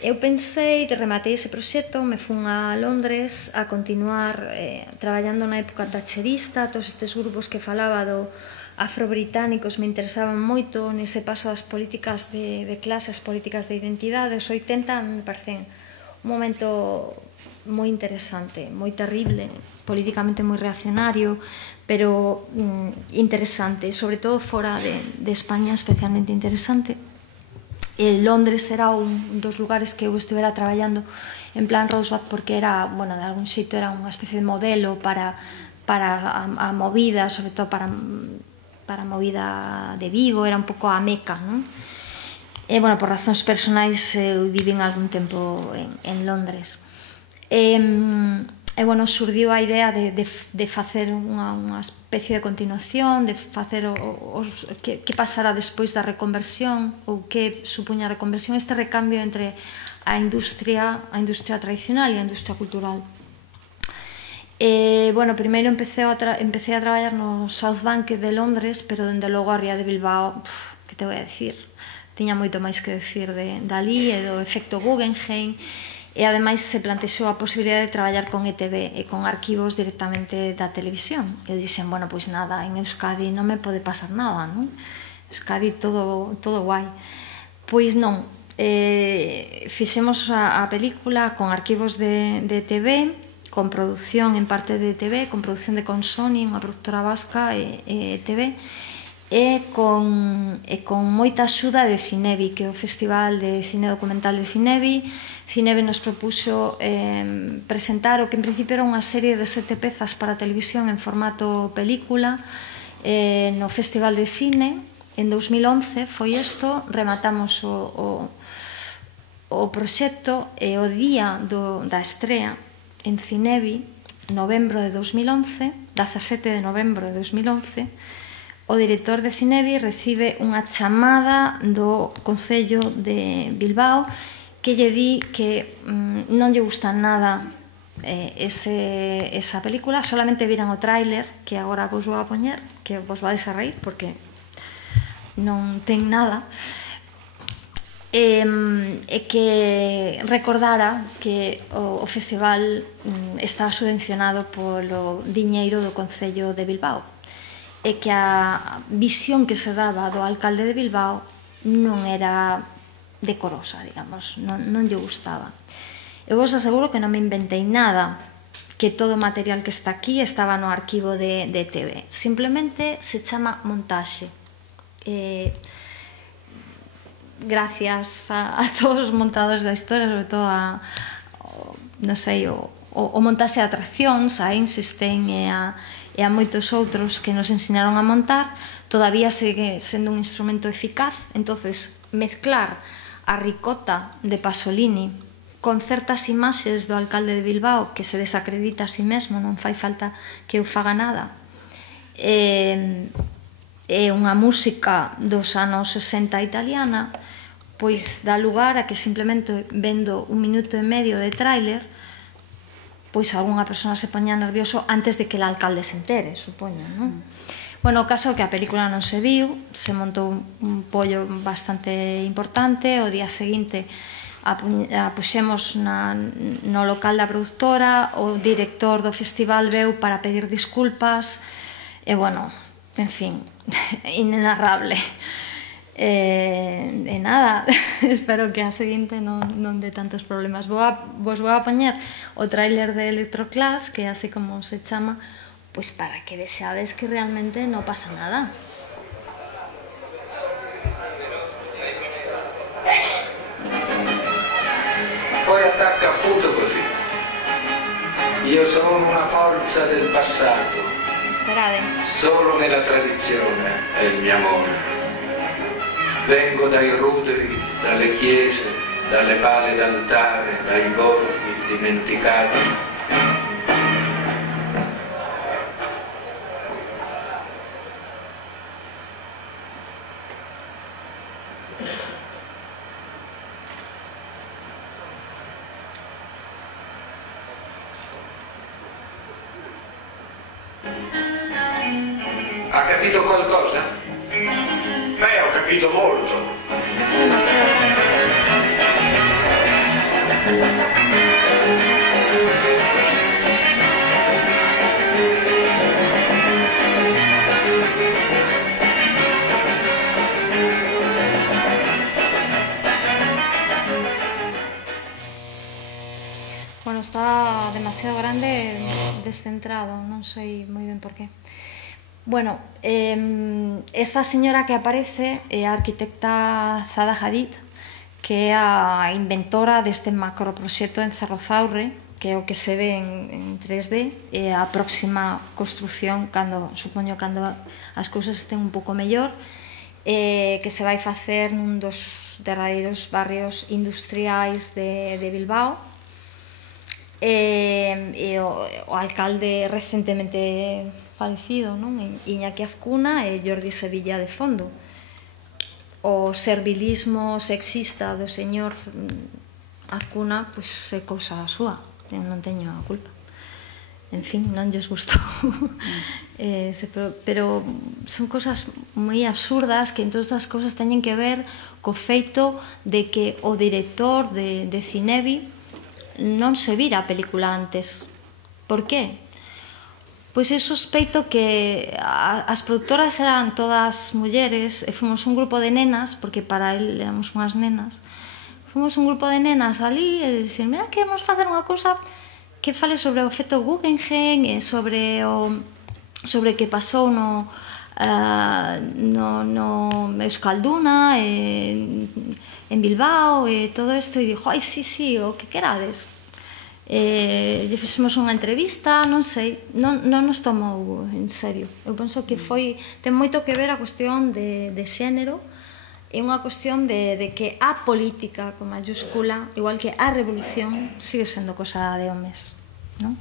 Eu pensei, rematei ese proxecto, me fun a Londres a continuar traballando na época thatcherista. Todos estes grupos que falaba do afrobritánicos me interesaban moito nese paso das políticas de clase, as políticas de identidade. Os 80 me parecen un momento moi interesante, moi terrible, políticamente moi reaccionario, pero interesante, sobre todo fora de España, especialmente interesante. Londres era un dos lugares que eu estivera traballando en plan Rosebud, porque era, bueno, de algún xeito era unha especie de modelo para a movida, sobre todo para a movida de Vigo, era un pouco a meca, non? E, bueno, por razóns personais eu vivín algún tempo en Londres. E, bueno, surdiu a idea de facer unha especie de continuación, de facer que pasara despois da reconversión, ou que supuña a reconversión, este recambio entre a industria tradicional e a industria cultural. Bueno, primeiro empecé a traballar no South Bank de Londres, pero dende logo a ría de Bilbao, que te voy a decir, tiña moito máis que decir dali e do efecto Guggenheim, e ademais se plantexou a posibilidade de traballar con ETV e con arquivos directamente da televisión. E dixen, bueno, pois nada, en Euskadi non me pode pasar nada, non? Euskadi todo guai. Pois non, fixemos a película con arquivos de ETV, con produción en parte de ETV, con produción de Consoni, unha productora vasca, e ETV, e con moita axuda de Cinebi, que é o Festival de Cine Documental de Cinebi. Cinebi nos propuxo presentar o que en principio era unha serie de 7 pezas para televisión en formato película no Festival de Cine. En 2011 foi isto, rematamos o proxecto, e o día da estrea en Cinebi, novembro de 2011, 17 de novembro de 2011, o director de Cinebi recibe unha chamada do Concello de Bilbao que lle di que non lle gusta nada esa película, solamente viran o tráiler, que agora vos vou a poñer, que vos vais a reír porque non ten nada, e que recordara que o festival está subvencionado polo diñeiro do Concello de Bilbao, e que a visión que se daba do alcalde de Bilbao non era decorosa, digamos, non lle gustaba. Eu vos aseguro que non me inventei nada, que todo o material que está aquí estaba no arquivo de ETV. Simplemente se chama montaxe. Gracias a todos os montadores da historia, sobre todo a, non sei, o montaxe de atraccións, a Einstein e a moitos outros que nos ensinaron a montar, todavía segue sendo un instrumento eficaz. Entonces, mezclar a ricota de Pasolini con certas imaxes do alcalde de Bilbao, que se desacredita a si mesmo, non fai falta que eu faga nada, e unha música dos anos 60 italiana, pois dá lugar a que simplemente vendo 1 minuto e medio de tráiler, pois algunha persona se poña nervioso antes de que el alcalde se entere, supoño, non? Bueno, o caso é que a película non se viu, se montou un pollo bastante importante. O día seguinte a puxemos no local da productora, o director do festival veu para pedir disculpas, e bueno, en fin, inenarrable. E nada, espero que a seguinte non dé tantos problemas. Vos vou a poñer o tráiler de Electroclass, que é así como se chama, pois para que vexades que realmente non pasa nada. Poi attacca appunto così. Io sono una forza del passato. Sperate. Solo nella tradizione è il mio amore. Vengo dai ruderi, dalle chiese, dalle pale d'altare, dai borghi dimenticati. Ha capito qualcosa? Beh, ho capito molto. Questo è demasiado. Bueno, está demasiado grande, descentrado, non sei moi ben por qué. Bueno, esta señora que aparece é a arquitecta Zaha Hadid, que é a inventora deste macroproxecto en Cerrozaurre, que é o que se ve en 3D, e a próxima construción, supoño, cando as cousas estén un pouco mellor, que se vai facer nun dos derradeiros barrios industriais de Bilbao. E o alcalde recentemente falecido, non? Iñaki Azcuna e Jordi Sevilla de fondo. O servilismo sexista do señor Azcuna, pois é cousa súa, eu non teño a culpa. En fin, non lles gustou. Pero son cosas moi absurdas, que entre outras cosas teñen que ver co feito de que o director de Cinebi non se vira a película antes. Por qué? Pois eu sospeito que as produtoras eran todas mulleres e fomos un grupo de nenas, porque para el éramos unhas nenas, fomos un grupo de nenas ali e dicir, mira, queremos facer unha cousa que fale sobre o efecto Guggenheim e sobre que pasou no Euskalduna en Bilbao e todo isto, e dixo, ai, sí, o que querades. Lle fixemos unha entrevista, non sei, non nos tomou en serio. Eu penso que ten moito que ver a cuestión de xénero e unha cuestión de que a política con mayúscula, igual que a revolución, sigue sendo cosa de homes, non?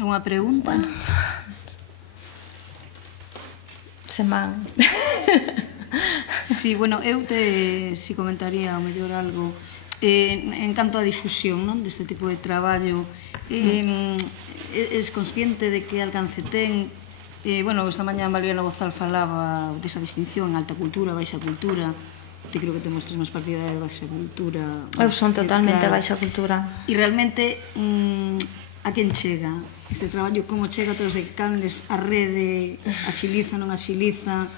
Alguna pregunta? Bueno. Semán. Sí, bueno, eu si comentaría ao mellor algo en canto a difusión deste tipo de traballo. Es consciente de que alcance ten? Bueno, esta mañá Mariano Gozal falaba desa distinción en alta cultura, baixa cultura. Te creo que temos tres máis partida de baixa cultura. Eu son totalmente baixa cultura. E realmente a quen chega este traballo? Como chega a todos de Canles? A rede axiliza, non axiliza?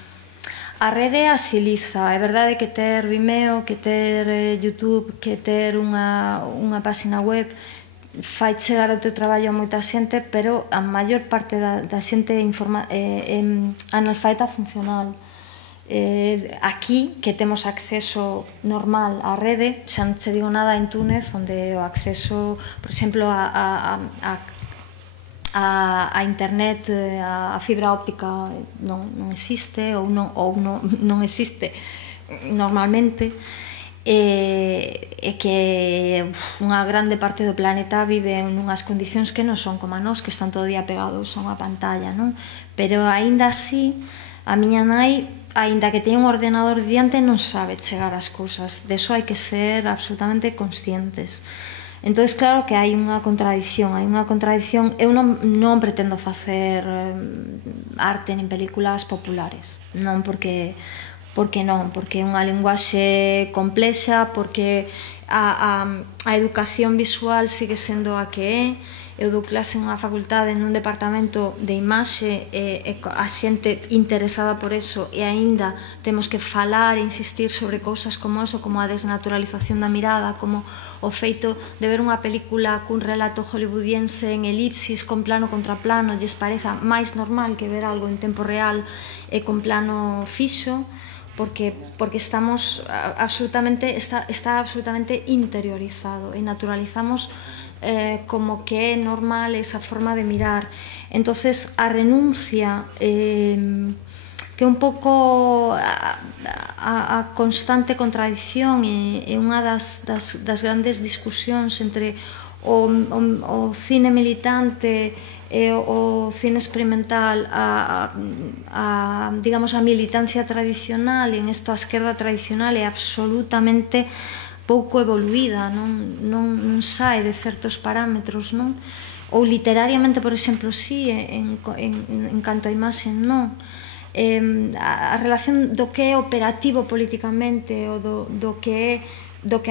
A rede axiliza, é verdade que ter Vimeo, que ter YouTube, que ter unha página web fai chegar o teu traballo a moita xente, pero a maior parte da xente analfabeta funcional. Aquí, que temos acceso normal á rede, xa non che digo nada en Túnez, onde o acceso, por exemplo, a internet, a fibra óptica non existe ou non existe normalmente, e que unha grande parte do planeta vive en unhas condicións que non son como a nós, que están todo o día pegados a unha pantalla, non? Pero aínda así, a miña nai, aínda que teña un ordenador diante, non sabe chegar ás cousas. De iso hai que ser absolutamente conscientes. Entón, claro que hai unha contradición. Eu non pretendo facer arte nin películas populares. Non porque é unha linguaxe complexa, porque a educación visual sigue sendo a que é. Eu dou clase en unha facultade, nun departamento de imaxe, e a xente interesada por eso, e aínda temos que falar e insistir sobre cousas como eso, como a desnaturalización da mirada, como o feito de ver unha película cun relato hollywoodiense en elipsis, con plano contra plano, lles pareza máis normal que ver algo en tempo real e con plano fixo, porque estamos absolutamente, está absolutamente interiorizado e naturalizamos como que é normal esa forma de mirar. Entonces, a renuncia, que é un pouco a constante contradición, é unha das grandes discusións entre o cine militante e o cine experimental, digamos, a militancia tradicional, e en isto a esquerda tradicional é absolutamente pouco evoluída, non sae de certos parámetros, non? Ou literariamente, por exemplo, sí, en canto a imaxe, non. A relación do que é operativo políticamente, ou do que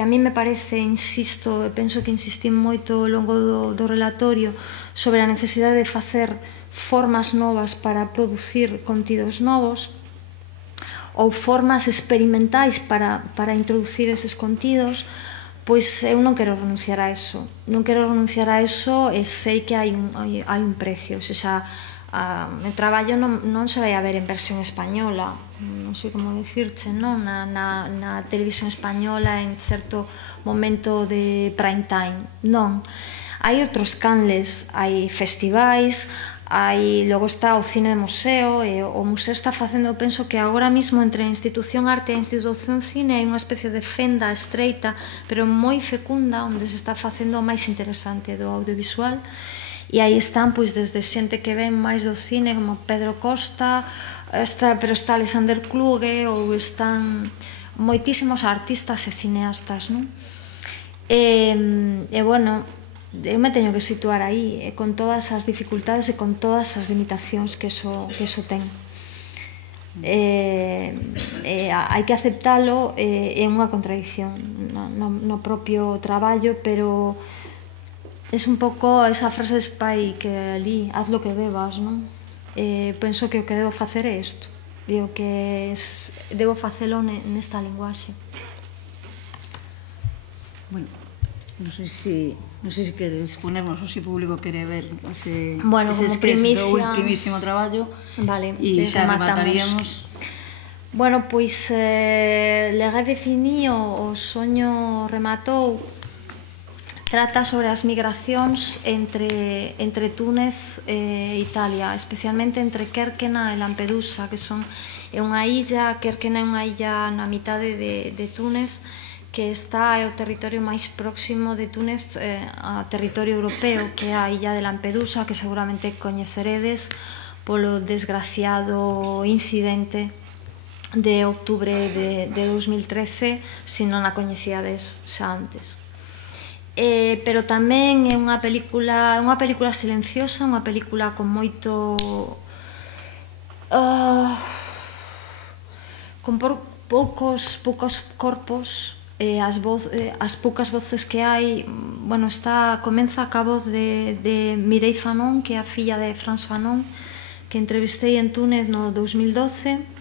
a mí me parece, insisto, e penso que insistí moito ao longo do relatorio, sobre a necesidade de facer formas novas para producir contidos novos, ou formas experimentais para introducir eses contidos, pois eu non quero renunciar a eso. Non quero renunciar a eso e sei que hai un precio. O sea, o traballo non se vai a ver en versión española, non sei como dicirche, non? Na televisión española en certo momento de prime time, non. Hai outros canles, hai festivais, logo está o cine de museo, e o museo está facendo, penso que agora mesmo entre a institución arte e a institución cine hai unha especie de fenda estreita, pero moi fecunda, onde se está facendo o máis interesante do audiovisual, e aí están, pois, desde xente que ven máis do cine, como Pedro Costa, pero está Alexander Kluge, ou están moitísimos artistas e cineastas, non? E, bueno, eu me teño que situar aí, con todas as dificultades e con todas as limitacións que eso ten. Hai que aceptalo, é unha contradición, no propio traballo, pero es un pouco esa frase de Spy que li, haz lo que debas, non? Penso que o que debo facer é isto. Digo que debo facelo nesta linguaxe. Bueno, non sei se queres ponernos ou se o público quere ver ese sketch do ultimísimo traballo. Vale, e xa remataríamos. Bueno, pois Le Rêve Fini, o soño rematou, trata sobre as migracións entre Túnez e Italia, especialmente entre Kerkena e Lampedusa, que é unha illa. Kerkena é unha illa na mitade de Túnez, que é o territorio máis próximo de Túnez a territorio europeo, que é a illa de Lampedusa, que seguramente coñeceredes polo desgraciado incidente de outubro de 2013, se non a coñecíades xa antes. Pero tamén é unha película silenciosa, unha película con moito con poucos corpos. As poucas voces que hai, bueno, comeza a voz de Mireille Fanon, que é a filla de Frantz Fanon, que entrevistei en Túnez no 2012.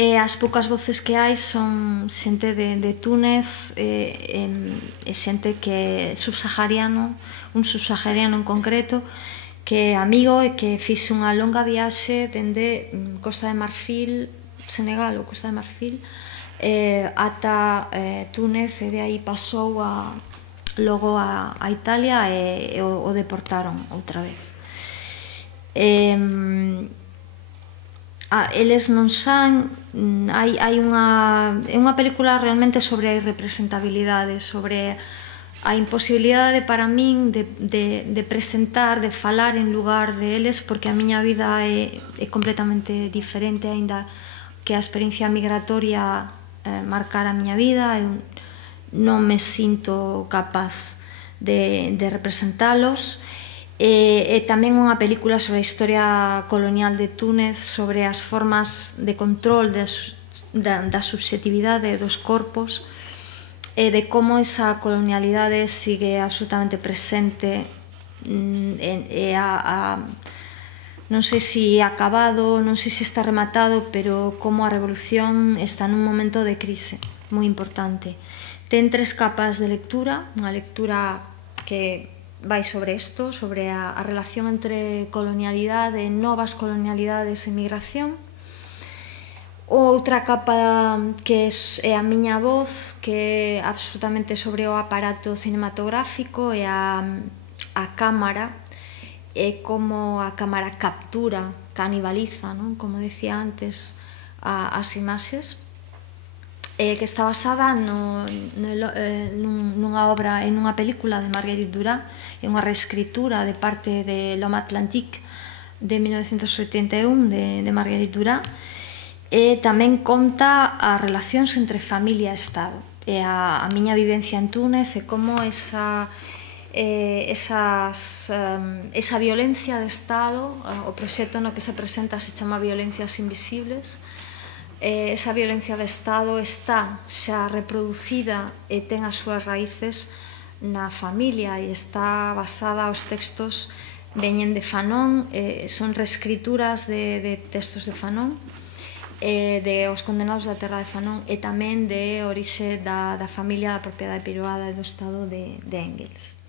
As poucas voces que hai son xente de Túnez e xente que é subsahariano, un subsahariano en concreto, que é amigo e que fixe unha longa viaxe dende Costa de Marfil, Senegal ou Costa de Marfil, ata Túnez, e de aí pasou logo a Italia e o deportaron outra vez. Eles non san, é unha película realmente sobre a irrepresentabilidade, sobre a imposibilidade para min de presentar, de falar en lugar de eles, porque a miña vida é completamente diferente, aínda que a experiencia migratoria marcara a miña vida. Eu non me sinto capaz de representalos. É tamén unha película sobre a historia colonial de Túnez, sobre as formas de control da subxetividade dos corpos, e de como esa colonialidade sigue absolutamente presente. Non sei se é acabado, non sei se está rematado, pero como a revolución está nun momento de crise moi importante. Ten 3 capas de lectura, unha lectura que vai sobre isto, sobre a relación entre colonialidade, novas colonialidades e migración. Outra capa que é a miña voz, que é absolutamente sobre o aparato cinematográfico e a cámara, e como a cámara captura, canibaliza, non? Como decía antes, as imaxes, que está basada nunha obra, en unha película de Marguerite Duras, é unha reescritura de parte de L'Homme Atlantique de 1971 de Marguerite Duras, e tamén conta as relacións entre familia e Estado, e a miña vivencia en Túnez, e como esa violencia de Estado, o proxecto no que se presenta se chama Violencias Invisibles. Esa violencia de Estado está xa reproducida e ten as súas raíces na familia, e está basada, os textos veñen de Fanon, son reescrituras de textos de Fanon, de Os condenados da terra de Fanon, e tamén de orixe da familia da propiedade privada e do Estado de Engels.